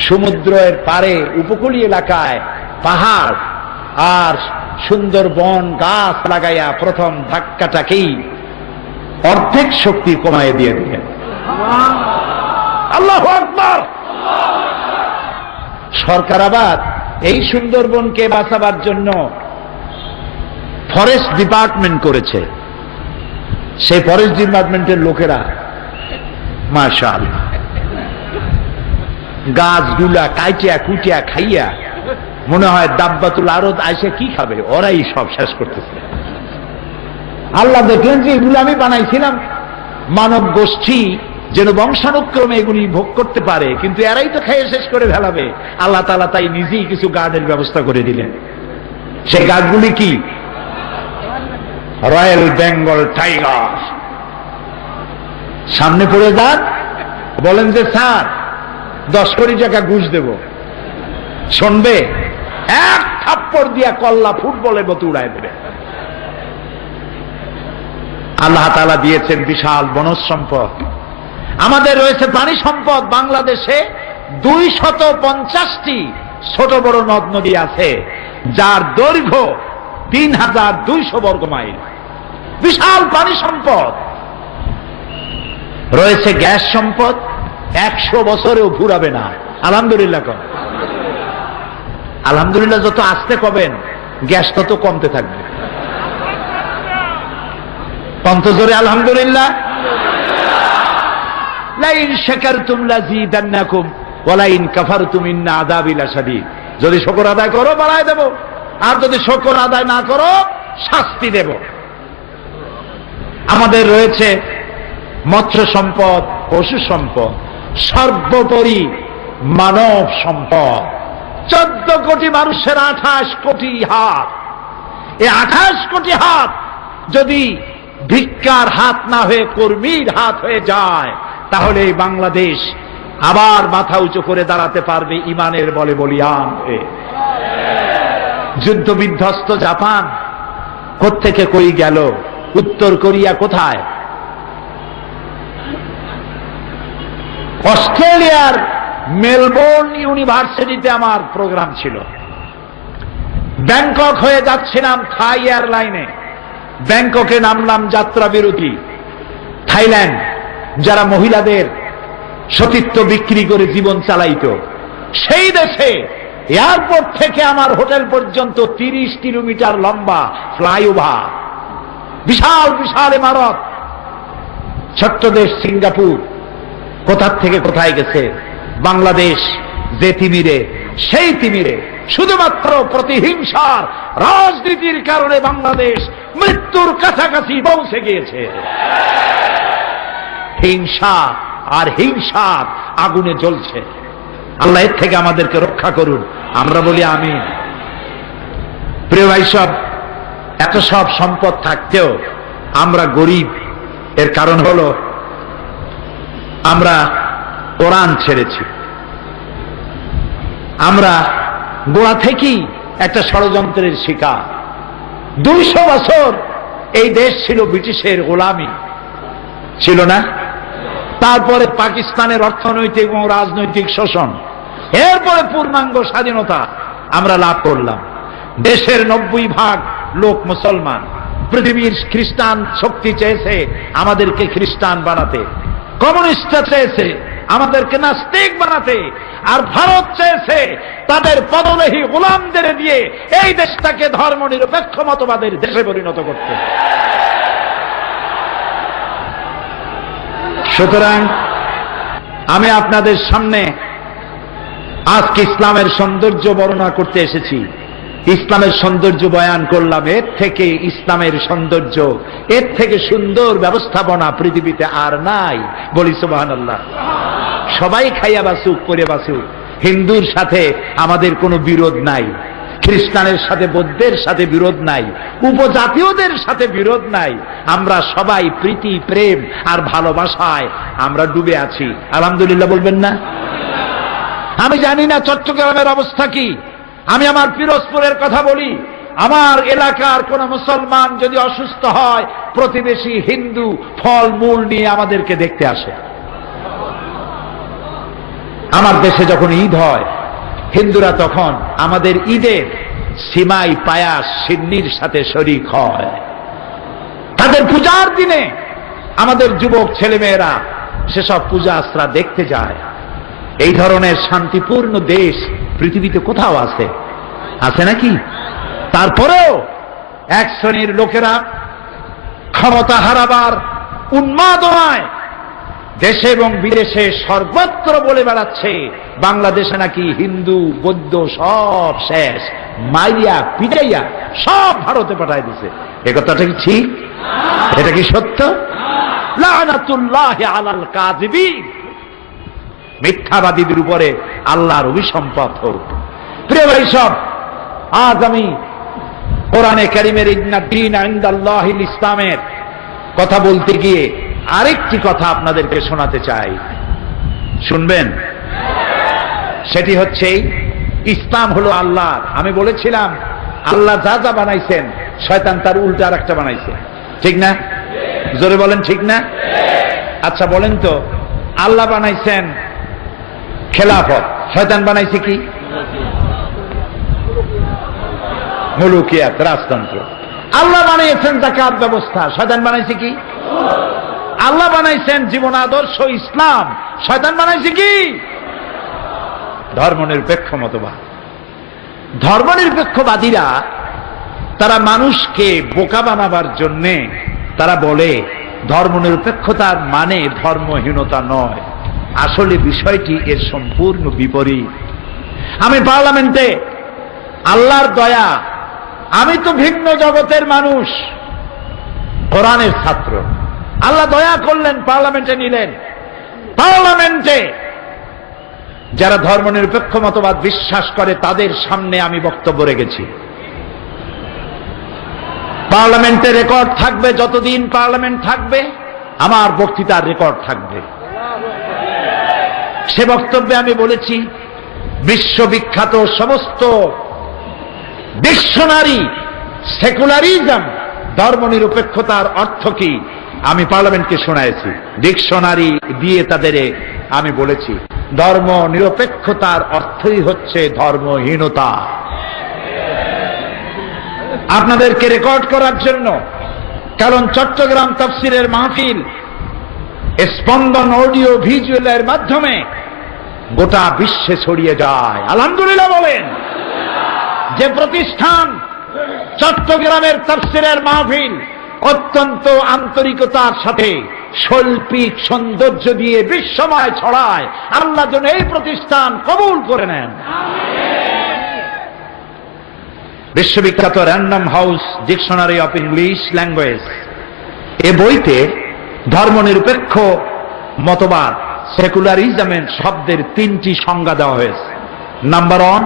সমুদ্রের পারে উপকূলীয় এলাকায় পাহাড় আর সুন্দর বন গাছ লাগাইয়া প্রথম ধাক্কাটাকেই অর্ধেক শক্তি কমায় দিয়ে দিলেন। আল্লাহু আকবার। সরকার আবার এই সুন্দরবনকে বাঁচাবার জন্য ফরেস্ট ডিপার্টমেন্ট করেছে। সেই ফরেস্ট ডিপার্টমেন্টের লোকেরা মাশাআল্লাহ গাছগুলা কাইটিয়া কুটিয়া খাইয়া মনে হয় দাব্বাতুল আরদ আইসে কি খাবে, ওরাই সব শেষ করতেছে। আল্লাহ দেখলেন যে এগুলো আমি বানাইছিলাম মানব গোষ্ঠী যেন বংশানুক্রমে এগুলি ভোগ করতে পারে, কিন্তু এরাই তো খেয়ে শেষ করে ফেলাবে। আল্লাহ তাআলা তাই নিজেই কিছু গার্ডের ব্যবস্থা করে দিলেন। সেই গাছগুলি কি? Royal Bengal tiger. সামনে পড়ে যান, বলেন যে স্যার 10 কোটি টাকা ঘুষ দেব, শুনবে? এক থাপ্পড় দিয়া কল্লা ফুটবলের মতো উড়ায় দেবে। আল্লাহ তাআলা দিয়েছেন বিশাল বনজ সম্পদ। আমাদের রয়েছে প্রাণী সম্পদ। বাংলাদেশে 250টি ছোট বড় নদ নদী আছে, যার দৈর্ঘ্য 3200 বর্গ মাইল। বিশাল প্রাণী সম্পদ রয়েছে। গ্যাস সম্পদ 100 বছরেও ফুরাবে না। আলহামদুলিল্লাহ কন। আলহামদুলিল্লাহ যত আসতে কবেন, গ্যাস তত কমতে থাকবে। পন্তজোরে আলহামদুলিল্লাহ। লাইন শাকারতুম লাযীদান্নাকুম ওয়া লাইন কাফারতুম ইন্না আযাবি লাশাদীদ। যদি শুকর আদায় করো বাড়ায় দেব, আর যদি শুকর আদায় না করো শাস্তি দেব। আমাদের রয়েছে মৎস্য সম্পদ, পশু সম্পদ, সর্বোপরি মানব সম্পদ। 14 কোটি মানুষের 28 কোটি হাত। এই 28 কোটি হাত যদি ভিক্ষার হাত না হয়ে কর্মীর হাত হয়ে যায়, তাহলে এই বাংলাদেশ আবার মাথা উঁচু করে দাঁড়াতে পারবে ইমানের বলে বলিয়ান হয়ে। যুদ্ধ বিধ্বস্ত জাপান কোত্থেকে কই গেল? উত্তর কোরিয়া কোথায়? অস্ট্রেলিয়ার মেলবোর্ন ইউনিভার্সিটিতে আমার প্রোগ্রাম ছিল। ব্যাংকক হয়ে যাচ্ছিলাম থাই এয়ারলাইনে। ব্যাংককে নামলাম যাত্রা বিরতি। থাইল্যান্ড, যারা মহিলাদের সতীত্ব বিক্রি করে জীবন চালাইতো, সেই দেশে এয়ারপোর্ট থেকে আমার হোটেল পর্যন্ত 30 কিলোমিটার লম্বা ফ্লাইওভার, বিশাল বিশাল ইমারত। ছোট্ট দেশ সিঙ্গাপুর কোথার থেকে কোথায় গেছে। বাংলাদেশ যে তিমিরে, সেই তিমিরে শুধুমাত্র প্রতিহিংসার রাজনীতির কারণে বাংলাদেশ মৃত্যুর কাছাকাছি পৌঁছে গিয়েছে। হিংসা আর হিংসার আগুনে জ্বলছে। আল্লাহ এর থেকে আমাদেরকে রক্ষা করুন। আমরা বলি আমিন। প্রিয় ভাই সব, এত সব সম্পদ থাকতেও আমরা গরিব। এর কারণ হলো আমরা কোরআন ছেড়েছি। আমরা গোড়া থেকেই একটা ষড়যন্ত্রের শিকার। 200 বছর এই দেশ ছিল ব্রিটিশের গোলামি, ছিল না? তারপরে পাকিস্তানের অর্থনৈতিক এবং রাজনৈতিক শোষণ, এরপরে পূর্ণাঙ্গ স্বাধীনতা আমরা লাভ করলাম। দেশের 90% লোক মুসলমান। পৃথিবীর খ্রিস্টান শক্তি চেয়েছে আমাদেরকে খ্রিস্টান বানাতে, কমিউনিস্টরা চেয়েছে আমাদেরকে নাস্তিক বানাতে, আর ভারত চেয়েছে তাদের পদলেহী গোলামদের দিয়ে এই দেশটাকে ধর্মনিরপেক্ষ মতবাদের দেশে পরিণত করতে। সুতরাং আমি আপনাদের সামনে আজকে ইসলামের সৌন্দর্য বর্ণনা করতে এসেছি। ইসলামের সৌন্দর্য বয়ান করলাম। এর থেকে ইসলামের সৌন্দর্য, এর থেকে সুন্দর ব্যবস্থাপনা পৃথিবীতে আর নাই। বলি সুবহানাল্লাহ। সবাই খাইয়া বাসুক, করে বাসুক। হিন্দুর সাথে আমাদের কোনো বিরোধ নাই, খ্রিস্টানের সাথে, বৌদ্ধের সাথে বিরোধ নাই, উপজাতীয়দের সাথে বিরোধ নাই। আমরা সবাই প্রীতি, প্রেম আর ভালোবাসায় আমরা ডুবে আছি। আলহামদুলিল্লাহ বলবেন না? আমি জানি না চট্টগ্রামের অবস্থা কি। আমি আমার পিরোজপুরের কথা বলি। আমার এলাকার কোন মুসলমান যদি অসুস্থ হয়, প্রতিবেশী হিন্দু ফল মূল নিয়ে আমাদেরকে দেখতে আসে। আমার দেশে যখন ঈদ হয়, হিন্দুরা তখন আমাদের ঈদের সিমাই, পায়াস, সিন্নির সাথে শরীক হয়। তাদের পূজার দিনে আমাদের যুবক ছেলেমেয়েরা সেসব পূজা আশ্রা দেখতে যায়। এই ধরনের শান্তিপূর্ণ দেশ পৃথিবীতে কোথাও আছে? আছে নাকি? তারপরেও এক শ্রেণীর লোকেরা ক্ষমতা হারাবার উন্মাদনায় দেশে এবং বিদেশে সর্বত্র বলে বেড়াচ্ছে বাংলাদেশে নাকি হিন্দু বৌদ্ধ সব শেষ, মাইয়া পিটাইয়া সব ভারতে পাঠায় দিছে। এ কথাটা কি ঠিক? এটা কি সত্য? লানাতুল্লাহি আলাল কাযিবিন। মিথ্যাবাদীদের উপরে আল্লাহর অভিসম্পাত হোক। প্রিয় ভাই সব, আজ আমি কোরআনে কারীমের ইন্নাদ-দীন ইনদাল্লাহিল ইসলামের কথা বলতে গিয়ে আরেকটি কথা আপনাদেরকে শোনাতে চাই। শুনবেন? সেটি হচ্ছে ইসলাম হলো আল্লাহর। আমি বলেছিলাম আল্লাহ যা যা বানাইছেন শয়তান তার উল্টা আর একটা বানাইছে, ঠিক না? জোরে বলেন ঠিক না? আচ্ছা বলেন তো, আল্লাহ বানাইছেন খেলাফত, শয়তান বানাইছে কি? মুলুকিয়াত, রাজতন্ত্র। আল্লাহ বানিয়েছেন যাকাত ব্যবস্থা, শয়তান বানাইছে কি? আল্লাহ বানাইছেন জীবন আদর্শ ইসলাম, শয়তান বানাইছে কি? ধর্মনিরপেক্ষ মতবাদ। ধর্মনিরপেক্ষবাদীরা তারা মানুষকে বোকা বানাবার জন্যে তারা বলে ধর্মনিরপেক্ষতার মানে ধর্মহীনতা নয়। আসলে বিষয়টি এর সম্পূর্ণ বিপরীত। আমি পার্লামেন্টে, আল্লাহর দয়া, আমি তো ভিন্ন জগতের মানুষ, কোরআনের ছাত্র, আল্লাহ দয়া করলেন, পার্লামেন্টে নিলেন। পার্লামেন্টে যারা ধর্মনিরপেক্ষ মতবাদ বিশ্বাস করে তাদের সামনে আমি বক্তব্য রেখেছি। পার্লামেন্টে রেকর্ড থাকবে, যতদিন পার্লামেন্ট থাকবে আমার বক্তৃতার রেকর্ড থাকবে। সে বক্তব্যে আমি বলেছি, বিশ্ববিখ্যাত সমস্ত ডিকশনারি সেকুলারিজম, ধর্মনিরপেক্ষতার অর্থ কি আমি পার্লামেন্টকে শোনাইছি। ডিকশনারি দিয়ে তাদের আমি বলেছি ধর্ম নিরপেক্ষতার অর্থই হচ্ছে ধর্মহীনতা। আপনাদেরকে রেকর্ড করার জন্য, কারণ চট্টগ্রাম তাফসিরের মাহফিল স্পন্দন অডিও ভিজুয়ালের মাধ্যমে গোটা বিশ্বে ছড়িয়ে যায়। আলহামদুলিল্লাহ বলেন। যে প্রতিষ্ঠান চট্টগ্রামের তাফসিরের মাহফিল অত্যন্ত আন্তরিকতার সাথে শৈল্পিক সৌন্দর্য দিয়ে বিশ্বময় ছড়ায়, আল্লাহ যেন এই প্রতিষ্ঠান কবুল করে নেন। বিশ্ববিখ্যাত Random House dictionary of English language, এ বইতে ধর্মনিরপেক্ষ মতবাদ সেকুলারিজমের শব্দের 3টি সংজ্ঞা দেওয়া হয়েছে। Number 1,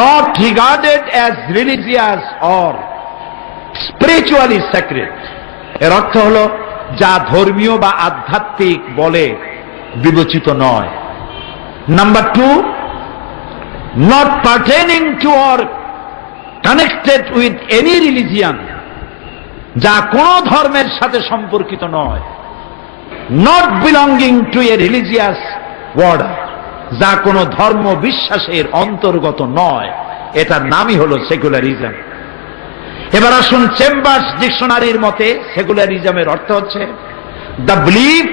not regarded as religious or spiritually sacred. এর অর্থ হলো যা ধর্মীয় বা আধ্যাত্মিক বলে বিবেচিত নয়। Number 2, not pertaining to or connected with any religion, যা কোন ধর্মের সাথে সম্পর্কিত নয়। Not belonging to A religious order, যা কোন ধর্ম বিশ্বাসের অন্তর্গত নয়। এটার নামই হলো সেকুলারিজম। এবার আসুন, চেম্বার্স ডিকশনারির মতে সেকুলারিজমের অর্থ হচ্ছে the believe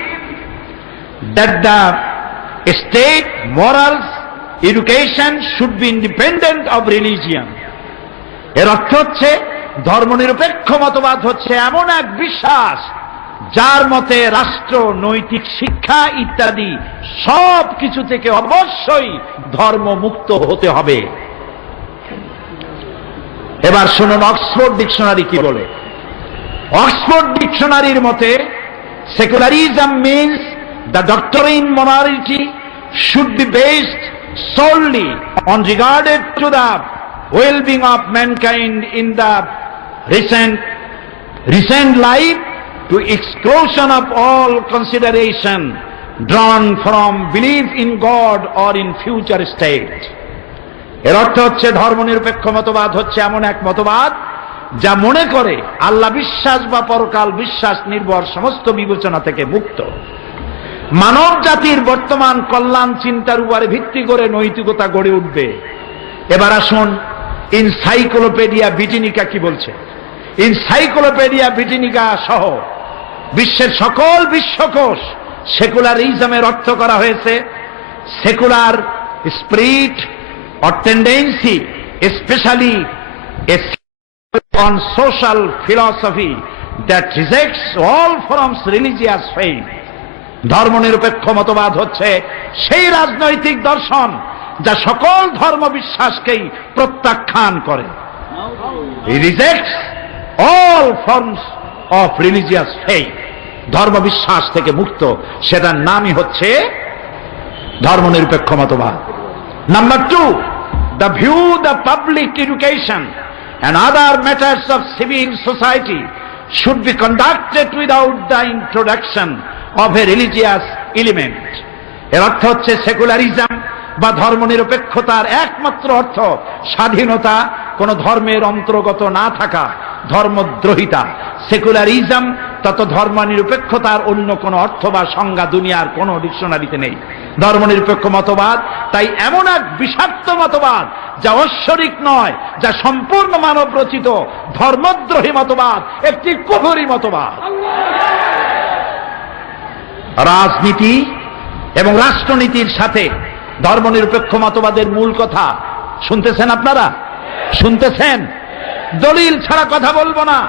that the state morals education should be independent of religion. এর অর্থ হচ্ছে ধর্মনিরপেক্ষ মতবাদ হচ্ছে এমন এক বিশ্বাস যার মতে রাষ্ট্র, নৈতিক শিক্ষা ইত্যাদি সব কিছু থেকে অবশ্যই ধর্মমুক্ত হতে হবে। এবার শুনুন অক্সফোর্ড ডিকশনারি কি বলে। অক্সফোর্ড ডিকশনারির মতে secularism means the ডক্টরিন morality should be based solely on regarded to the well-being of mankind in the recent life, to exclusion of all consideration drawn from belief in God or in future state. এর অর্থ হচ্ছে ধর্মনিরপেক্ষ মতবাদ হচ্ছে এমন এক মতবাদ যা মনে করে আল্লাহ বিশ্বাস বা পরকাল বিশ্বাস নির্ভর সমস্ত বিবেচনা থেকে মুক্ত। মানব জাতির বর্তমান কল্যাণ চিন্তার উপরে ভিত্তি করে নৈতিকতা গড়ে উঠবে। এবার আসুন ইনসাইক্লোপিডিয়া ব্রিটানিকা কি বলছে। ইনসাইক্লোপিডিয়া ব্রিটানিকা সহ বিশ্বের সকল বিশ্বকোষ সেকুলারিজমের অর্থ করা হয়েছে secular spirit or tendency, especially on social philosophy that rejects all forms religious faith. ধর্মনিরপেক্ষ মতবাদ হচ্ছে সেই রাজনৈতিক দর্শন যা সকল ধর্ম বিশ্বাসকেই প্রত্যাখ্যান করে। He rejects all forms of religious faith. ধর্ম বিশ্বাস থেকে মুক্ত, সেটার নামই হচ্ছে ধর্মনিরপেক্ষ মতবাদ। Number 2, the view the public education and other matters of civil society should be conducted without the introduction of a religious element. এর অর্থ হচ্ছে সেকুলারিজম বা ধর্মনিরপেক্ষতার একমাত্র অর্থ স্বাধীনতা, কোন ধর্মের অন্তর্গত না থাকা, ধর্মদ্রোহিতা। সেকুলারিজম তত ধর্মনিরপেক্ষতার অন্য কোন অর্থ বা সংজ্ঞা দুনিয়ার কোন ডিকশনারিতে নেই। ধর্মনিরপেক্ষ মতবাদ তাই এমন এক বিষাক্ত মতবাদ যা ঐশ্বরিক নয়, যা সম্পূর্ণ মানব রচিত ধর্মদ্রোহী মতবাদ, একটি কুফরি মতবাদ। রাজনীতি এবং রাষ্ট্রনীতির সাথে ধর্মনিরপেক্ষ মতবাদের মূল কথা শুনতেছেন আপনারা? শুনতেছেন? দলিল ছাড়া কথা বলবো না।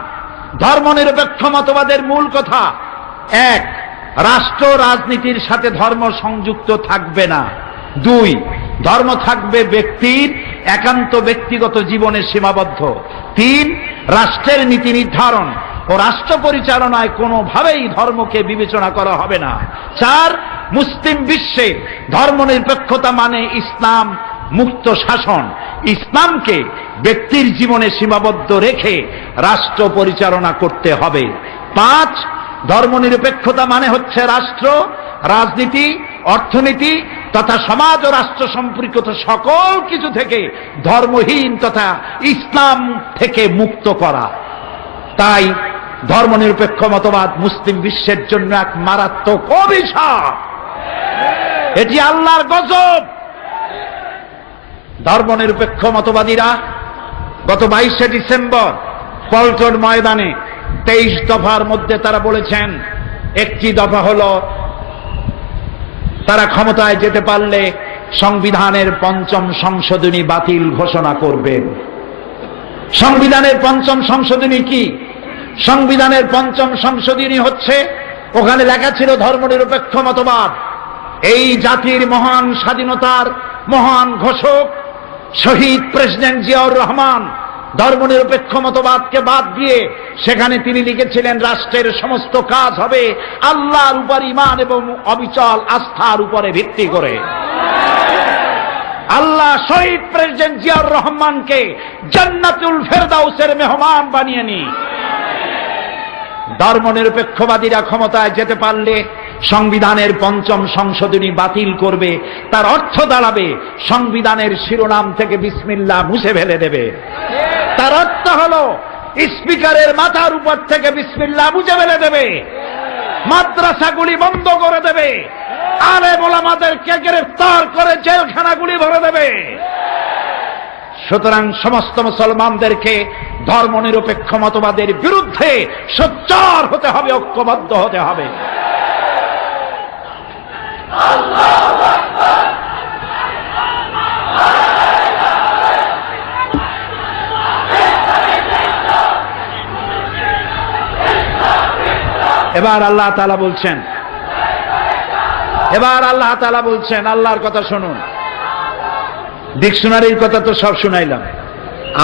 ধর্মনিরপেক্ষ মতবাদের মূল কথা, এক, রাষ্ট্র রাজনীতির সাথে ধর্ম সংযুক্ত থাকবে না। দুই, ধর্ম থাকবে ব্যক্তির একান্ত ব্যক্তিগত জীবনে সীমাবদ্ধ। তিন, রাষ্ট্রের নীতি নির্ধারণ ও রাষ্ট্র পরিচালনায় কোনোভাবেই ধর্মকে বিবেচনা করা হবে না। চার, মুসলিম বিশ্বে ধর্মনিরপেক্ষতা মানে ইসলাম মুক্ত শাসন, ইসলামকে ব্যক্তির জীবনে সীমাবদ্ধ রেখে রাষ্ট্র পরিচালনা করতে হবে। পাঁচ, ধর্মনিরপেক্ষতা মানে হচ্ছে রাষ্ট্র, রাজনীতি, অর্থনীতি তথা সমাজ ও রাষ্ট্র সম্পর্কিত সকল কিছু থেকে ধর্মহীন তথা ইসলাম থেকে মুক্ত করা। তাই ধর্মনিরপেক্ষ মতবাদ মুসলিম বিশ্বের জন্য এক মারাত্মক অভিশাপ। এটি আল্লাহর গজব। ধর্মনিরপেক্ষ মতবাদীরা গত 22শে ডিসেম্বর পল্টন ময়দানে 23 দফার মধ্যে তারা বলেছেন, একটি দফা হলো তারা ক্ষমতায় যেতে পারলে সংবিধানের ৫ম সংশোধনী বাতিল ঘোষণা করবেন। সংবিধানের ৫ম সংশোধনী কি? সংবিধানের ৫ম সংশোধনী হচ্ছে, ওখানে লেখা ছিল ধর্মনিরপেক্ষ মতবাদ। এই জাতির মহান স্বাধীনতার মহান ঘোষক শহীদ প্রেসিডেন্ট জিয়াউর রহমান ধর্মনিরপেক্ষ মতবাদকে বাদ দিয়ে সেখানে তিনি লিখেছিলেন, রাষ্ট্রের সমস্ত কাজ হবে আল্লাহর উপর ঈমান এবং অবিচল আস্থার উপরে ভিত্তি করে। আল্লাহ শহীদ প্রেসিডেন্ট জিয়াউর রহমানকে জান্নাতুল ফেরদাউসের মেহমান বানিয়ে নি। ধর্মনিরপেক্ষবাদীরা ক্ষমতায় যেতে পারলে সংবিধানের ৫ম সংশোধনী বাতিল করবে। তার অর্থ দাঁড়াবে সংবিধানের শিরোনাম থেকে বিসমিল্লাহ মুছে ফেলে দেবে। তার অর্থ হলো স্পিকারের মাথার উপর থেকে বিসমিল্লাহ মুছে ফেলে দেবে, মাদ্রাসাগুলি বন্ধ করে দেবে, আলেম ওলামাদেরকে গ্রেফতার করে জেলখানাগুলি ভরে দেবে। সুতরাং সমস্ত মুসলমানদেরকে ধর্মনিরপেক্ষ মতবাদের বিরুদ্ধে সোচ্চার হতে হবে, ঐক্যবদ্ধ হতে হবে। এবার আল্লাহ তাআলা বলছেন, আল্লাহর কথা শুনুন। ডিকশনারির কথা তো সব শুনাইলাম,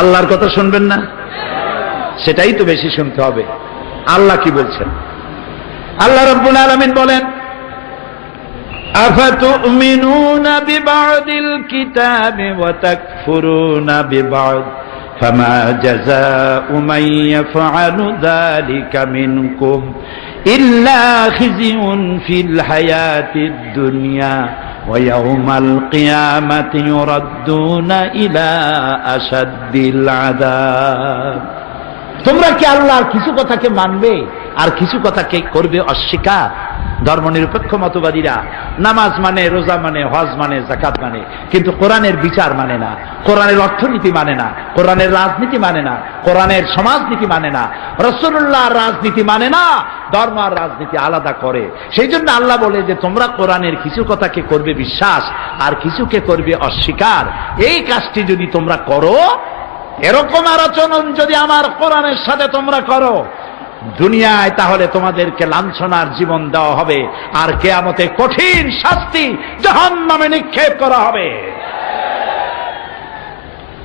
আল্লাহর কথা শুনবেন না? সেটাই তো বেশি শুনতে হবে। আল্লাহ কি বলছেন? আল্লাহ রাব্বুল আলামিন বলেন, আফাতুমিনুনা বিবাদিল কিতাবি ওয়া তাকফুরুনা বিবাদ ফামা জাযাউ মান ইয়াফআলু যালিকা মিনকুম ইল্লা খিজিউন ফিল হায়াতিদ দুনিয়া ওয়া ইয়াউমাল কিয়ামাতি ইউরাদ্দুনা ইলা আশাদ্দিল আযাব। তোমরা কি আল্লাহর কিছু কথাকে মানবে আর কিছু কথাকে করবে অস্বীকার? ধর্মনিরপেক্ষ মতবাদীরা নামাজ মানে, রোজা মানে, হজ মানে, যাকাত মানে, কিন্তু কোরআনের বিচার মানে না, কোরআনের অর্থনীতি মানে না, কোরআনের রাজনীতি মানে না, কোরআনের সমাজনীতি মানে না, রাসূলুল্লাহর রাজনীতি মানে না, ধর্ম আর রাজনীতি আলাদা করে। সেই জন্য আল্লাহ বলে যে তোমরা কোরআনের কিছু কথাকে করবে বিশ্বাস আর কিছুকে করবে অস্বীকার। এই কাজটি যদি তোমরা করো, এরকম আচরণ যদি আমার কোরআনের সাথে তোমরা করো দুনিয়ায়, তাহলে তোমাদেরকে লাঞ্ছনার জীবন দেওয়া হবে আর কিয়ামতে কঠিন শাস্তি জাহান্নামে নিক্ষেপ করা হবে।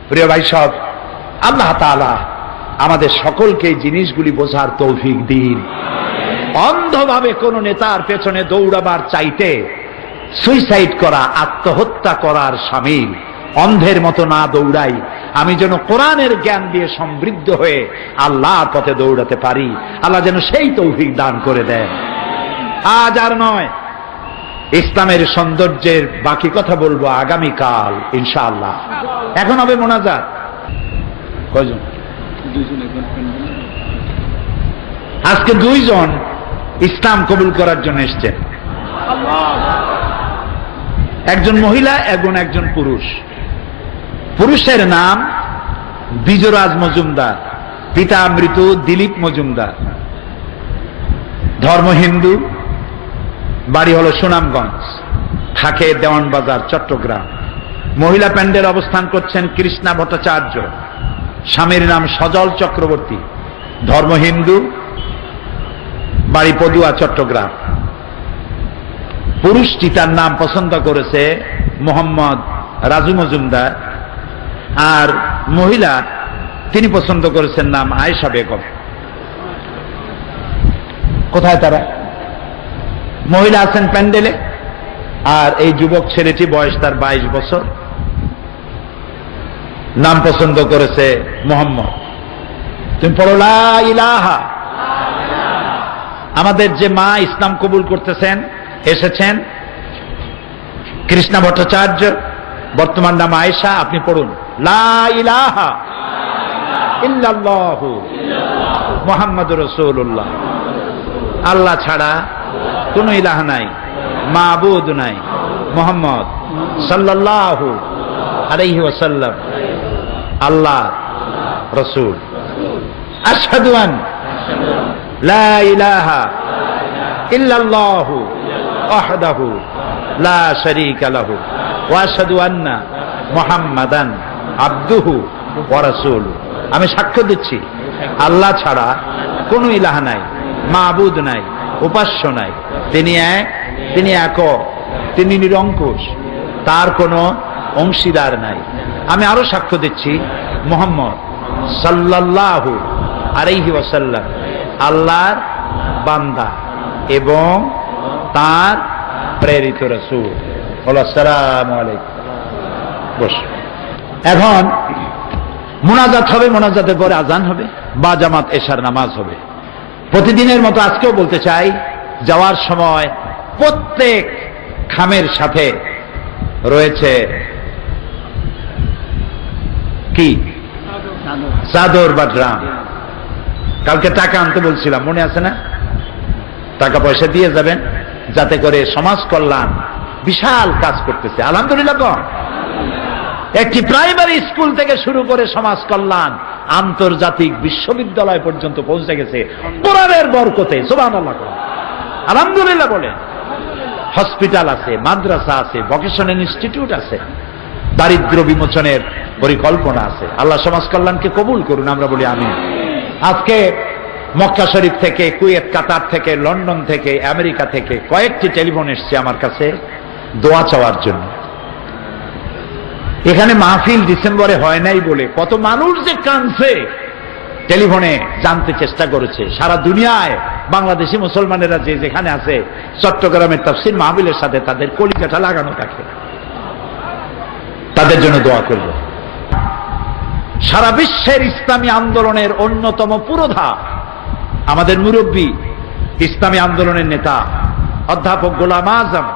প্রিয় ভাই সব, আল্লাহ তাআলা আমাদের সকলকে এই জিনিসগুলি বোঝার তৌফিক দিন। অন্ধভাবে কোন নেতার পেছনে দৌড়াবার চাইতে সুইসাইড করা, আত্মহত্যা করার শামিল। অন্ধের মতো না দৌড়াই, আমি যেন কোরআনের জ্ঞান দিয়ে সমৃদ্ধ হয়ে আল্লাহর পথে দৌড়াতে পারি। আল্লাহ যেন সেই তৌফিক দান করে দেন। আজ আর নয়, ইসলামের সৌন্দর্যের বাকি কথা বলবো আগামীকাল ইনশাআল্লাহ। এখন হবে মোনাজাত। কয়জন? আজকে দুইজন ইসলাম কবুল করার জন্য এসছেন, একজন মহিলা এবং একজন পুরুষ। পুরুষের নাম বিজরাজ মজুমদার, পিতা মৃত দিলীপ মজুমদার, ধর্ম হিন্দু, বাড়ি হলো সুনামগঞ্জ, থাকে দেওয়ানবাজার চট্টগ্রাম। মহিলা প্যান্ডেল অবস্থান করছেন কৃষ্ণা ভট্টাচার্য, স্বামীর নাম সজল চক্রবর্তী, ধর্ম হিন্দু, বাড়ি পদুয়া চট্টগ্রাম। পুরুষটি তার নাম পছন্দ করেছে মোহাম্মদ রাজু মজুমদার, আর মহিলা তিনি পছন্দ করেছেন নাম আয়েশা বেগম। কোথায় তারা? মহিলা আছেন প্যান্ডেলে, আর এই যুবক ছেলেটি বয়স তার 22 বছর, নাম পছন্দ করেছে মোহাম্মদ। তুমি পড়ো লা ইলাহা। আমাদের যে মা ইসলাম কবুল করতেছেন এসেছেন কৃষ্ণা ভট্টাচার্য, বর্তমান নাম আয়েশা, আপনি পড়ুন লা ইলাহা ইল্লাল্লাহু মুহাম্মাদুর রাসূলুল্লাহ। আল্লাহ ছাড়া কোন ইলাহ নাই, মাবুদ নাই, মুহাম্মদ সাল্লাল্লাহু আলাইহি ওয়াসাল্লাম আল্লাহ রাসূল। আশহাদু আন লা ইলাহা ইল্লাল্লাহু ওয়াহদাহু লা শারীকা লাহু ওয়া আশহাদু আন্না মুহাম্মাদান আবদুহু ওয়া রাসূলুহু। আমি সাক্ষ্য দিচ্ছি আল্লাহ ছাড়া কোন ইলাহ নাই, মাবুদ নাই, উপাস্য নাই, তিনি এক, তিনি একক, তিনি নিরঙ্কুশ, তার কোনো অংশীদার নাই। আমি আরো সাক্ষ্য দিচ্ছি মুহাম্মদ সাল্লাল্লাহু আলাইহি ওয়াসাল্লাম আল্লাহর বান্দা এবং তার প্রেরিত রাসূল। আসসালামু আলাইকুম। বস। এখন মোনাজাত হবে, মোনাজাতের পরে আজান হবে, বা জামাত এশার নামাজ হবে। প্রতিদিনের মতো আজকেও বলতে চাই, যাওয়ার সময় প্রত্যেক খামের সাথে রয়েছে কি? চাদর বা ড্রাম। কালকে টাকা আনতে বলছিলাম, মনে আছে না? টাকা পয়সা দিয়ে যাবেন, যাতে করে সমাজ কল্যাণ বিশাল কাজ করতেছে। আলহামদুলিল্লাহ। একটি প্রাইমারি স্কুল থেকে শুরু করে সমাজ কল্যাণ আন্তর্জাতিক বিশ্ববিদ্যালয় পর্যন্ত পৌঁছে গেছে কোরআনের বরকতে। সুবহানাল্লাহ, আলহামদুলিল্লাহ বলে। হসপিটাল আছে, মাদ্রাসা আছে, ভোকেশনাল ইনস্টিটিউট আছে, দারিদ্র বিমোচনের পরিকল্পনা আছে। আল্লাহ সমাজ কল্যাণকে কবুল করুন, আমরা বলি আমিন। আজকে মক্কা শরীফ থেকে, কুয়েত, কাতার থেকে, লন্ডন থেকে, আমেরিকা থেকে কয়েকটি টেলিফোন এসছে আমার কাছে দোয়া চাওয়ার জন্য। এখানে মাহফিল ডিসেম্বরে হয় নাই বলে কত মানুষ যে কাঁদছে, টেলিফোনে জানতে চেষ্টা করেছে। সারা দুনিয়ায় বাংলাদেশি মুসলমানেরা যে যেখানে আছে, চট্টগ্রামের তাফসীর মাহফিলের সাথে তাদের কলিজাটা লাগানো থাকে। তাদের জন্য দোয়া করব। সারা বিশ্বের ইসলামী আন্দোলনের অন্যতম পুরোধা, আমাদের মুরব্বী, ইসলামী আন্দোলনের নেতা অধ্যাপক গোলাম আজম,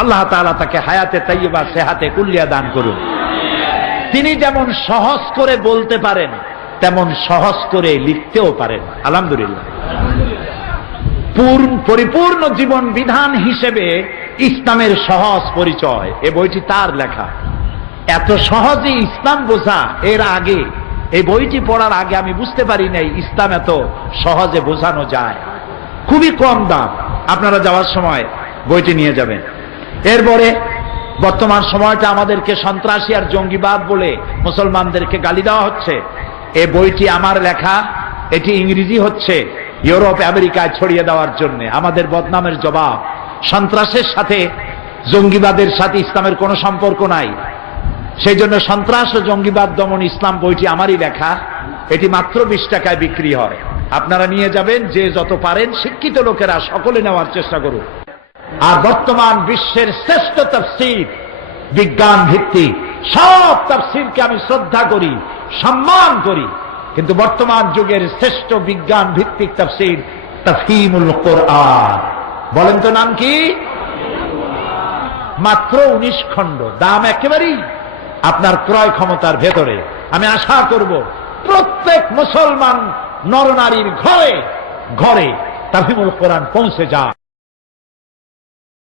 আল্লাহ তাআলা তাকে হায়াতে তাইয়্যিবা, সেহাতে কুল্লিয়া দান করুন। তিনি যেমন সহজ করে বলতে পারেন, তেমন সহজ করে লিখতেও পারেন। আলহামদুলিল্লাহ। পরিপূর্ণ জীবন বিধান হিসেবে ইসলামের সহজ পরিচয়, এ বইটি তার লেখা। এত সহজে ইসলাম বোঝা, এর আগে এই বইটি পড়ার আগে আমি বুঝতে পারি নাই ইসলাম এত সহজে বোঝানো যায়। খুবই কম দাম, আপনারা যাওয়ার সময় বইটি নিয়ে যাবেন। এরপরে বর্তমান সময়টা আমাদেরকে সন্ত্রাসী আর জঙ্গিবাদ বলে মুসলমানদেরকে গালি দেওয়া হচ্ছে। এই বইটি আমার লেখা, এটি ইংরেজি হচ্ছে ইউরোপ আমেরিকায় ছড়িয়ে দেওয়ার জন্য। আমাদের বদনামের জবাব। সন্ত্রাসের সাথে, জঙ্গিবাদের সাথে ইসলামের কোনো সম্পর্ক নাই। সেই জন্য সন্ত্রাস ও জঙ্গিবাদ দমন ইসলাম বইটি আমারই লেখা। এটি মাত্র 20 টাকায় বিক্রি হয়। আপনারা নিয়ে যাবেন, যে যত পারেন শিক্ষিত লোকেরা সকলে নেওয়ার চেষ্টা করুন। আর বর্তমান বিশ্বের শ্রেষ্ঠ তাফসীর, বিজ্ঞান ভিত্তিক সব তাফসীরকে আমি শ্রদ্ধা করি, সম্মান করি, কিন্তু বর্তমান যুগের শ্রেষ্ঠ বিজ্ঞান ভিত্তিক তাফসীর তাফহিমুল কোরআন। বলেন তো নাম কি? মাত্র 19 খণ্ড, দাম একেবারেই আপনার ক্রয় ক্ষমতার ভেতরে। আমি আশা করব প্রত্যেক মুসলমান নরনারীর ঘরে ঘরে তাফহিমুল কোরআন পৌঁছে যায়।